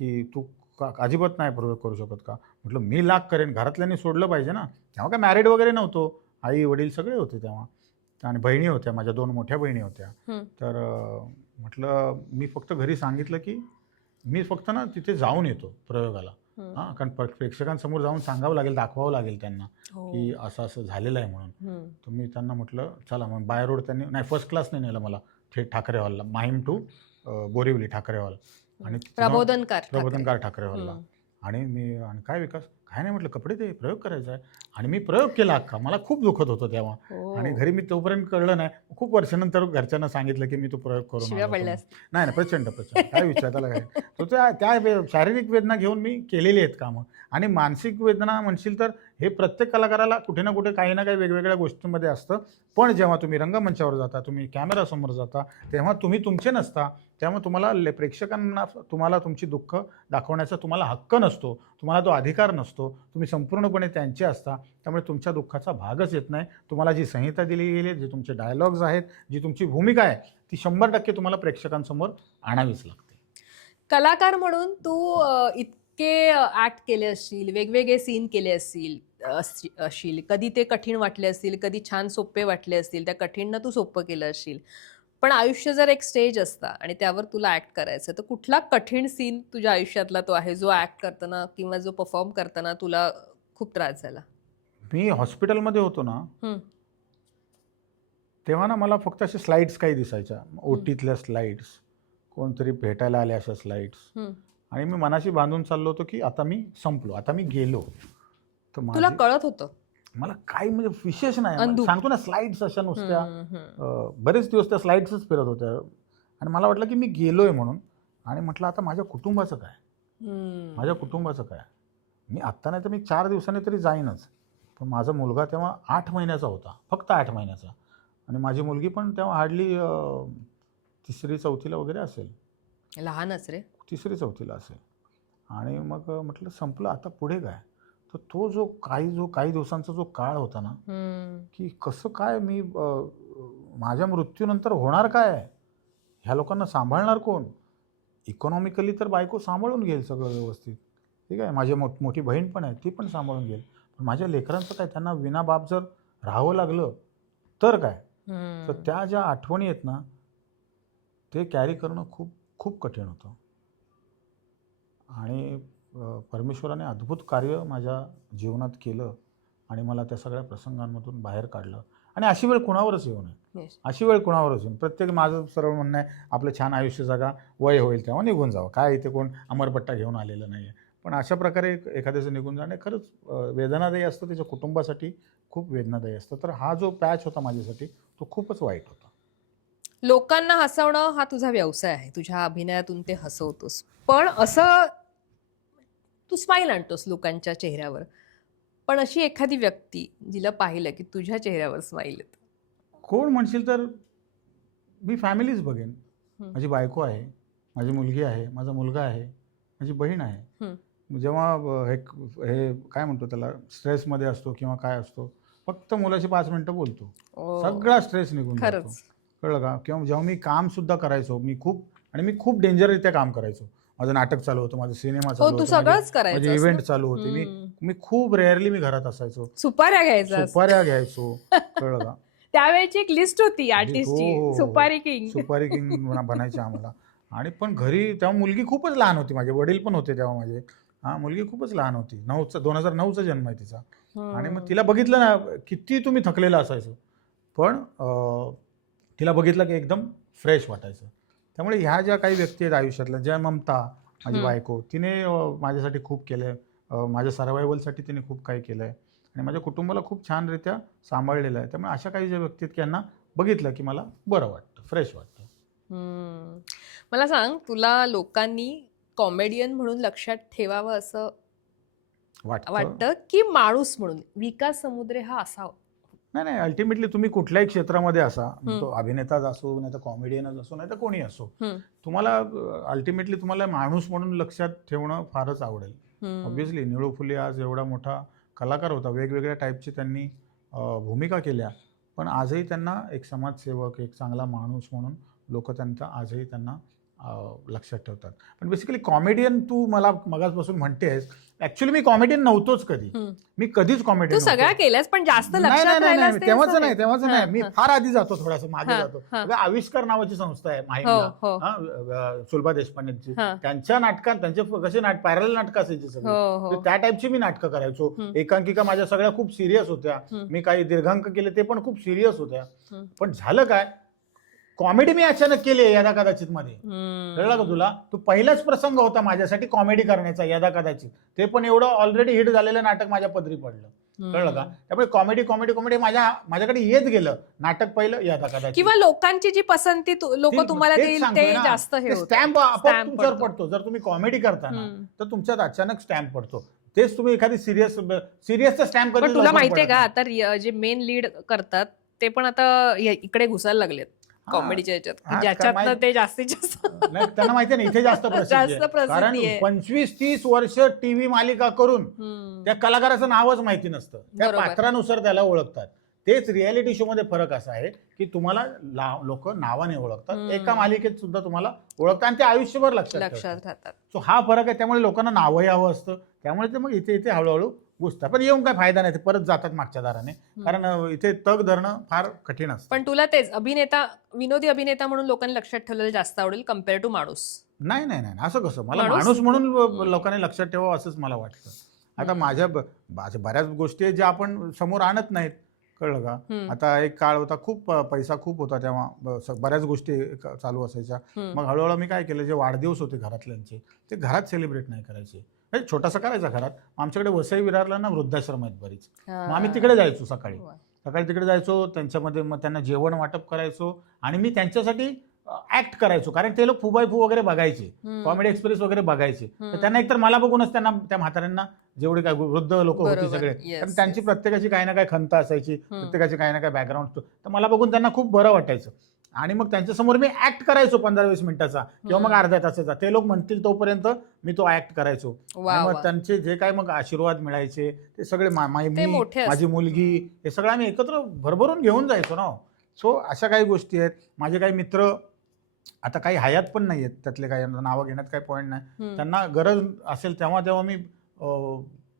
की तू अजिबात नाही प्रयोग करू शकत का? म्हटलं मी लाख करेन, घरातल्यांनी सोडलं पाहिजे ना. तेव्हा काय मॅरिड वगैरे नव्हतो, आई वडील सगळे होते तेव्हा, आणि बहिणी होत्या, माझ्या 2 मोठ्या बहिणी होत्या. तर म्हटलं मी फक्त घरी सांगितलं की मी फक्त ना तिथे जाऊन येतो प्रयोगाला. हां, कारण प्रेक्षकांसमोर जाऊन सांगावं लागेल, दाखवावं लागेल त्यांना की असं असं झालेलं आहे म्हणून. तर मी त्यांना म्हटलं चला. मग बाय रोड त्यांनी नाही, फर्स्ट क्लासने नेलं मला थेट ठाकरे हॉलला, माहीम टू बोरिवली ठाकरे हॉल. आणि प्रबोधनकार ठाकरे हॉलला. आणि काय विकास काय नाही म्हटलं, कपडे ते प्रयोग करायचा आहे. आणि मी प्रयोग केला अख्खा. मला खूप दुखत होतं तेव्हा. आणि घरी मी तोपर्यंत कळलं नाही. खूप वर्षानंतर घरच्यांना सांगितलं की मी तो प्रयोग करून आलो होतो. नाही प्रचंड काय विचार त्याला काय. तो त्या शारीरिक वेदना घेऊन मी केलेली आहेत कामं. आणि मानसिक वेदना म्हणशील तर हे प्रत्येक कलाकाराला कुठे ना कुठे काही ना काही वेगवेगळ्या गोष्टींमध्ये असतं. पण जेव्हा तुम्ही रंगमंचावर जाता, तुम्ही कॅमेरासमोर जाता, तेव्हा तुम्ही तुमचे नसता. त्यामुळे तुम्हाला प्रेक्षकांना तुम्हाला तुमची दुःख दाखवण्याचा तुम्हाला हक्क नसतो, तुम्हाला तो अधिकार नसतो. तुम्ही संपूर्णपणे त्यांचे असता. त्यामुळे तुमच्या दुःखाचा भागच येत नाही. तुम्हाला जी संहिता दिली गेली, जे तुमचे डायलॉग्स आहेत, जी तुमची भूमिका आहे, ती 100% तुम्हाला प्रेक्षकांसमोर आणावीच लागते. कलाकार म्हणून तू इतके ऍक्ट केले असतील, वेगवेगळे सीन केले असतील, कधी ते कठीण वाटले असतील, कधी छान सोपे वाटले असतील, त्या कठीणनं तू सोपं केलं असशील. पण आयुष्य जर एक स्टेज असता आणि त्यावर तुला ऍक्ट करायचं, तर कुठला कठीण सीन तुझ्या आयुष्यातला तो आहे जो ऍक्ट करताना किंवा जो परफॉर्म करताना तुला खूप त्रास झाला? मी हॉस्पिटलमध्ये होतो ना, तेव्हा ना मला फक्त अशा स्लाइड्स काही दिसायच्या, ओटीतल्या स्लाइड्स, कोणतरी भेटायला आले अशा स्लाइड्स. आणि मी मनाशी बांधून चाललो होतो की आता मी संपलो, आता मी गेलो. तर तुला कळत होतं? मला काही म्हणजे विशेष नाही, सांगतो ना, स्लाइड्स अशा नुसत्या बरेच दिवस त्या स्लाइड्सच फिरत होत्या. आणि मला वाटलं की मी गेलोय म्हणून. आणि म्हटलं आता माझ्या कुटुंबाचं काय, माझ्या कुटुंबाचं काय. मी आत्ता नाही तर मी 4 दिवसांनी तरी जाईनच. पण माझा मुलगा तेव्हा 8 महिन्याचा होता, फक्त 8 महिन्याचा. आणि माझी मुलगी पण तेव्हा हार्डली 3री-4थीला वगैरे असेल. लहानच रे. 3री-4थीला असेल. आणि मग म्हटलं संपलं, आता पुढे काय. तर तो जो काही दिवसांचा जो काळ होता ना, की कसं काय मी माझ्या मृत्यूनंतर होणार काय, ह्या लोकांना सांभाळणार कोण. इकॉनॉमिकली तर बायको सांभाळून घेईल सगळं व्यवस्थित, ठीक आहे, माझी मोठी बहीण पण आहे, ती पण सांभाळून घेईल. पण माझ्या लेकरांचं काय, त्यांना विना बाप जर राहावं लागलं तर काय. तर त्या ज्या आठवणी आहेत ना, ते कॅरी करणं खूप खूप कठीण होतं. आणि परमेश्वराने अद्भुत कार्य माझ्या जीवनात केलं आणि मला त्या सगळ्या प्रसंगांमधून बाहेर काढलं. आणि अशी वेळ कुणावरच येऊ नये, अशी वेळ कुणावरच येऊन. प्रत्येक माझं सरळ म्हणणं आहे, आपलं छान आयुष्य जगा, वय होईल तेव्हा निघून जावं. काय इथे कोण अमरपट्टा घेऊन आलेलं नाही आहे. पण अशा प्रकारे एखाद्याचं निघून जाणे खरंच वेदनादायी असतं, त्याच्या कुटुंबासाठी खूप वेदनादायी असतं. तर हा जो पॅच होता माझ्यासाठी, तो खूपच वाईट होता. लोकांना हसवणं हा तुझा व्यवसाय आहे, तुझ्या अभिनयातून ते हसवतोस. पण असं तू स्माईल आणतोस लोकांच्या चेहऱ्यावर. पण अशी एखादी व्यक्ती जिला पाहिलं की तुझ्या चेहऱ्यावर स्माईल येतं, कोण म्हणशील तर मी फॅमिलीच बघेन. माझी बायको आहे, माझी मुलगी आहे, माझा मुलगा आहे, माझी बहीण आहे. जेव्हा हे काय म्हणतो त्याला, स्ट्रेसमध्ये असतो किंवा काय असतो, फक्त मुलाशी 5 मिनिटं बोलतो, सगळा स्ट्रेस निघून जातो. कळलं का. किंवा जेव्हा मी कामसुद्धा करायचो, मी खूप डेंजररित्या काम करायचो. माझं नाटक चालू होतं, माझा सिनेमा चालू होता, माझे इव्हेंट चालू होते. मी खूप रेअरली मी घरात असायचो. सुपाऱ्या घ्यायचो. कळलं का. त्यावेळेची एक लिस्ट होती आर्टिस्टची, सुपारी किंग बनायचे आम्हाला. आणि पण घरी तेव्हा मुलगी खूपच लहान होती, माझे वडील पण होते तेव्हा माझे. मुलगी खूपच लहान होती, 2009चा जन्म आहे तिचा. आणि मग तिला बघितलं ना, किती तुम्ही थकलेला असायचो, पण तिला बघितलं की एकदम फ्रेश वाटायचं. त्यामुळे ह्या ज्या काही व्यक्ती आहेत आयुष्यातल्या, ज्या ममता माझी बायको, तिने माझ्यासाठी खूप केलं आहे, माझ्या सर्वायवलसाठी तिने खूप काही केलं आहे आणि माझ्या कुटुंबाला खूप छानरित्या सांभाळलेलं आहे. त्यामुळे अशा काही ज्या व्यक्ती आहेत की यांना बघितलं की मला बरं वाटतं, फ्रेश वाटतं. मला सांग, तुला लोकांनी कॉमेडियन म्हणून लक्षात ठेवावं असं वाटतं. वाटतं की माणूस म्हणून? विकास समुद्रे हा असावा? नाही अल्टिमेटली तुम्ही कुठल्याही क्षेत्रामध्ये असा, हम्म. तो अभिनेताच असो नाही तर कॉमेडियनच असो नाही तर कोणी असो, हम्म. तुम्हाला अल्टिमेटली तुम्हाला माणूस म्हणून लक्षात ठेवणं फारच आवडेल. हम्म. ऑब्व्हियसली निळू फुले आज एवढा मोठा कलाकार होता, वेगवेगळ्या टाईपची त्यांनी भूमिका केल्या, पण आजही त्यांना एक समाजसेवक, एक चांगला माणूस म्हणून लोक आजही त्यांना लक्षात ठेवतात. पण बेसिकली कॉमेडियन तू मला मगाचपासून म्हणतेस, ऍक्च्युली मी कॉमेडियन नव्हतोच कधी. हम्म. मी कधीच तू कॉमेडियन सगळ्या केल्यास पण जास्त नाही लक्षात नाही राहिलास नाही ते तेव्हाच असं नाही तेव्हाच नाही. मी हा. फार आधी जातो, थोडासा मागे हा, जातो. हा. बघा, आविष्कार नावाची संस्था आहे हो, माहीमला, हो. सुलभा देशपांडेंची. हा. त्यांच्या नाटकात त्यांचे कसे पॅरल नाटकं असायची सगळी, हो, हो. तर त्या टाईपची मी नाटकं करायचो. हम्म. एकांकिका माझ्या सगळ्या खूप सिरियस होत्या. हम्म. मी काही दीर्घांक केले ते पण खूप सिरियस होत्या. हम्म. पण झालं काय, कॉमेडी मी अचानक केली यदा कदाचित मध्ये. कळलं का तुला? तो पहिलाच प्रसंग होता माझ्यासाठी कॉमेडी करण्याचा, यदा कदाचित. ते पण एवढं ऑलरेडी हिट झालेलं नाटक माझ्या पदरी पडलं. कळलं का? त्यामुळे कॉमेडी कॉमेडी कॉमेडी माझ्याकडे येत गेलं. नाटक पहिलं, यदा कदाचित. किंवा लोकांची जी पसंती लोक तुम्हाला तेच देईल सांगतोय ते ना. जास्त हे ते होतं. स्टॅम्प आपोआप Stamp तुमच्यावर पडतो. पडतो. जर तुम्ही कॉमेडी करताना हम्म. तर तुमच्यात अचानक स्टॅम्प पडतो. तेच तुम्ही एखादी सिरियसचा स्टॅम्प पण कधी तुला माहितीये का आता जे मेन लीड करतात ते पण आता इकडे घुसायला लागलेत कॉमेडीच्या ह्याच्यात, की हा, ज्याच्यातनं माहित- ते जास्तीत जास्त नाही, त्यांना माहिती नाही इथे जास्त प्रसिद्धी जास्त आहे. प्रसिद्धी कारण आहे. 25-30 वर्ष टीव्ही मालिका करून हम्म. त्या कलाकाराचं नावच माहिती नसतं. त्या बरोबर. पात्रानुसार त्याला ओळखतात. तेच रियालिटी शो मध्ये फरक असा आहे की तुम्हाला लोक नावाने ओळखतात. हम्म. एका मालिकेत सुद्धा तुम्हाला ओळखतात आणि ते आयुष्यभर लक्षात राहतात. सो हा फरक आहे. त्यामुळे लोकांना नावही हवं असतं. त्यामुळे ते मग इथे हळूहळू घुसतात. पण येऊन काय फायदा नाही, ते परत जातात मागच्या दाराने. कारण इथे तग धरणं फार कठीण असतं. पण तुला तेच विनोदी अभिनेता म्हणून लोकांनी लक्षात ठेवलेलं जास्त आवडेल कम्पेअर टू माणूस? नाही नाही नाही असं कसं, मला माणूस? माणूस म्हणून लोकांनी लक्षात ठेवावं असंच मला वाटतं. आता माझ्या बऱ्याच गोष्टी आहेत ज्या आपण समोर आणत नाहीत. कळलं का? हम्म. आता एक काळ होता, खूप पैसा खूप होता तेव्हा, बऱ्याच गोष्टी चालू असायच्या. हम्म. मग हळूहळू मी काय केलं, जे वाढदिवस होते घरातल्यांचे ते घरात सेलिब्रेट नाही करायचे. म्हणजे छोटासा करायचा घरात. आमच्याकडे वसई विरारला ना वृद्धाश्रम आहेत बरीच. मग आम्ही तिकडे जायचो सकाळी तिकडे जायचो. त्यांच्यामध्ये मग त्यांना जेवण वाटप करायचो आणि मी त्यांच्यासाठी ऍक्ट करायचो. कारण ते लोक फुबाई बघायचे, कॉमेडी एक्सप्रेस वगैरे बघायचे. तर त्यांना एकतर मला बघूनच त्यांना, त्या म्हाताऱ्यांना, जेवढे काय वृद्ध लोक होती बरोबर. सगळे, Yes, कारण त्यांची yes. प्रत्येकाची काही ना काही खंत असायची, प्रत्येकाची काही ना काही बॅकग्राऊंड. तर मला बघून त्यांना खूप बरं वाटायचं आणि मग त्यांच्यासमोर मी ऍक्ट करायचो 15-20 मिनिटाचा किंवा मग अर्ध्या तासाचा. ते लोक म्हणतील तोपर्यंत मी तो ऍक्ट करायचो. वा, आणि वा. मग त्यांचे जे काय मग आशीर्वाद मिळायचे ते सगळे ते मोठे माझी असतात. मुलगी, हे सगळं आम्ही एकत्र भरभरून घेऊन जायचो ना. सो अशा काही गोष्टी आहेत. माझे काही मित्र आता काही हयात पण नाही आहेत, त्यातले काही नावं घेण्यात काही पॉईंट नाही. त्यांना गरज असेल तेव्हा मी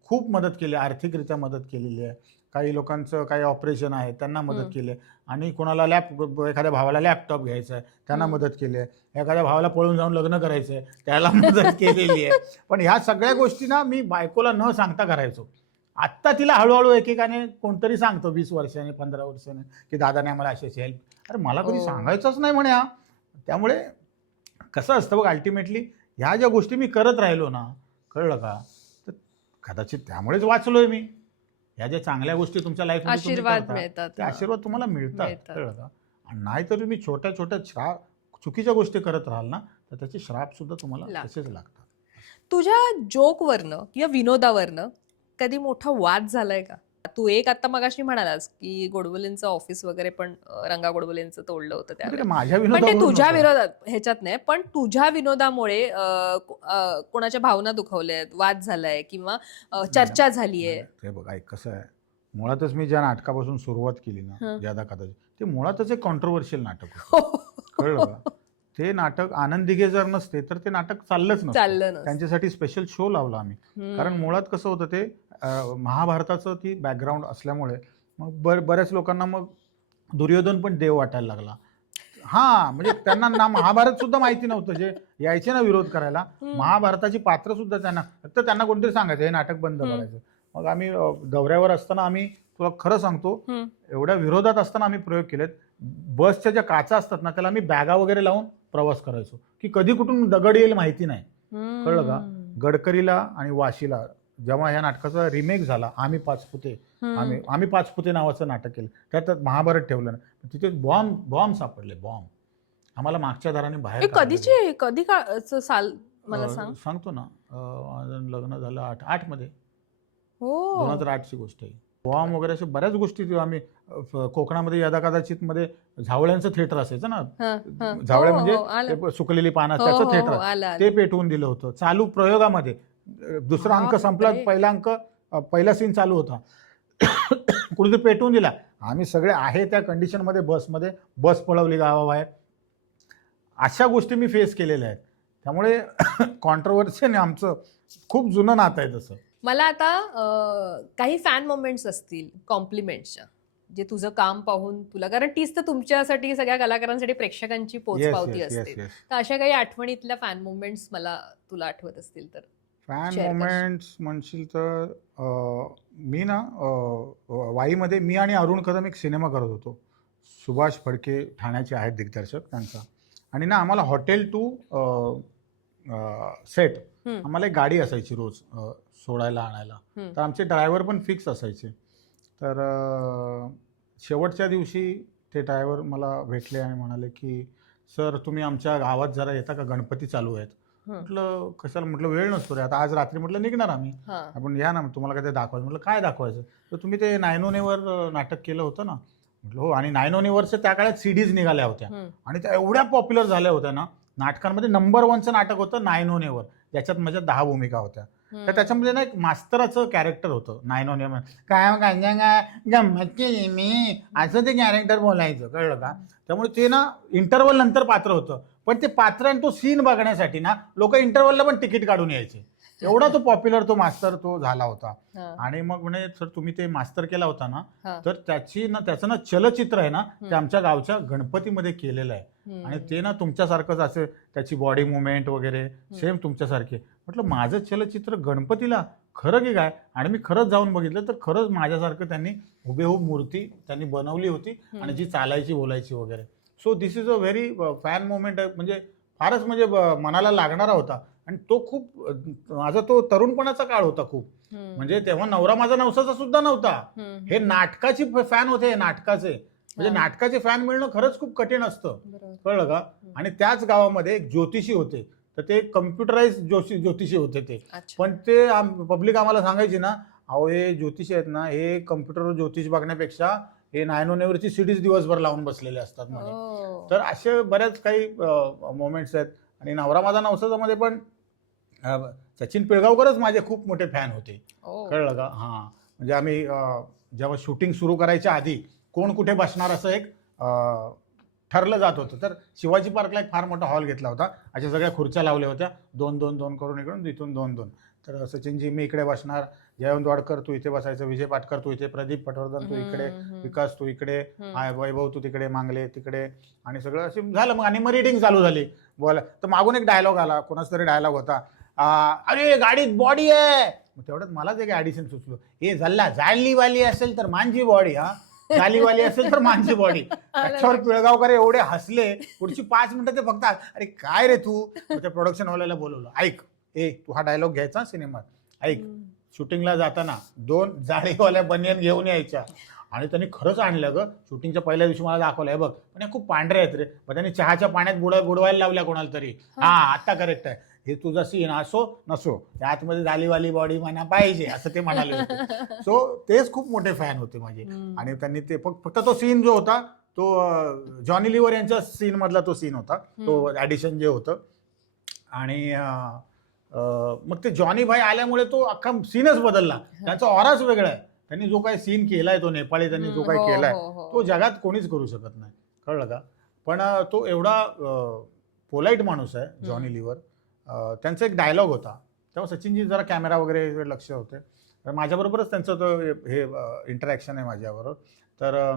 खूप मदत केली, आर्थिकरित्या मदत केलेली आहे. काही लोकांचं काही ऑपरेशन आहे त्यांना मदत केली आहे. आणि कोणाला एखाद्या भावाला लॅपटॉप घ्यायचा आहे त्यांना मदत केली आहे. एखाद्या भावाला पळून जाऊन लग्न करायचं आहे त्याला मदत केलेली आहे. पण ह्या सगळ्या गोष्टी ना मी बायकोला न सांगता करायचो. आत्ता तिला हळूहळू एकेकाने कोणतरी सांगतो 20 वर्षाने 15 वर्षाने की दादाने आम्हाला अशी हेल्प. अरे मला कधी सांगायचंच नाही म्हणे हा. त्यामुळे कसं असतं बघ, अल्टिमेटली ह्या ज्या गोष्टी मी करत राहिलो ना, कळलं का, तर कदाचित त्यामुळेच वाचलोय मी. ह्या ज्या चांगल्या गोष्टी तुमच्या लाईफमध्ये आशीर्वाद मिळतात. ते आशीर्वाद तुम्हाला मिळतात. कळलं का? नाहीतर तुम्ही छोट्या छोट्या चुकीच्या गोष्टी करत राहाल ना, तर त्याचे श्राप सुद्धा तुम्हाला तसेच लागतात. तुझ्या जोकवरनं किंवा विनोदावरनं कधी मोठा वाद झालाय का? तू आता मगाशी म्हणालास की गोडबोलेंचं ऑफिस वगैरे पण रंगा गोडबोलेंचं तोडलं होतं त्यावेळेला. माझ्या पण ते विनोदावरून तुझ्या नव्हतं. विरोधात ह्याच्यात नाही, पण तुझ्या विनोदामुळे कोणाच्या भावना दुखावल्यात, वाद झालाय किंवा चर्चा झालीये? ते बघ, ऐक कसं आहे, मुळातच मी ज्या नाटकापासून सुरुवात केली ना, यदा कदाचित, ते मुळातच एक कॉन्ट्रोवर्शियल नाटक होतं. कळलं का? ते नाटक आनंद दिघे जर नसते तर ते नाटक चाललं नसतं. त्यांच्यासाठी स्पेशल शो लावला आम्ही. कारण मुळात कसं होतं, ते महाभारताचं ती बॅकग्राऊंड असल्यामुळे मग बऱ्याच लोकांना मग दुर्योधन पण देव वाटायला लागला. हा, म्हणजे त्यांना महाभारत सुद्धा माहिती नव्हतं. जे यायचे ना विरोध करायला, महाभारताची पात्र सुद्धा त्यांना कोणतरी सांगायचं हे नाटक बंद करायचं. मग आम्ही दौऱ्यावर असताना, आम्ही तुला खरं सांगतो, एवढ्या विरोधात असताना आम्ही प्रयोग केलेत. बसच्या ज्या काचा असतात ना, त्याला आम्ही बॅगा वगैरे लावून प्रवास करायचो की कधी कुठून दगड येईल माहिती नाही. कळलं का? गडकरीला आणि वाशीला जेव्हा या नाटकाचा रिमेक झाला, आम्ही पाचपुते नावाचं नाटक केलं, त्यात महाभारत ठेवलं ना, तिथे बॉम्ब सापडले. बॉम्ब आम्हाला मागच्या दाराने बाहेर. कधी साल मला सांग. सांगतो ना. माझं लग्न झालं 8 मध्ये, हो 2008ची गोष्ट आहे. फॉर्म वगैरे अशा बऱ्याच गोष्टी जेव्हा आम्ही कोकणामध्ये यदाकदाचित मध्ये झावळ्यांचं थिएटर असायचं ना. हं, हं. झावळे हो, म्हणजे हो, आलं. ते सुकलेली पानं हो, त्याचं हो, थिएटर हो, आलं, आलं. ते पेटवून दिलं होतं. चालू प्रयोगामध्ये दुसरा अंक बापरे. संपला, पहिला अंक पहिला सीन चालू होता. कुठे पेटवून दिला. आम्ही सगळे आहे त्या कंडिशनमध्ये बसमध्ये बस पळवली गावाबाहेर. अशा गोष्टी मी फेस केलेल्या आहेत. त्यामुळे कॉन्ट्रोवर्सी आमचं खूप जुनं नातं आहे तसं. मला आता काही फॅन मोमेंट्स असतील कॉम्प्लिमेंट्सच्या, जे तुझं काम पाहून तुला, कारण तीच तर तुमच्यासाठी सगळ्या कलाकारांसाठी प्रेक्षकांची पोचपावती येस असते. येस. तर अशा काही आठवणीतल्या फॅन मोमेंट्स मला तुला आठवत असतील तर फॅन share मोमेंट्स म्हणशील तर मी ना वाईमध्ये मी आणि अरुण कदम एक सिनेमा करत होतो. सुभाष फडके ठाण्याचे आहेत दिग्दर्शक त्यांचा. आणि ना आम्हाला हॉटेल टू सेट हम्म. आम्हाला एक गाडी असायची रोज सोडायला आणायला. हम्म. तर आमचे ड्रायव्हर पण फिक्स असायचे. तर शेवटच्या दिवशी ते ड्रायव्हर मला भेटले आणि म्हणाले की सर तुम्ही आमच्या गावात जरा येता का, गणपती चालू आहेत. म्हटलं कशाला, म्हटलं वेळ नसतो रे, आता आज रात्री म्हटलं निघणार आम्ही, हा. आपण या ना, तुम्हाला काय ते दाखवायचं. म्हटलं काय दाखवायचं, तर तुम्ही ते 9/11 नाटक केलं होतं ना. म्हटलं हो. आणि 9/11च्या त्या काळात सीडीज निघाल्या होत्या हम्म. आणि त्या एवढ्या पॉप्युलर झाल्या होत्या ना. नाटकांमध्ये नंबर 1चं नाटक होतं 9/11, ज्याच्यात माझ्या 10 भूमिका होत्या. तर त्याच्यामध्ये ना एक मास्तराचं कॅरेक्टर होतं 9/11. काय गंमत केली मी, असं ते कॅरेक्टर बोलायचं, कळलं का. त्यामुळे ते ना इंटरव्हल नंतर पात्र होतं, पण ते पात्र आणि तो सीन बघण्यासाठी ना लोक इंटरव्हलला पण तिकीट काढून यायचे. एवढा तो पॉप्युलर तो मास्तर तो झाला होता. हा. आणि मग म्हणे सर तुम्ही ते मास्तर केला होता ना, हा. तर त्याचं ना चलचित्र आहे ना, ते आमच्या गावच्या गणपतीमध्ये केलेलं आहे. हम्म. आणि ते ना तुमच्यासारखंच असे त्याची बॉडी मुवमेंट वगैरे सेम तुमच्यासारखे. म्हटलं माझं चलचित्र गणपतीला, खरं की काय. आणि मी खरंच जाऊन बघितलं तर खरंच माझ्यासारखं त्यांनी हुबेहूब मूर्ती त्यांनी बनवली होती आणि जी चालायची बोलायची वगैरे. So this is a very fan moment. म्हणजे फारच म्हणजे मनाला लागणारा होता. आणि तो खूप माझा तो तरुणपणाचा काळ होता खूप. हम्म. म्हणजे तेव्हा नवरा माझा नवसाचा सुद्धा नव्हता. हम्म. हे नाटकाची फॅन होते, नाटकाचे. म्हणजे हा. नाटकाचे फॅन मिळणं खरंच खूप कठीण असतं, बरोबर. कळलं का. आणि त्याच गावामध्ये एक ज्योतिषी होते, तर ते कम्प्युटराइज ज्योतिषी होते ते. अच्छा. पण ते पब्लिक आम्हाला सांगायची ना, अहो हे ज्योतिषी आहेत ना, हे कम्प्युटरवर ज्योतिष बघण्यापेक्षा हे 9/11ची सीडीज दिवसभर लावून बसलेले असतात म्हणे. ओ. तर असे बऱ्याच काही मोमेंट्स आहेत. आणि नवरा माझा नवसामध्ये पण सचिन पिळगावकरच माझे खूप मोठे फॅन होते, ओ. कळलं का. हां, म्हणजे आम्ही जेव्हा शूटिंग सुरू करायच्या आधी कोण कुठे बसणार असं एक ठरलं जात होतं. तर शिवाजी पार्कला एक फार मोठा हॉल घेतला होता. अशा सगळ्या खुर्च्या लावल्या होत्या, 2-2-2 करून इकडून, इथून 2-2. तर सचिनजी मी इकडे बसणार, जयवंत वाडकर तू इथे बसायचं, विजय पाटकर तू इथे, प्रदीप पटवर्धन तू इकडे, विकास तू इकडे, वैभव तू तिकडे, मांगले तिकडे. आणि सगळं असं झालं. मग आणि मग रिडिंग चालू झाली बोला. तर मागून एक डायलॉग आला, कोणाचा तरी डायलॉग होता, अरे गाडीत बॉडी आहे. मग तेवढ्यात मलाच एक ॲडिशन सुचलो, हे जालीवाली असेल तर मांजी बॉडी, हा जालीवाली असेल तर मांजी बॉडी. त्याच्यावर पिळगावकर एवढे हसले. पुढची 5 मिनिटं ते फक्त अरे काय रे तू. त्या प्रोडक्शन वाल्याला बोलवलं, ऐक तू हा डायलॉग घ्यायचा सिनेमात, ऐक शूटिंगला जाताना 2 जाळीवाल्या बनियन घेऊन यायच्या. आणि त्यांनी खरंच आणलं ग. शूटिंगच्या पहिल्या दिवशी मला दाखवलं, हे बघ पण हे खूप पांढरे आहेत रे. मग त्यांनी चहाच्या पाण्यात बुडवायला लावल्या कोणाला तरी. हा आता करेक्ट आहे, हे तुझा सीन असो नसो, त्या आतमध्ये जालीवाली बॉडी म्हणा पाहिजे असं ते म्हणाले होते. सो तेच खूप मोठे फॅन होते माझे. आणि त्यांनी ते फक्त तो सीन जो होता तो जॉनी लिव्हर यांच्या सीन मधला तो सीन होता, तो ॲडिशन जे होतं. आणि मग ते जॉनी भाई आल्यामुळे तो अख्खा सीनच बदलला. त्यांचा ऑराच वेगळा आहे. त्यांनी जो काही सीन केलाय तो नेपाळी त्यांनी जो काही केलाय तो जगात कोणीच करू शकत नाही, कळलं का. पण तो एवढा पोलाईट माणूस आहे जॉनी लिव्हर. त्यांचा एक डायलॉग होता, तेव्हा सचिनजी जरा कॅमेरा वगैरे लक्ष होते, तर माझ्याबरोबरच त्यांचं तो हे इंटरॅक्शन आहे माझ्याबरोबर. तर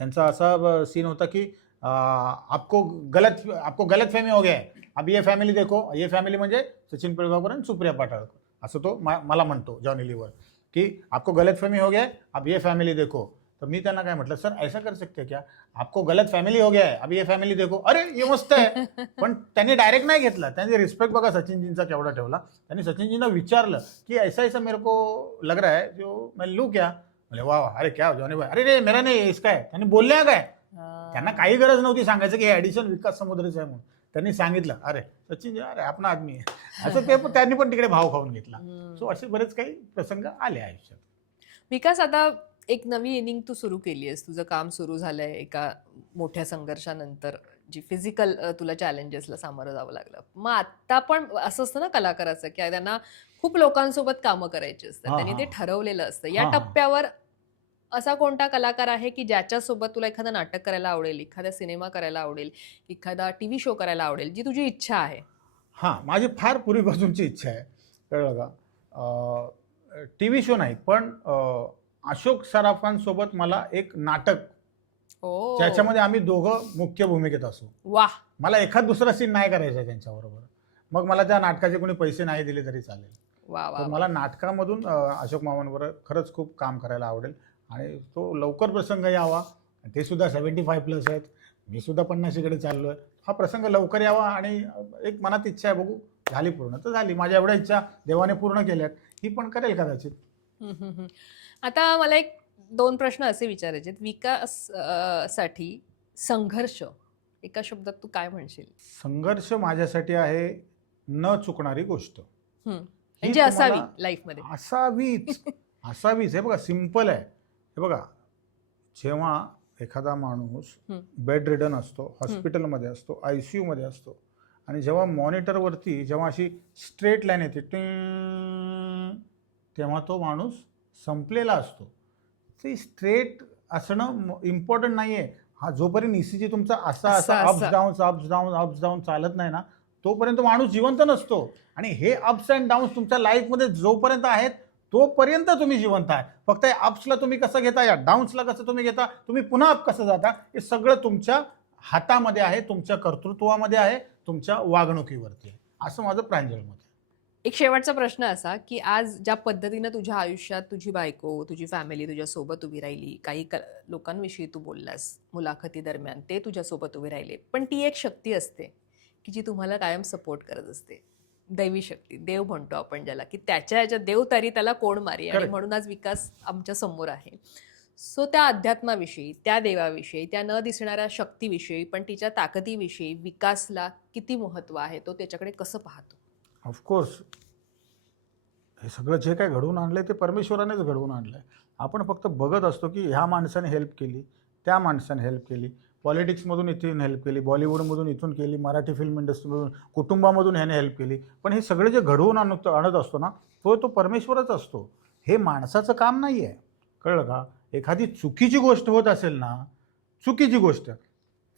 त्यांचा असा सीन होता की आपको गलत फहमी हो गया है, अब ये फॅमिली देखो. ये फॅमिली म्हणजे सचिन पिळगावकर आणि सुप्रिया पाटाळकर असं तो मला म्हणतो जॉनी लिव्हर, की आपको गलत फहमी हो गया है, अब ये फॅमिली देखो. तर मी त्यांना काय म्हटलं, सर ऐसा कर सकते क्या, आपको गलत फॅमिली हो गया है, अब ये फॅमिली देखो. अरे ये मस्त आहे. पण त्यांनी डायरेक्ट नाही घेतला. त्यांनी रिस्पेक्ट बघा सचिनजींचा केवढा ठेवला. त्यांनी सचिनजींना विचारलं की ऐसा मेरे को लग रहा है जो मैं लू क्या. म्हणजे वा वा, अरे क्या जॉनी भाई, अरे रे मेरा नाही इसका आहे. त्यांनी बोलल्या काय, त्यांना काही गरज नव्हती सांगायचं की हे ॲडिशन विकास समुद्रेचं आहे म्हणून. त्यांनी सांगितलं अरे सचिन अरे आपण आदमी आहे असं ते त्यांनी पण तिकडे भाव खाऊन घेतला. सो असे बरेच काही प्रसंग आले आयुष्यात. विकास, आता एक नवी इनिंग तू सुरू केली आहेस, तुझं काम सुरू झालंय एका मोठ्या संघर्षानंतर, जी फिजिकल तुला चॅलेंजेसला सामोरं जावं लागलं. मग आता पण असं असतं ना कलाकाराचं, की त्यांना खूप लोकांसोबत कामं करायची असतात, हा, त्यांनी ते हा. ठरवलेलं असतं. या हा, हा. टप्प्यावर असा कोणता कलाकार आहे की ज्याच्यासोबत तुला एखादं नाटक करायला आवडेल, एखादा सिनेमा करायला आवडेल, एखादा टीव्ही शो करायला आवडेल, जी तुझी इच्छा आहे? हां, माझी फार पूर्वीपासूनची इच्छा आहे, कळलं का. टी व्ही शो नाही पण अशोक सराफांसोबत मला एक नाटक ओ, ज्याच्यामध्ये आम्ही दोघं मुख्य भूमिकेत असू. वा, मला एखाद दुसरा सीन नाही करायचा आहे त्यांच्याबरोबर. मग मला त्या नाटकाचे कोणी पैसे नाही दिले तरी चालेल. वा वा तर मला नाटकामधून अशोक मामांबरोबर खरंच खूप काम करायला आवडेल आणि तो लवकर प्रसंग यावा. ते सुद्धा 75+ आहेत, मी सुद्धा 50कडे चाललो आहे. हा प्रसंग लवकर यावा आणि एक मनात इच्छा आहे, बघू झाली पूर्ण तर झाली. माझ्या एवढ्या इच्छा देवाने पूर्ण केल्यात, ही पण करेल कदाचित. हम्म. आता मला एक 2 प्रश्न असे विचारायचे आहेत. विकास साठी संघर्ष एका शब्दात तू काय म्हणशील? संघर्ष माझ्यासाठी आहे न चुकणारी गोष्ट. हम्म. ही म्हणजे असावी तुम्हाला लाईफमध्ये. असावीच. हे बघा सिंपल आहे. हे बघा, जेव्हा एखादा माणूस बेड रिडन असतो, हॉस्पिटलमध्ये असतो, ICU मध्ये असतो आणि जेव्हा मॉनिटरवरती जेव्हा अशी स्ट्रेट लाईन येते टिंग, तेव्हा तो माणूस संपलेला असतो. ते स्ट्रेट असणं इम्पॉर्टंट नाही आहे. हा जोपर्यंत ECG तुमचा असा असा, अप्स असा. Downs ups down ups down चालत नाही ना, तोपर्यंत माणूस जिवंत नसतो. आणि हे अप्स अँड डाऊन्स तुमच्या लाईफमध्ये जोपर्यंत आहेत तोपर्यंत तुम्ही जिवंत आहे. फक्त या अप्सला तुम्ही कसं घेता, या डाऊन्सला कसं तुम्ही घेता, तुम्ही पुन्हा अप कसं जाता, हे सगळं तुमच्या हातामध्ये आहे, तुमच्या कर्तृत्वामध्ये आहे, तुमच्या वागणुकीवरती आहे. असं माझं प्रांजळ मत आहे. एक शेवटचा प्रश्न असा की आज ज्या पद्धतीनं तुझ्या आयुष्यात तुझी बायको, तुझी फॅमिली तुझ्यासोबत उभी राहिली, काही लोकांविषयी तू बोललास मुलाखती दरम्यान, ते तुझ्यासोबत उभे राहिले, पण ती एक शक्ती असते की जी तुम्हाला कायम सपोर्ट करत असते. दैवी शक्ती, देव म्हणतो आपण ज्याला, की त्याच्या ह्याच्यात देव तरी त्याला कोण मारी. आणि Correct. म्हणून आज विकास आमच्या समोर आहे. सो त्या अध्यात्माविषयी, त्या देवाविषयी, त्या न दिसणाऱ्या शक्तीविषयी पण तिच्या ताकदीविषयी विकासला किती महत्त्व आहे, तो त्याच्याकडे कसं पाहतो? ऑफकोर्स हे सगळं जे काय घडवून आणलं आहे ते परमेश्वरानेच घडवून आणलं आहे. आपण फक्त बघत असतो की ह्या माणसाने हेल्प केली, त्या माणसाने हेल्प केली, पॉलिटिक्समधून इथून हेल्प केली, बॉलिवूडमधून इथून केली, मराठी फिल्म इंडस्ट्रीमधून, कुटुंबामधून ह्याने हेल्प केली. पण हे सगळे जे घडवून आणत असतो ना, तो परमेश्वरच असतो. हे माणसाचं काम नाही आहे, कळलं का. एखादी चुकीची गोष्ट होत असेल ना, चुकीची गोष्ट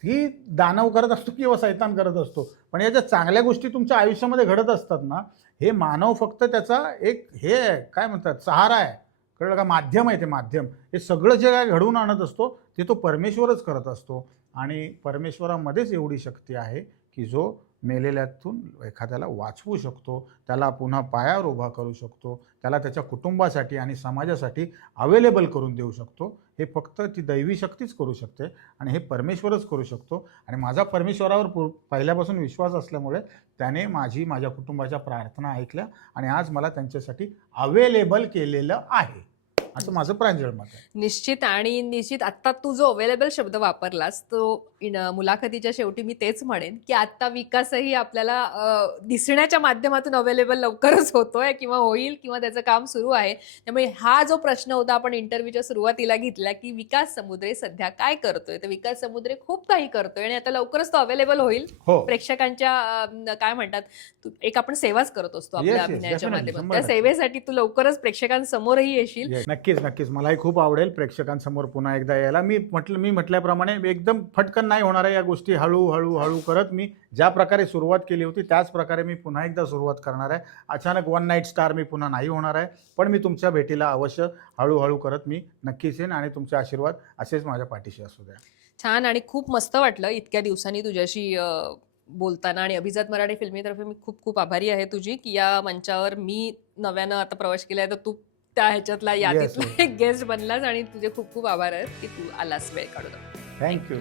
ही दानव करत असतो किंवा सैतान करत असतो. पण या ज्या चांगल्या गोष्टी तुमच्या आयुष्यामध्ये घडत असतात ना, हे मानव फक्त त्याचा एक हे आहे, काय म्हणतात, सहारा आहे, कळलं का, माध्यम आहे. ते माध्यम, हे सगळं जे काय घडवून आणत असतो ते तो परमेश्वरच करत असतो. आणि परमेश्वरामध्येच एवढी शक्ती आहे की जो मेलेल्यातून एखाद्याला वाचवू शकतो, त्याला पुन्हा पायावर उभा करू शकतो, त्याला त्याच्या कुटुंबासाठी आणि समाजासाठी अवेलेबल करून देऊ शकतो. हे फक्त ती दैवी शक्तीच करू शकते आणि हे परमेश्वरच करू शकतो. आणि माझा परमेश्वरावर पहिल्यापासून विश्वास असल्यामुळे त्याने माझ्या कुटुंबाच्या प्रार्थना ऐकल्या आणि आज मला त्यांच्यासाठी अवेलेबल केलेलं आहे, असं माझं प्रांजळ मत आहे. निश्चित. आणि निश्चित आत्ता तू जो अवेलेबल शब्द वापरलास तो मुलाखतीच्या शेवटी मी तेच म्हणेन की आत्ता विकासही आपल्याला दिसण्याच्या माध्यमातून अवेलेबल लवकरच होतोय किंवा होईल किंवा त्याचं काम सुरू आहे. त्यामुळे हा जो प्रश्न होता आपण इंटरव्ह्यूच्या सुरुवातीला घेतला की विकास समुद्रे सध्या काय करतोय, तर विकास समुद्रे खूप काही करतोय आणि आता लवकरच तो अवेलेबल होईल. हो, प्रेक्षकांच्या काय म्हणतात, एक आपण सेवाच करत असतो आपल्या Yes, yes, अभिनयाच्या definitely, माध्यमातून. 100%. त्या सेवेसाठी तू लवकरच प्रेक्षकांसमोरही येशील. नक्कीच मलाही खूप आवडेल प्रेक्षकांसमोर पुन्हा एकदा यायला. मी म्हटल्याप्रमाणे एकदम फटकन नाही होणार आहे या गोष्टी. हळू करत मी ज्या प्रकारे सुरुवात केली होती त्याच प्रकारे मी पुन्हा एकदा सुरुवात करणार आहे. अचानक वन नाईट स्टार मी पुन्हा नाही होणार आहे, पण मी तुमच्या भेटीला अवश्य हळूहळू करत मी नक्कीच येईन आणि तुमचे आशीर्वाद असेच माझ्या पाठीशी असू द्या. छान. आणि खूप मस्त वाटलं इतक्या दिवसांनी तुझ्याशी बोलताना. आणि अभिजात मराठी फिल्मीतर्फे मी खूप आभारी आहे तुझी की या मंचावर मी नव्यानं आता प्रवेश केलाय, तर तू त्या ह्याच्यातला यादीतला Yes. एक गेस्ट बनलास आणि तुझे खूप आभार आहेत की तू आलास वेळ काढून. थँक्यू.